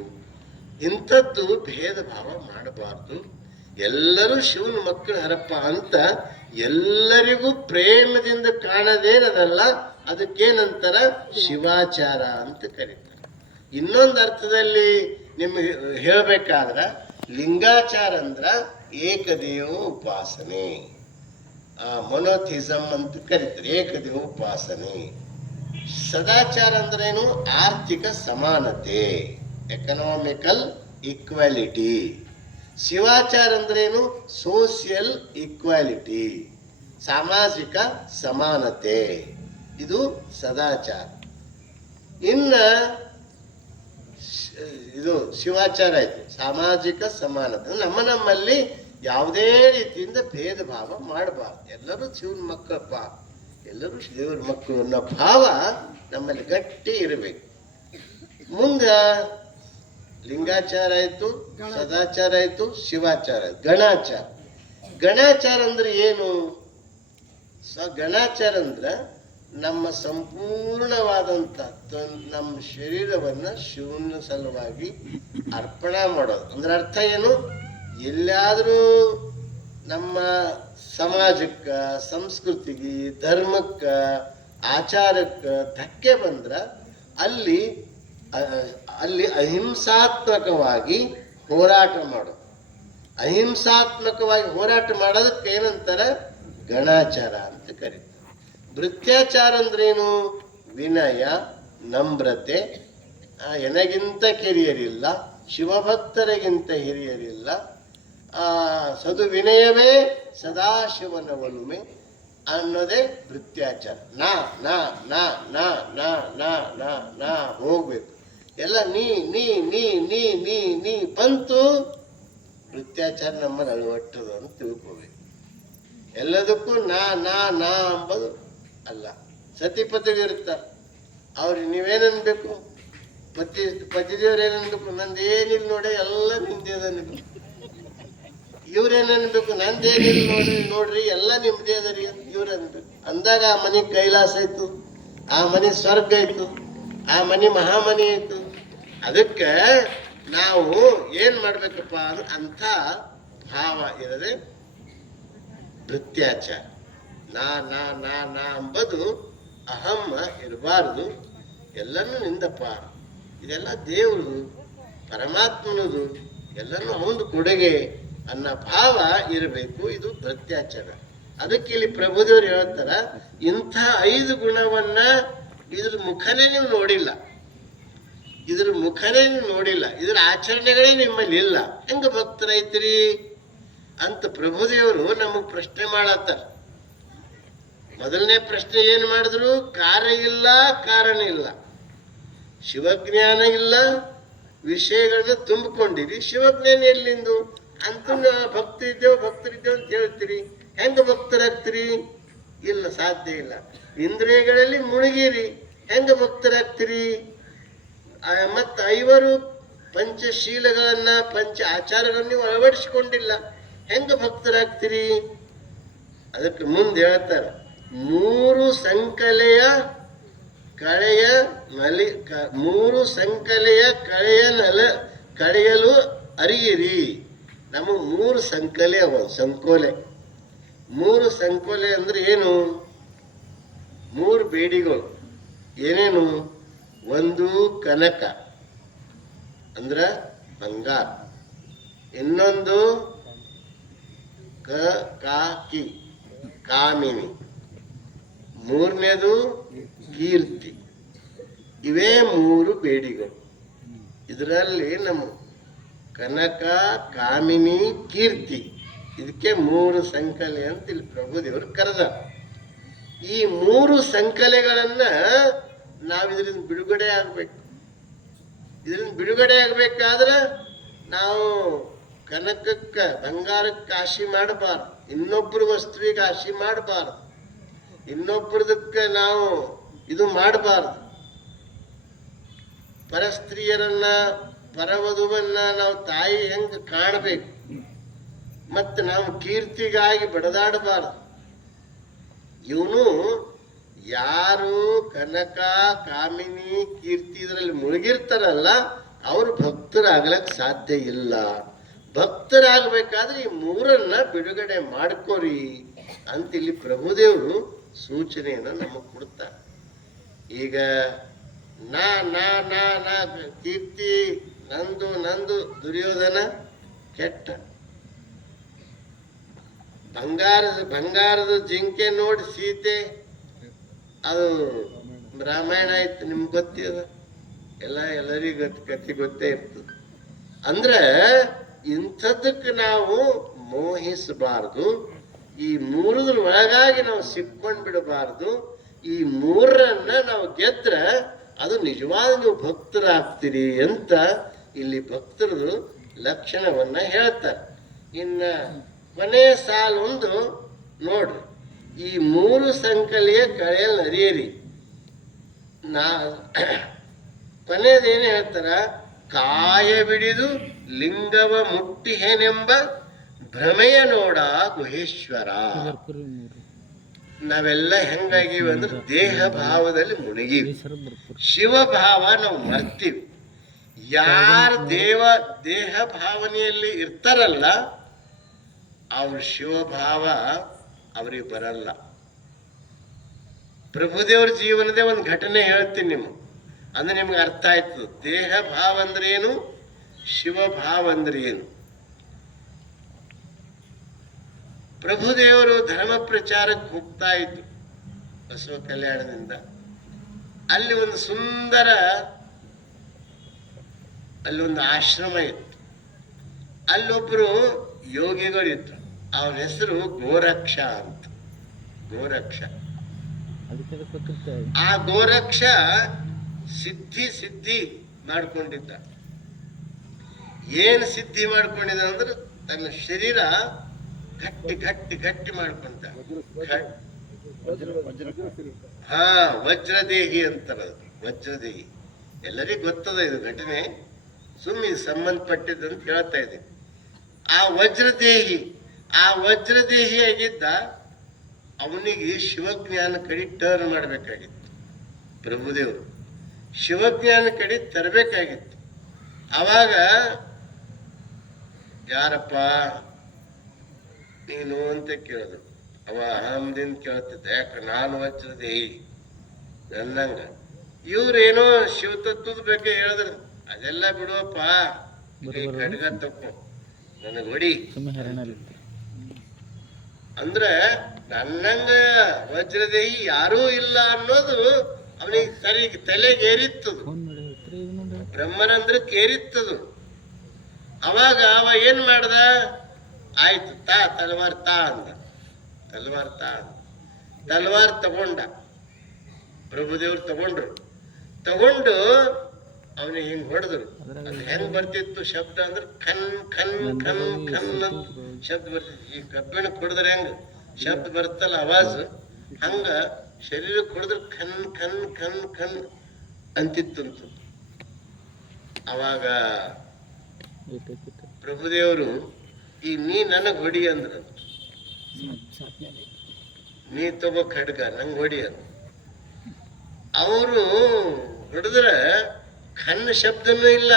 ಇಂಥದ್ದು ಭೇದ ಭಾವ ಮಾಡಬಾರ್ದು. ಎಲ್ಲರೂ ಶಿವನ ಮಕ್ಕಳು ಹರಪ್ಪ ಅಂತ ಎಲ್ಲರಿಗೂ ಪ್ರೇಮದಿಂದ ಕಾಣದೇನದಲ್ಲ, ಅದಕ್ಕೇನಂತಾರ? ಶಿವಾಚಾರ ಅಂತ ಕರೀತಾರೆ. ಇನ್ನೊಂದು ಅರ್ಥದಲ್ಲಿ ನಿಮಗೆ ಹೇಳಬೇಕಾದ್ರೆ, ಲಿಂಗಾಚಾರ ಅಂದ್ರ ಏಕದೇವ ಉಪಾಸನೆ, ಮೊನೋಥಿಸಮ್ ಅಂತ ಕರೀತಾರೆ, ಏಕದೇವ ಉಪಾಸನೆ. ಸದಾಚಾರ ಅಂದ್ರೇನು? ಆರ್ಥಿಕ ಸಮಾನತೆ, ಎಕನಾಮಿಕಲ್ ಈಕ್ವಾಲಿಟಿ. ಶಿವಾಚಾರ ಅಂದ್ರೇನು? ಸೋಷಿಯಲ್ ಈಕ್ವಾಲಿಟಿ, ಸಾಮಾಜಿಕ ಸಮಾನತೆ. ಇದು ಸದಾಚಾರ. ಇನ್ನ ಇದು ಶಿವಾಚಾರ ಆಯ್ತು, ಸಾಮಾಜಿಕ ಸಮಾನತೆ. ನಮ್ಮಲ್ಲಿ ಯಾವುದೇ ರೀತಿಯಿಂದ ಭೇದ ಭಾವ ಮಾಡಬಾರ್ದು, ಎಲ್ಲರೂ ಶಿವನ ಮಕ್ಕಳಪ್ಪ, ಎಲ್ಲರೂ ದೇವರ ಮಕ್ಕಳು ಅನ್ನೋ ಭಾವ ನಮ್ಮಲ್ಲಿ ಗಟ್ಟಿ ಇರಬೇಕು. ಮುಂದೆ ಲಿಂಗಾಚಾರ ಆಯ್ತು, ಸದಾಚಾರ ಆಯ್ತು, ಶಿವಾಚಾರ ಆಯ್ತು. ಗಣಾಚಾರ ಅಂದ್ರೆ ಏನು? ಗಣಾಚಾರ ಅಂದ್ರೆ ನಮ್ಮ ಸಂಪೂರ್ಣವಾದಂಥ ನಮ್ಮ ಶರೀರವನ್ನ ಶಿವನ ಸಲುವಾಗಿ ಅರ್ಪಣೆ ಮಾಡೋದು. ಅಂದ್ರೆ ಅರ್ಥ ಏನು? ಎಲ್ಲಾದರೂ ನಮ್ಮ ಸಮಾಜಕ್ಕೆ, ಸಂಸ್ಕೃತಿಗೆ, ಧರ್ಮಕ್ಕೆ, ಆಚಾರಕ್ಕೆ ಧಕ್ಕೆ ಬಂದ್ರ ಅಲ್ಲಿ ಅಹಿಂಸಾತ್ಮಕವಾಗಿ ಹೋರಾಟ ಮಾಡೋದು. ಅಹಿಂಸಾತ್ಮಕವಾಗಿ ಹೋರಾಟ ಮಾಡೋದಕ್ಕೆ ಏನಂತಾರೆ? ಗಣಾಚಾರ ಅಂತ ಕರೀತಾರೆ. ಭೃತ್ಯಾಚಾರ ಅಂದ್ರೇನು? ವಿನಯ, ನಮ್ರತೆ, ಎನಗಿಂತ ಕಿರಿಯರಿಲ್ಲ, ಶಿವಭಕ್ತರಿಗಿಂತ ಹಿರಿಯರಿಲ್ಲ, ಸದು ವಿನಯವೇ ಸದಾಶಿವನ ಒಲುಮೆ ಅನ್ನೋದೇ ಭೃತ್ಯಾಚಾರ. ನಾ ನಾ ನಾ ನಾ ನಾ ನಾ ನಾ ನಾ ಹೋಗ್ಬೇಕು, ಎಲ್ಲ ನೀ ನೀ ನೀ ನೀ ನೀ ನೀ ಬಂತು. ಭೃತ್ಯಾಚಾರ ನಮ್ಮಲ್ಲಿ ಅಳವಟ್ಟದು ಅಂತ ತಿಳ್ಕೋಬೇಕು. ಎಲ್ಲದಕ್ಕೂ ನಾ ನಾ ನಾ ಅಂಬದು ಅಲ್ಲ. ಸತಿಪತಿಗಳು ಇರ್ತಾರೆ, ಅವ್ರಿಗೆ ನೀವೇನನ್ಬೇಕು? ಪತಿದೇವ್ರು ಏನನ್ಬೇಕು? ನಂದೇನಿಲ್ಲ ನೋಡಿ, ಎಲ್ಲ ನಿಮ್ದೇ ಅನ್ಬೇಕು. ಇವ್ರೇನನ್ಬೇಕು? ನಂದೇನಿಲ್ಲ ನೋಡ್ರಿ ಎಲ್ಲ ನಿಮ್ದೇ ಅದರಿ ಅಂತ ಇವ್ರು ಅನ್ಬೇಕು. ಅಂದಾಗ ಆ ಮನೆ ಕೈಲಾಸ ಆಯ್ತು, ಆ ಮನೆ ಸ್ವರ್ಗ ಆಯ್ತು, ಆ ಮನೆ ಮಹಾಮನಿ ಆಯ್ತು. ಅದಕ್ಕೆ ನಾವು ಏನ್ ಮಾಡ್ಬೇಕಪ್ಪ ಅಂದ್ರೆ ಅಂಥ ಭಾವ ಇರದೆ ಭೃತ್ಯಾಚಾರ, ನಾ ನಾ ನಾ ನಾ ಅಂಬದು ಅಹಂ ಇರಬಾರ್ದು. ಎಲ್ಲನೂ ನಿಂದಪ್ಪ, ಇದೆಲ್ಲ ದೇವರು ಪರಮಾತ್ಮನದು, ಎಲ್ಲನೂ ಅವನು ಕೊಡುಗೆ ಅನ್ನೋ ಭಾವ ಇರಬೇಕು. ಇದು ಭೃತ್ಯಾಚಾರ. ಅದಕ್ಕೆ ಇಲ್ಲಿ ಪ್ರಭುದೇವರು ಹೇಳ್ತಾರ, ಇಂಥ 5 ಗುಣವನ್ನ ಇದ್ರ ಮುಖನೇ ನೀವು ನೋಡಿಲ್ಲ, ಇದ್ರ ಆಚರಣೆಗಳೇ ನಿಮ್ಮಲ್ಲಿ ಇಲ್ಲ, ಹೆಂಗ ಭಕ್ತರೈತ್ರಿ ಅಂತ ಪ್ರಭುದೇವರು ನಮಗ್ ಪ್ರಶ್ನೆ ಮಾಡತ್ತಾರ. ಮೊದಲನೇ ಪ್ರಶ್ನೆ ಏನ್ ಮಾಡಿದ್ರು? ಕಾರ್ಯ ಇಲ್ಲ, ಕಾರಣ ಇಲ್ಲ, ಶಿವಜ್ಞಾನ ಇಲ್ಲ, ವಿಷಯಗಳನ್ನ ತುಂಬಿಕೊಂಡಿರಿ, ಶಿವಜ್ಞಾನ ಎಲ್ಲಿಂದು? ಅಂತೂ ಭಕ್ತರಿದ್ದೇವೆ ಅಂತ ಹೇಳ್ತೀರಿ, ಹೆಂಗ ಭಕ್ತರಾಗ್ತೀರಿ? ಇಲ್ಲ, ಸಾಧ್ಯ ಇಲ್ಲ. ಇಂದ್ರಿಯಗಳಲ್ಲಿ ಮುಳುಗಿರಿ, ಹೆಂಗ ಭಕ್ತರಾಗ್ತೀರಿ? ಮತ್ತು 5 ಪಂಚಶೀಲಗಳನ್ನ, ಪಂಚ ಆಚಾರಗಳನ್ನ ನೀವು ಅಳವಡಿಸಿಕೊಂಡಿಲ್ಲ, ಹೆಂಗ ಭಕ್ತರಾಗ್ತೀರಿ? ಅದಕ್ಕೆ ಮುಂದೆ ಹೇಳ್ತಾರೆ, 3 ಸಂಕಲೆಯ ಕಳೆಯ ನಲಿ 3 ಸಂಕಲೆಯ ಕಳೆಯಲು ಅರಿಯಿರಿ. ನಮಗೆ 3 ಸಂಕಲೆ ಅವ. ಸಂಕೋಲೆ 3 ಸಂಕೋಲೆ ಅಂದ್ರೆ ಏನು? 3 ಬೇಡಿಗಳು ಏನೇನು? ಒಂದು ಕನಕ ಅಂದ್ರ ಬಂಗಾರ, ಇನ್ನೊಂದು ಕಾಕಿ ಕಾಮಿನಿ, ಮೂರನೇದು ಕೀರ್ತಿ. ಇವೇ 3 ಬೇಡಿಗಳು. ಇದರಲ್ಲಿ ನಮ್ಮ ಕನಕ, ಕಾಮಿನಿ, ಕೀರ್ತಿ, ಇದಕ್ಕೆ 3 ಸಂಕಲೆ ಅಂತ ಇಲ್ಲಿ ಪ್ರಭುದೇವರು ಕರೆದ. ಈ 3 ಸಂಕಲೆಗಳನ್ನ ನಾವು ಇದರಿಂದ ಬಿಡುಗಡೆ ಆಗ್ಬೇಕು. ಇದರಿಂದ ಬಿಡುಗಡೆ ಆಗ್ಬೇಕಾದ್ರೆ ನಾವು ಕನಕಕ್ಕೆ, ಬಂಗಾರಕ್ಕೆ ಆಶೆ ಮಾಡಬಾರ್ದು, ಇನ್ನೊಬ್ಬರ ವಸ್ತುವಿಗೆ ಆಶೆ ಮಾಡಬಾರ್ದು, ಇನ್ನೊಬ್ಬರದಕ್ಕೆ ನಾವು ಇದು ಮಾಡಬಾರ್ದು. ಪರಸ್ತ್ರೀಯರನ್ನ, ಪರವಧುವನ್ನ ನಾವು ತಾಯಿ ಹೆಂಗೆ ಕಾಣಬೇಕು, ಮತ್ತು ನಾವು ಕೀರ್ತಿಗಾಗಿ ಬಡದಾಡಬಾರ್ದು. ಇವನು ಯಾರು ಕನಕ, ಕಾಮಿನಿ, ಕೀರ್ತಿ ಇದರಲ್ಲಿ ಮುಳುಗಿರ್ತಾರಲ್ಲ ಅವರು ಭಕ್ತರಾಗ್ಲಕ್ಕೆ ಸಾಧ್ಯ ಇಲ್ಲ. ಭಕ್ತರಾಗಬೇಕಾದ್ರೆ ಈ 3 ಬಿಡುಗಡೆ ಮಾಡ್ಕೋರಿ ಅಂತ ಇಲ್ಲಿ ಪ್ರಭುದೇವರು ಸೂಚನೆಯನ್ನು ನಮಗೆ ಕೊಡ್ತಾರೆ. ಈಗ ನಾ ನಾ ನಾ ನಾ ಕೀರ್ತಿ ನಂದು ನಂದು, ದುರ್ಯೋಧನ ಕೆಟ್ಟ. ಬಂಗಾರದ ಜಿಂಕೆ ನೋಡಿ ಸೀತೆ, ಅದು ರಾಮಾಯಣ ಆಯ್ತು, ನಿಮ್ಗೆ ಗೊತ್ತಿದ ಎಲ್ಲರಿಗೂ ಕಥೆ ಗೊತ್ತೇ ಇರ್ತದೆ. ಅಂದ್ರೆ ಇಂಥದಕ್ಕೆ ನಾವು ಮೋಹಿಸಬಾರ್ದು. ಈ 3 ಒಳಗಾಗಿ ನಾವು ಸಿಕ್ಕೊಂಡು ಬಿಡಬಾರ್ದು. ಈ 3 ನಾವು ಗೆದ್ರೆ ಅದು ನಿಜವಾದ ನೀವು ಭಕ್ತರಾಗ್ತೀರಿ ಅಂತ ಇಲ್ಲಿ ಭಕ್ತರದು ಲಕ್ಷಣವನ್ನ ಹೇಳ್ತಾರೆ. ಇನ್ನ ಕೊನೆ ಸಾಲೊಂದು ನೋಡ್ರಿ, ಈ 3 ಸಂಕಲೆಯ ಕಳೆಯಲ್ಲಿ ಅರಿಯಿರಿ. ಕೊನೆಯದೇನು ಹೇಳ್ತಾರ? ಕಾಯ ಬಿಡಿದು ಲಿಂಗವ ಮುಟ್ಟಿಹೇನೆಂಬ ಭ್ರಮೆಯ ನೋಡ ಗುಹೇಶ್ವರ. ನಾವೆಲ್ಲ ಹೆಂಗಾಗಿವಿ ಅಂದ್ರೆ ದೇಹ ಭಾವದಲ್ಲಿ ಮುಳುಗಿವಿ, ಶಿವ ಭಾವ ನಾವು ಮರ್ತೀವಿ. ಯಾರ ದೇಹ ಭಾವನೆಯಲ್ಲಿ ಇರ್ತಾರಲ್ಲ ಅವ್ರ ಶಿವಭಾವ ಅವ್ರಿಗೆ ಬರಲ್ಲ. ಪ್ರಭುದೇವ್ರ ಜೀವನದೇ ಒಂದು ಘಟನೆ ಹೇಳ್ತೀನಿ ನಿಮ್ಗೆ, ಅಂದ್ರೆ ನಿಮ್ಗೆ ಅರ್ಥ ಆಯ್ತು ದೇಹ ಭಾವ ಅಂದ್ರೆ ಏನು, ಶಿವಭಾವ ಅಂದ್ರೆ ಏನು. ಪ್ರಭುದೇವರು ಧರ್ಮ ಪ್ರಚಾರಕ್ಕೆ ಹೋಗ್ತಾ ಇದ್ರು ಬಸವ ಕಲ್ಯಾಣದಿಂದ. ಅಲ್ಲಿ ಒಂದು ಸುಂದರ, ಅಲ್ಲೊಂದು ಆಶ್ರಮ ಇತ್ತು. ಅಲ್ಲೊಬ್ರು ಯೋಗಿಗಳಿದ್ರು, ಅವನ ಹೆಸರು ಗೋರಕ್ಷ ಅಂತ. ಗೋರಕ್ಷ. ಆ ಗೋರಕ್ಷ ಸಿದ್ಧಿ ಮಾಡ್ಕೊಂಡಿದ್ದ. ಏನು ಸಿದ್ಧಿ ಮಾಡ್ಕೊಂಡಿದ್ದ ಅಂದ್ರೆ ತನ್ನ ಶರೀರ ಗಟ್ಟಿ ಮಾಡ್ಕೊಂತ. ಹಾ, ವಜ್ರದೇಹಿ ಅಂತಾರ. ವಜ್ರದೇಹಿ ಎಲ್ಲರಿಗೂ ಗೊತ್ತದ ಇದು ಘಟನೆ, ಸುಮ್ಮನೆ ಸಂಬಂಧಪಟ್ಟಿದ್ದಂತ ಹೇಳ್ತಾ ಇದ್ದೀನಿ. ಆ ವಜ್ರದೇಹಿ ಆಗಿದ್ದ ಅವನಿಗೆ ಶಿವಜ್ಞಾನ ಕಡೆ ಟರ್ನ್ ಮಾಡಬೇಕಾಗಿತ್ತು. ಪ್ರಭುದೇವರು ಶಿವಜ್ಞಾನ ಕಡೆ ತರಬೇಕಾಗಿತ್ತು. ಅವಾಗ ಯಾರಪ್ಪ ನೀನು ಅಂತ ಕೇಳಿದ್ರು. ಅವ ಅಹಮದಿಂದ ಕೇಳ್ತಿದ್ದ, ಯಾಕೆ ನಾನು ವಜ್ರದೇಹಿ ನನ್ನಂಗ. ಇವ್ರೇನೋ ಶಿವತತ್ವದ ಬಗ್ಗೆ ಹೇಳಿದ್ರು, ಅದೆಲ್ಲ ಬಿಡುವಪ್ಪ, ಖಡ್ಗ ತಪ್ಪು ನನಗೆ ಹೊಡಿ ಅಂದ್ರೆ ನನ್ನಂಗ ವಜ್ರದೇಹಿ ಯಾರೂ ಇಲ್ಲ ಅನ್ನೋದು ಅವನಿಗೆ ತಲೆಗೇರಿತ್ತದು, ಬ್ರಹ್ಮರಂದ್ರಕ್ಕೆ ಏರಿತ್ತದು. ಅವಾಗ ಅವ ಏನ್ ಮಾಡ್ದ? ಆಯ್ತು ತಲವಾರ್ ಅಂದ. ತಲವಾರ್ ತಗೊಂಡ. ಪ್ರಭುದೇವ್ರು ತಗೊಂಡು ಅವನಿಗೆ ಹಿಂಗ್ ಹೊಡೆದ್ರು. ಅದು ಹೆಂಗ್ ಬರ್ತಿತ್ತು ಶಬ್ದ ಅಂದ್ರೆ ಖನ್ ಖನ್ ಖನ್ ಖನ್ ಅಂತ ಶಬ್ದ ಬರ್ತಿತ್ತು. ಈ ಕಬ್ಬಿಣ ಕುಡಿದ್ರೆ ಹೆಂಗ ಶಬ್ದ ಬರ್ತಲ್ಲ ಆವಾಜ್, ಹಂಗ ಶರೀರಕ್ಕೆ ಹೊಡೆದ್ರೆ ಖನ್ ಖನ್ ಖನ್ ಖನ್ ಅಂತಿತ್ತಂತು. ಅವಾಗ ಪ್ರಭುದೇವರು ಈಗ ನೀ ನನಗೆ ಹೊಡಿ ಅಂದ್ರ ನೀ ತಗೋ ಖಡ್ಗ ನಂಗೆ ಹೊಡಿ ಅಂದ್ರ ಅವರು ಹೊಡೆದ್ರೆ ಖನ್ನ ಶಬ್ದನೂ ಇಲ್ಲ.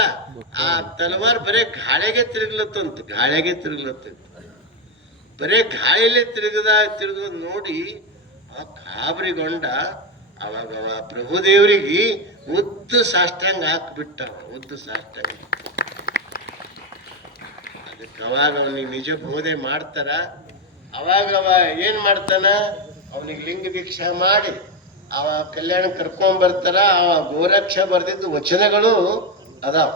ಆ ತಲವಾರ್ ಬರೇ ಗಾಳಿಗೆ ತಿರುಗ್ಲತ್ತಂತ ಬರೇ ಗಾಳಿಲೇ ತಿರುಗದ ನೋಡಿ ಆ ಗಾಬರಿಗೊಂಡ. ಅವಾಗ ಪ್ರಭುದೇವರಿಗೆ ಉದ್ದು ಸಾಷ್ಟಾಂಗ ಹಾಕ್ಬಿಟ್ಟ. ಅದಕ್ಕೆ ಅವಾಗ ಅವನಿಗೆ ನಿಜ ಬೋಧೆ ಮಾಡ್ತಾರ. ಅವಾಗ ಏನ್ ಮಾಡ್ತಾನ, ಅವನಿಗೆ ಲಿಂಗ ದೀಕ್ಷಾ ಮಾಡಿ ಅವ ಕಲ್ಯಾಣ ಕರ್ಕೊಂಡ್ ಬರ್ತಾರ. ಅವ ಗೋರಕ್ಷ ಬರ್ದಿದ್ದು ವಚನಗಳು ಅದಾವ.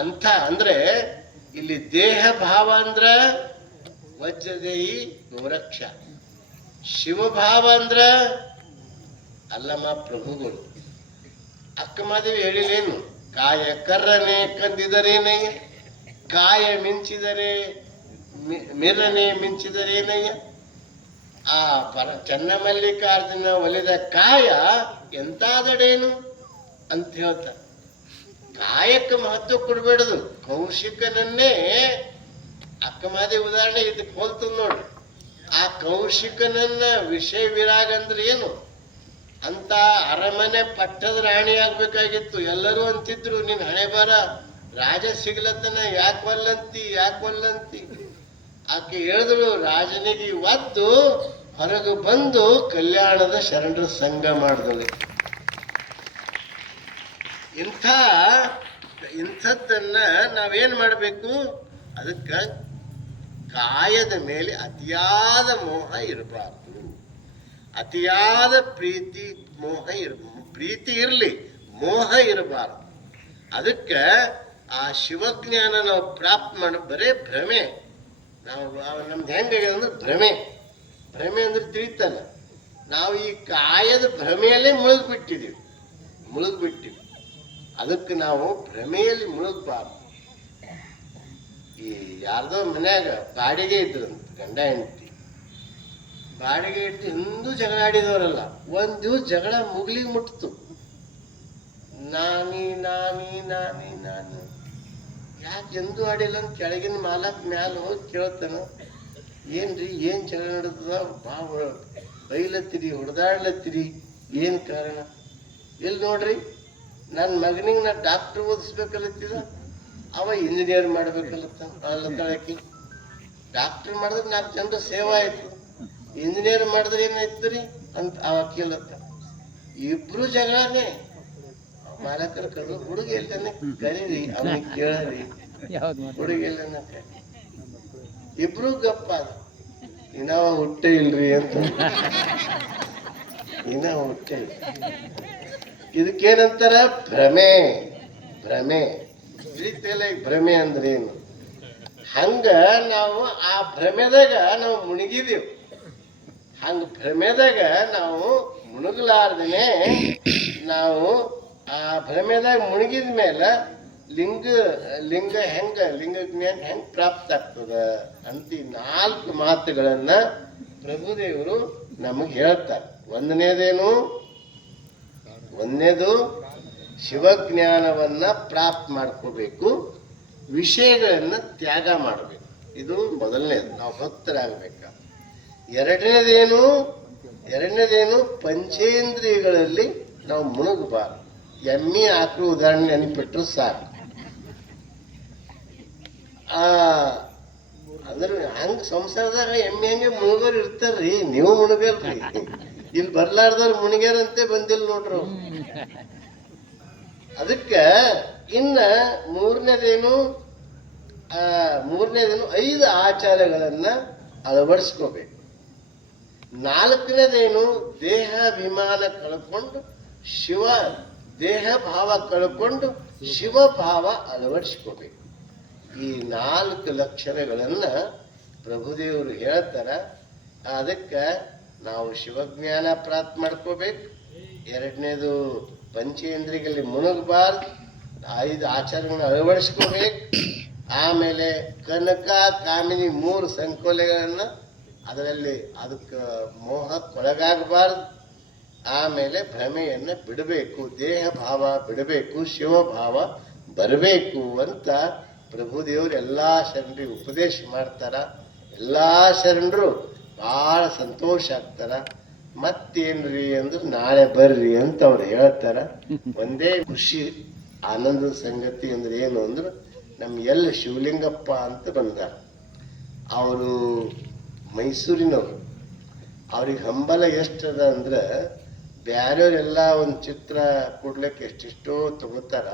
ಅಂಥ ಅಂದ್ರೆ ಇಲ್ಲಿ ದೇಹ ಭಾವ ಅಂದ್ರ ವಜ್ರದೇಹಿ ಗೋರಕ್ಷ, ಶಿವಭಾವ ಅಂದ್ರ ಅಲ್ಲಮ್ಮ ಪ್ರಭುಗಳು. ಅಕ್ಕಮಾದೇವಿ ಹೇಳಿಲೇನು, ಕಾಯ ಕರ್ರನೆ ಕಂದಿದರೇನಯ್ಯ, ಕಾಯ ಮಿಂಚಿದರೆ ಮಿರನೆ ಮಿಂಚಿದರೇನಯ್ಯ. ಆ ಚನ್ನಮಲ್ಲಿಕಾರ್ಜುನ ಒಲಿದ ಕಾಯ ಎಂತಾದಡೇನು ಅಂತ ಹೇಳ್ತಾರೆ. ಕಾಯಕ್ಕೆ ಮಹತ್ವ ಕೊಡ್ಬೇಡದು. ಕೌಶಿಕನನ್ನೇ ಅಕ್ಕಮಾದೇವಿ ಉದಾಹರಣೆ ಇದಕ್ಕೆ ಹೋಲ್ತದ ನೋಡ್ರಿ. ಆ ಕೌಶಿಕನನ್ನ ವಿಷಯ ವಿರಾಗ ಅಂದ್ರೆ ಏನು ಅಂತ ಅರಮನೆ ಪಟ್ಟದ ರಾಣಿ ಆಗ್ಬೇಕಾಗಿತ್ತು. ಎಲ್ಲರೂ ಅಂತಿದ್ರು ನೀನ್ ಹಣೆ ಬಾರ ರಾಜ ಸಿಗ್ಲತ್ತನ, ಯಾಕೆ ಒಲ್ಲಂತಿ. ಆಕೆ ಹೇಳಿದಳು, ರಾಜನಿಗೆ ಒದ್ದು ಹೊರಗೆ ಬಂದು ಕಲ್ಯಾಣದ ಶರಣರ ಸಂಘ ಮಾಡಿದಳು. ಇಂಥದ್ದನ್ನ ನಾವೇನ್ ಮಾಡಬೇಕು, ಅದಕ್ಕ ಕಾಯದ ಮೇಲೆ ಅತಿಯಾದ ಮೋಹ ಇರಬಾರ್ದು. ಅತಿಯಾದ ಪ್ರೀತಿ ಇರಲಿ, ಮೋಹ ಇರಬಾರ್ದು. ಅದಕ್ಕೆ ಆ ಶಿವಜ್ಞಾನ ನಾವು ಪ್ರಾಪ್ತ ಬರೇ ಭ್ರಮೆ. ನಮ್ದು ಹೆಂಗಾಗಿದೆ ಅಂದ್ರೆ ಭ್ರಮೆ ಅಂದ್ರೆ ತಿಳಿತಲ್ಲ. ನಾವು ಈ ಕಾಯದ ಭ್ರಮೆಯಲ್ಲೇ ಮುಳುಗ್ಬಿಟ್ಟಿದ್ದೀವಿ. ಅದಕ್ಕೆ ನಾವು ಭ್ರಮೆಯಲ್ಲಿ ಮುಳುಗಬಾರ್ದು. ಈ ಯಾರ್ದೋ ಮನ್ಯಾಗ ಬಾಡಿಗೆ ಇದ್ರಂತ ಗಂಡ ಹೆಂಡತಿ. ಬಾಡಿಗೆ ಇಟ್ಟು ಹಿಂದೂ ಜಗಳ ಆಡಿದವರಲ್ಲ, ಒಂದ್ ದಿವಸ ಜಗಳ ಮುಗ್ಲಿಗೆ ಮುಟ್ತು. ನಾನಿ ಯಾಕೆ ಎಂದೂ ಆಡಿಲ್ಲ ಅಂತ ಕೆಳಗಿನ ಮಾಲಕ್ ಮ್ಯಾಲ ಹೋಗಿ ಕೇಳ್ತಾನ, ಏನ್ರಿ ಏನ್ ಜಗಳ ನಡೆದ, ಬೈಲತ್ತೀರಿ, ಹೊಡೆದಾಡ್ಲತ್ತೀರಿ, ಏನ್ ಕಾರಣ? ಎಲ್ಲಿ ನೋಡ್ರಿ, ನನ್ನ ಮಗನಿಗೆ ನಾ ಡಾಕ್ಟರ್ ಓದಿಸ್ಬೇಕಲ್ಲತ್ತಿದ, ಅವ ಇಂಜಿನಿಯರ್ ಮಾಡ್ಬೇಕಲ್ಲತ್ತಾಳಕಿ. ಡಾಕ್ಟರ್ ಮಾಡಿದ್ರೆ 4 ಜನರ ಸೇವಾ ಆಯ್ತು, ಇಂಜಿನಿಯರ್ ಮಾಡಿದ್ರೆ ಏನಾಯ್ತು ರೀ ಅಂತ ಅವ ಕೇಳತ್ತ. ಇಬ್ರು ಜಗಳನೇ. ಮಾಲಕರ ಕರು ಹುಡುಗಿ ಎಲ್ಲನೇ ಕರೀರಿ, ಅವನಿಗೆ ಕೇಳ್ರಿ, ಹುಡುಗಿ ಎಲ್ಲ ಇಬ್ರು ಗಪ್ಪ. ಇನ್ನಾವ ಹುಟ್ಟೆ ಇಲ್ರಿ ಅಂತ, ಹುಟ್ಟೆ ಇಲ್ಲ. ಇದಕ್ಕೇನಂತಾರ? ಭ್ರಮೆ. ತಿಳಿತಲ್ಲ ಈಗ ಭ್ರಮೆ ಅಂದ್ರೆ ಏನು? ಹಂಗ ನಾವು ಆ ಭ್ರಮೆದಾಗ ನಾವು ಮುಳುಗಿದೀವಿ. ಹಂಗ ಭ್ರಮೆದಾಗ ನಾವು ಮುಳುಗಲಾರ್ದೇನೆ ನಾವು ಆ ಭ್ರಮೆದಾಗ ಮುಳುಗಿದ ಮೇಲೆ ಲಿಂಗ ಜ್ಞಾನ ಹೆಂಗ್ ಪ್ರಾಪ್ತ ಆಗ್ತದ ಅಂತ 4 ಮಾತುಗಳನ್ನ ಪ್ರಭುದೇವರು ನಮಗೆ ಹೇಳ್ತಾರೆ. ಒಂದನೇದು ಶಿವಜ್ಞಾನವನ್ನ ಪ್ರಾಪ್ತ ಮಾಡ್ಕೋಬೇಕು, ವಿಷಯಗಳನ್ನ ತ್ಯಾಗ ಮಾಡಬೇಕು. ಇದು ಮೊದಲನೇದು, ನಾವು ಭಕ್ತರಾಗಬೇಕ. ಎರಡನೇದೇನು ಪಂಚೇಂದ್ರಿಯಗಳಲ್ಲಿ ನಾವು ಮುಳುಗಬಾರ್ದು. ಎಮ್ಮಿ ಆಕಳು ಉದಾಹರಣೆ ನೆನಪಿಟ್ರು ಸಾಕು. ಅಂದ್ರೆ ಹಂಗ ಸಂಸಾರದಾಗ ಎಮ್ಮೆ ಹಂಗೆ ಮುಳುಗೋರು ಇರ್ತಾರ್ರಿ, ನೀವು ಮುಳುಗಲ್ರಿ. ಇಲ್ಲಿ ಬರ್ಲಾರ್ದವ್ರು ಮುಳುಗ್ಯಾರಂತೆ ಬಂದಿಲ್ಲ ನೋಡ್ರು. ಅದಕ್ಕ ಇನ್ನ ಮೂರನೇದೇನು 5 ಆಚಾರಗಳನ್ನ ಅಳವಡಿಸ್ಕೋಬೇಕು. 4ನೇದೇನು ದೇಹಾಭಿಮಾನ ಕಳ್ಕೊಂಡು ದೇಹ ಭಾವ ಕಳ್ಕೊಂಡು ಶಿವ ಭಾವ ಅಳವಡಿಸ್ಕೋಬೇಕು. ಈ 4 ಲಕ್ಷಣಗಳನ್ನ ಪ್ರಭುದೇವರು ಹೇಳ್ತಾರ. ಅದಕ್ಕೆ ನಾವು ಶಿವಜ್ಞಾನ ಪ್ರಾಪ್ತ ಮಾಡ್ಕೋಬೇಕು. ಎರಡನೇದು ಪಂಚೇಂದ್ರಿಯಲ್ಲಿ ಮುಳುಗಬಾರ್ದು, 5 ಆಚಾರಗಳನ್ನ ಅಳವಡಿಸ್ಕೋಬೇಕು. ಆಮೇಲೆ ಕನಕ ಕಾಮಿನಿ 3 ಸಂಕೋಲೆಗಳನ್ನ ಅದರಲ್ಲಿ ಅದಕ್ಕೆ ಮೋಹಕ್ಕೊಳಗಾಗಬಾರ್ದು. ಆಮೇಲೆ ಭ್ರಮೆಯನ್ನ ಬಿಡಬೇಕು, ದೇಹ ಭಾವ ಬಿಡಬೇಕು, ಶಿವಭಾವ ಬರಬೇಕು ಅಂತ ಪ್ರಭುದೇವರು ಎಲ್ಲ ಶರಣರಿಗೆ ಉಪದೇಶ ಮಾಡ್ತಾರ. ಎಲ್ಲ ಶರಣರು ಭಾಳ ಸಂತೋಷ ಆಗ್ತಾರ. ಮತ್ತೇನ್ರಿ ಅಂದ್ರೆ ನಾಳೆ ಬರ್ರಿ ಅಂತ ಅವ್ರು ಹೇಳ್ತಾರ. ಒಂದೇ ಖುಷಿ ಆನಂದದ ಸಂಗತಿ ಅಂದ್ರೆ ಏನು ಅಂದ್ರೆ ನಮ್ಮ ಎಲ್ಲ ಶಿವಲಿಂಗಪ್ಪ ಅಂತ ಬಂದಾರ. ಅವರು ಮೈಸೂರಿನವರು. ಅವ್ರಿಗೆ ಹಂಬಲ ಎಷ್ಟದ ಅಂದ್ರೆ ಬ್ಯಾರೆಯವರೆಲ್ಲ ಒಂದು ಚಿತ್ರ ಕೊಡ್ಲಿಕ್ಕೆ ಎಷ್ಟೆಷ್ಟೋ ತಗೋತಾರ.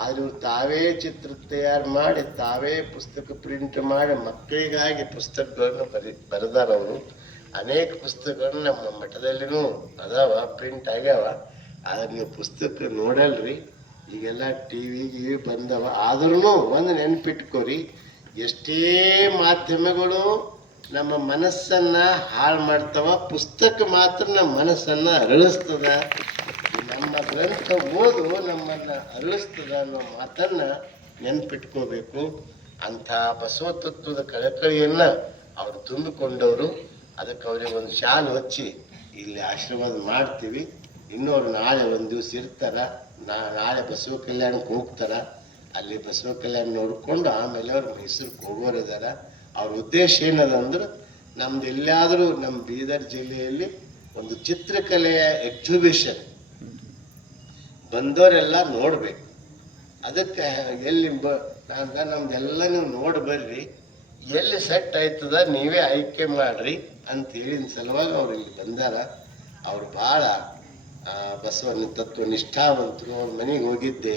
ಆದ್ರೆ ಇವ್ರು ತಾವೇ ಚಿತ್ರ ತಯಾರು ಮಾಡಿ ತಾವೇ ಪುಸ್ತಕ ಪ್ರಿಂಟ್ ಮಾಡಿ ಮಕ್ಕಳಿಗಾಗಿ ಪುಸ್ತಕಗಳನ್ನು ಬರೆದಾರ ಅವರು. ಅನೇಕ ಪುಸ್ತಕಗಳು ನಮ್ಮ ಮಠದಲ್ಲಿನೂ ಅದಾವ, ಪ್ರಿಂಟ್ ಆಗ್ಯಾವ. ಆದ್ರೆ ನೀವು ಪುಸ್ತಕ ನೋಡಲ್ರಿ. ಈಗೆಲ್ಲ ಟಿ ವಿ ಬಂದವ. ಆದ್ರೂ ಒಂದು ನೆನ್ಪಿಟ್ಕೋರಿ, ಎಷ್ಟೇ ಮಾಧ್ಯಮಗಳು ನಮ್ಮ ಮನಸ್ಸನ್ನ ಹಾಳು ಮಾಡ್ತಾವ, ಪುಸ್ತಕ ಮಾತ್ರ ನಮ್ಮ ಮನಸ್ಸನ್ನ ಅರಳಿಸ್ತದ. ನಮ್ಮ ಗ್ರಂಥ ಓದು ನಮ್ಮನ್ನ ಅರಳಿಸ್ತದ ಅನ್ನೋ ಮಾತನ್ನ ನೆನ್ಪಿಟ್ಕೋಬೇಕು. ಅಂಥ ಬಸವ ತತ್ವದ ಕಳಕಳಿಯನ್ನ ಅವರು ತುಂಬಿಕೊಂಡವರು. ಅದಕ್ಕೆ ಅವ್ರಿಗೆ ಒಂದು ಶಾಲು ಹಚ್ಚಿ ಇಲ್ಲಿ ಆಶೀರ್ವಾದ ಮಾಡ್ತೀವಿ. ಇನ್ನೋರು ನಾಳೆ ಒಂದು ದಿವಸ ಇರ್ತಾರ. ನಾಳೆ ಬಸವ ಕಲ್ಯಾಣಕ್ಕೆ ಹೋಗ್ತಾರ. ಅಲ್ಲಿ ಬಸವ ಕಲ್ಯಾಣ ನೋಡ್ಕೊಂಡು ಆಮೇಲೆ ಅವ್ರು ಮೈಸೂರಿಗೆ ಹೋಗೋರಿದಾರ. ಅವ್ರ ಉದ್ದೇಶ ಏನದ ಅಂದ್ರೆ ನಮ್ದು ಎಲ್ಲಾದರೂ ನಮ್ಮ ಬೀದರ್ ಜಿಲ್ಲೆಯಲ್ಲಿ ಒಂದು ಚಿತ್ರಕಲೆಯ ಎಕ್ಸಿಬಿಷನ್ ಬಂದವರೆಲ್ಲ ನೋಡ್ಬೇಕು. ಅದಕ್ಕೆ ಎಲ್ಲಿ ನಮ್ದೆಲ್ಲ ನೀವು ನೋಡಿ ಬರ್ರಿ, ಎಲ್ಲಿ ಸೆಟ್ ಆಯ್ತದ ನೀವೇ ಆಯ್ಕೆ ಮಾಡ್ರಿ ಅಂತ ಹೇಳಿದ ಸಲುವಾಗಿ ಅವ್ರು ಇಲ್ಲಿ ಬಂದಾರ. ಅವ್ರು ಭಾಳ ಬಸವನ ತತ್ವ ನಿಷ್ಠಾವಂತರು. ಅವ್ರ ಮನೆಗೆ ಹೋಗಿದ್ದೆ,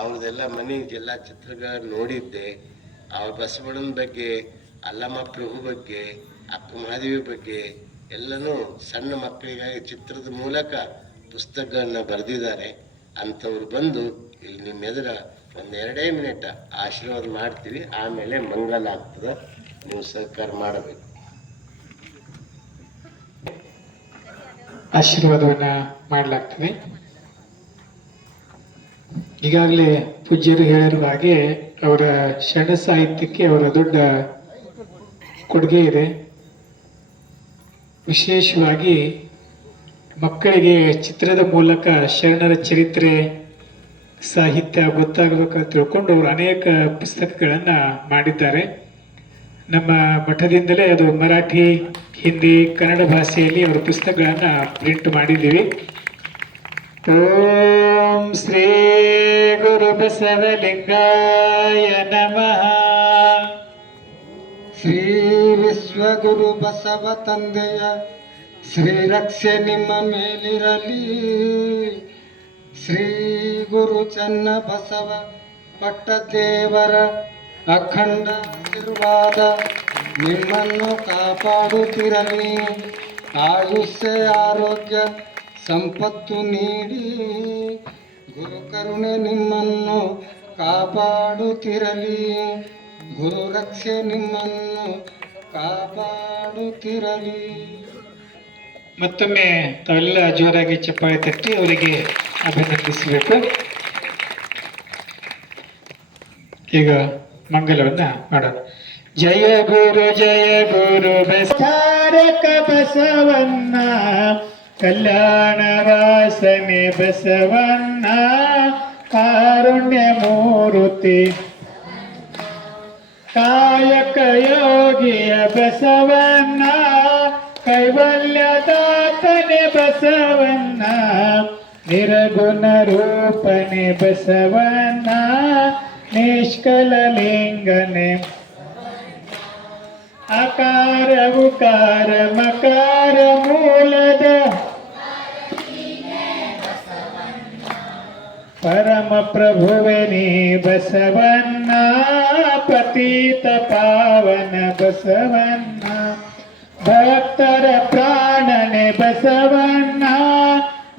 ಅವ್ರದ್ದೆಲ್ಲ ಮನೆಗೆಲ್ಲ ಚಿತ್ರಗಳನ್ನು ನೋಡಿದ್ದೆ. ಅವ್ರ ಬಸವಣ್ಣನ ಬಗ್ಗೆ, ಅಲ್ಲಮ್ಮ ಪ್ರಭು ಬಗ್ಗೆ, ಅಕ್ಕ ಮಹಾದೇವಿ ಬಗ್ಗೆ ಎಲ್ಲನೂ ಸಣ್ಣ ಮಕ್ಕಳಿಗಾಗಿ ಚಿತ್ರದ ಮೂಲಕ ಪುಸ್ತಕಗಳನ್ನ ಬರೆದಿದ್ದಾರೆ. ಅಂಥವ್ರು ಬಂದು ಇಲ್ಲಿ ನಿಮ್ಮ ಎದುರ ಒಂದು 2 ಮಿನಿಟ್ ಆಶೀರ್ವಾದ ಮಾಡ್ತೀವಿ. ಆಮೇಲೆ ಮಂಗಲ ಆಗ್ತದೆ. ನೀವು ಸಹಕಾರ ಮಾಡಬೇಕು. ಆಶೀರ್ವಾದವನ್ನ ಮಾಡಲಾಗ್ತದೆ. ಈಗಾಗಲೇ ಪೂಜ್ಯರು ಹೇಳಿರುವ ಹಾಗೆ ಅವರ ಶರಣ ಸಾಹಿತ್ಯಕ್ಕೆ ಅವರ ದೊಡ್ಡ ಕೊಡುಗೆ ಇದೆ. ವಿಶೇಷವಾಗಿ ಮಕ್ಕಳಿಗೆ ಚಿತ್ರದ ಮೂಲಕ ಶರಣರ ಚರಿತ್ರೆ ಸಾಹಿತ್ಯ ಗೊತ್ತಾಗಬೇಕಂತ ತಿಳ್ಕೊಂಡು ಅವರು ಅನೇಕ ಪುಸ್ತಕಗಳನ್ನು ಮಾಡಿದ್ದಾರೆ. ನಮ್ಮ ಮಠದಿಂದಲೇ ಅದು ಮರಾಠಿ, ಹಿಂದಿ, ಕನ್ನಡ ಭಾಷೆಯಲ್ಲಿ ಅವರ ಪುಸ್ತಕಗಳನ್ನು ಪ್ರಿಂಟ್ ಮಾಡಿದ್ದೀವಿ. ಓಂ ಶ್ರೀ ಗುರು ಬಸವಲಿಂಗಾಯ ನಮಃ. ಶ್ರೀ ವಿಶ್ವಗುರು ಬಸವ ತಂದೆಯ ಶ್ರೀರಕ್ಷೆ ನಿಮ್ಮ ಮೇಲಿರಲಿ. ಶ್ರೀ ಗುರು ಚನ್ನ ಬಸವ ಪಟ್ಟದೇವರ ಅಖಂಡ ಆಶೀರ್ವಾದ ನಿಮ್ಮನ್ನು ಕಾಪಾಡುತ್ತಿರಲಿ. ಆಯುಷ್ಯ ಆರೋಗ್ಯ ಸಂಪತ್ತು ನೀಡಿ ಗುರು ಕರುಣೆ ನಿಮ್ಮನ್ನು ಕಾಪಾಡುತ್ತಿರಲಿ. ಗುರು ರಕ್ಷೆ ನಿಮ್ಮನ್ನು ಕಾಪಾಡುತ್ತಿರಲಿ. ಮತ್ತೊಮ್ಮೆ ತಾವೆಲ್ಲ ಜೋರಾಗಿ ಚಪ್ಪಾಳೆ ತಟ್ಟಿ ಅವರಿಗೆ ಅಭಿನಂದಿಸಬೇಕು. ಈಗ ಮಂಗಲವನ್ನ ಮಾಡೋಣ. ಜಯ ಗುರು ಬಸಾರಕ ಬಸವಣ್ಣ, ಕಲ್ಯಾಣ ವಾಸನೆ ಬಸವಣ್ಣ, ಕಾರುಣ್ಯ ಮೂರ್ತಿ ಕಾಯಕ ಯೋಗಿಯ ಬಸವಣ್ಣ, ಕೈವಲ್ಯದಾತನೆ ಬಸವಣ್ಣ, ನಿರ್ಗುಣ ರೂಪನೆ ಬಸವಣ್ಣ, ನಿಷ್ಕಲ ಲಿಂಗನೆ ಅಕಾರ ಉಕಾರ ಮಕಾರ ಮೂಲದ ಪರಮ ಪ್ರಭುವೆ ನೀ ಬಸವಣ್ಣ, ಪತಿತ ಪಾವನ ಬಸವಣ್ಣ, ಭಕ್ತರ ಪ್ರಾಣನೆ ಬಸವಣ್ಣ,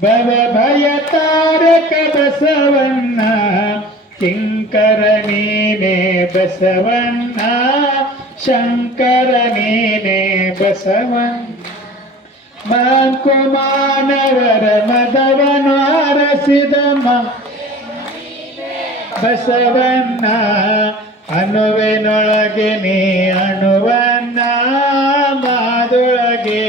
ಭವ ಭಯ ತಾರಕ ಬಸವಣ್ಣ, ಕಿಂಕರ ನೀನೆ ಬಸವಣ್ಣ, ಶಂಕರ ನೀನೆ ಬಸವಣ್ಣ, ಮಂಕು ಮಾನವರ ಮದವನು ಅರಸಿದ ಬಸವಣ್ಣ, ಅಣುವಿನೊಳಗೆ ನೀ ಅಣುವನ್ನ, ಮಾದೊಳಗೆ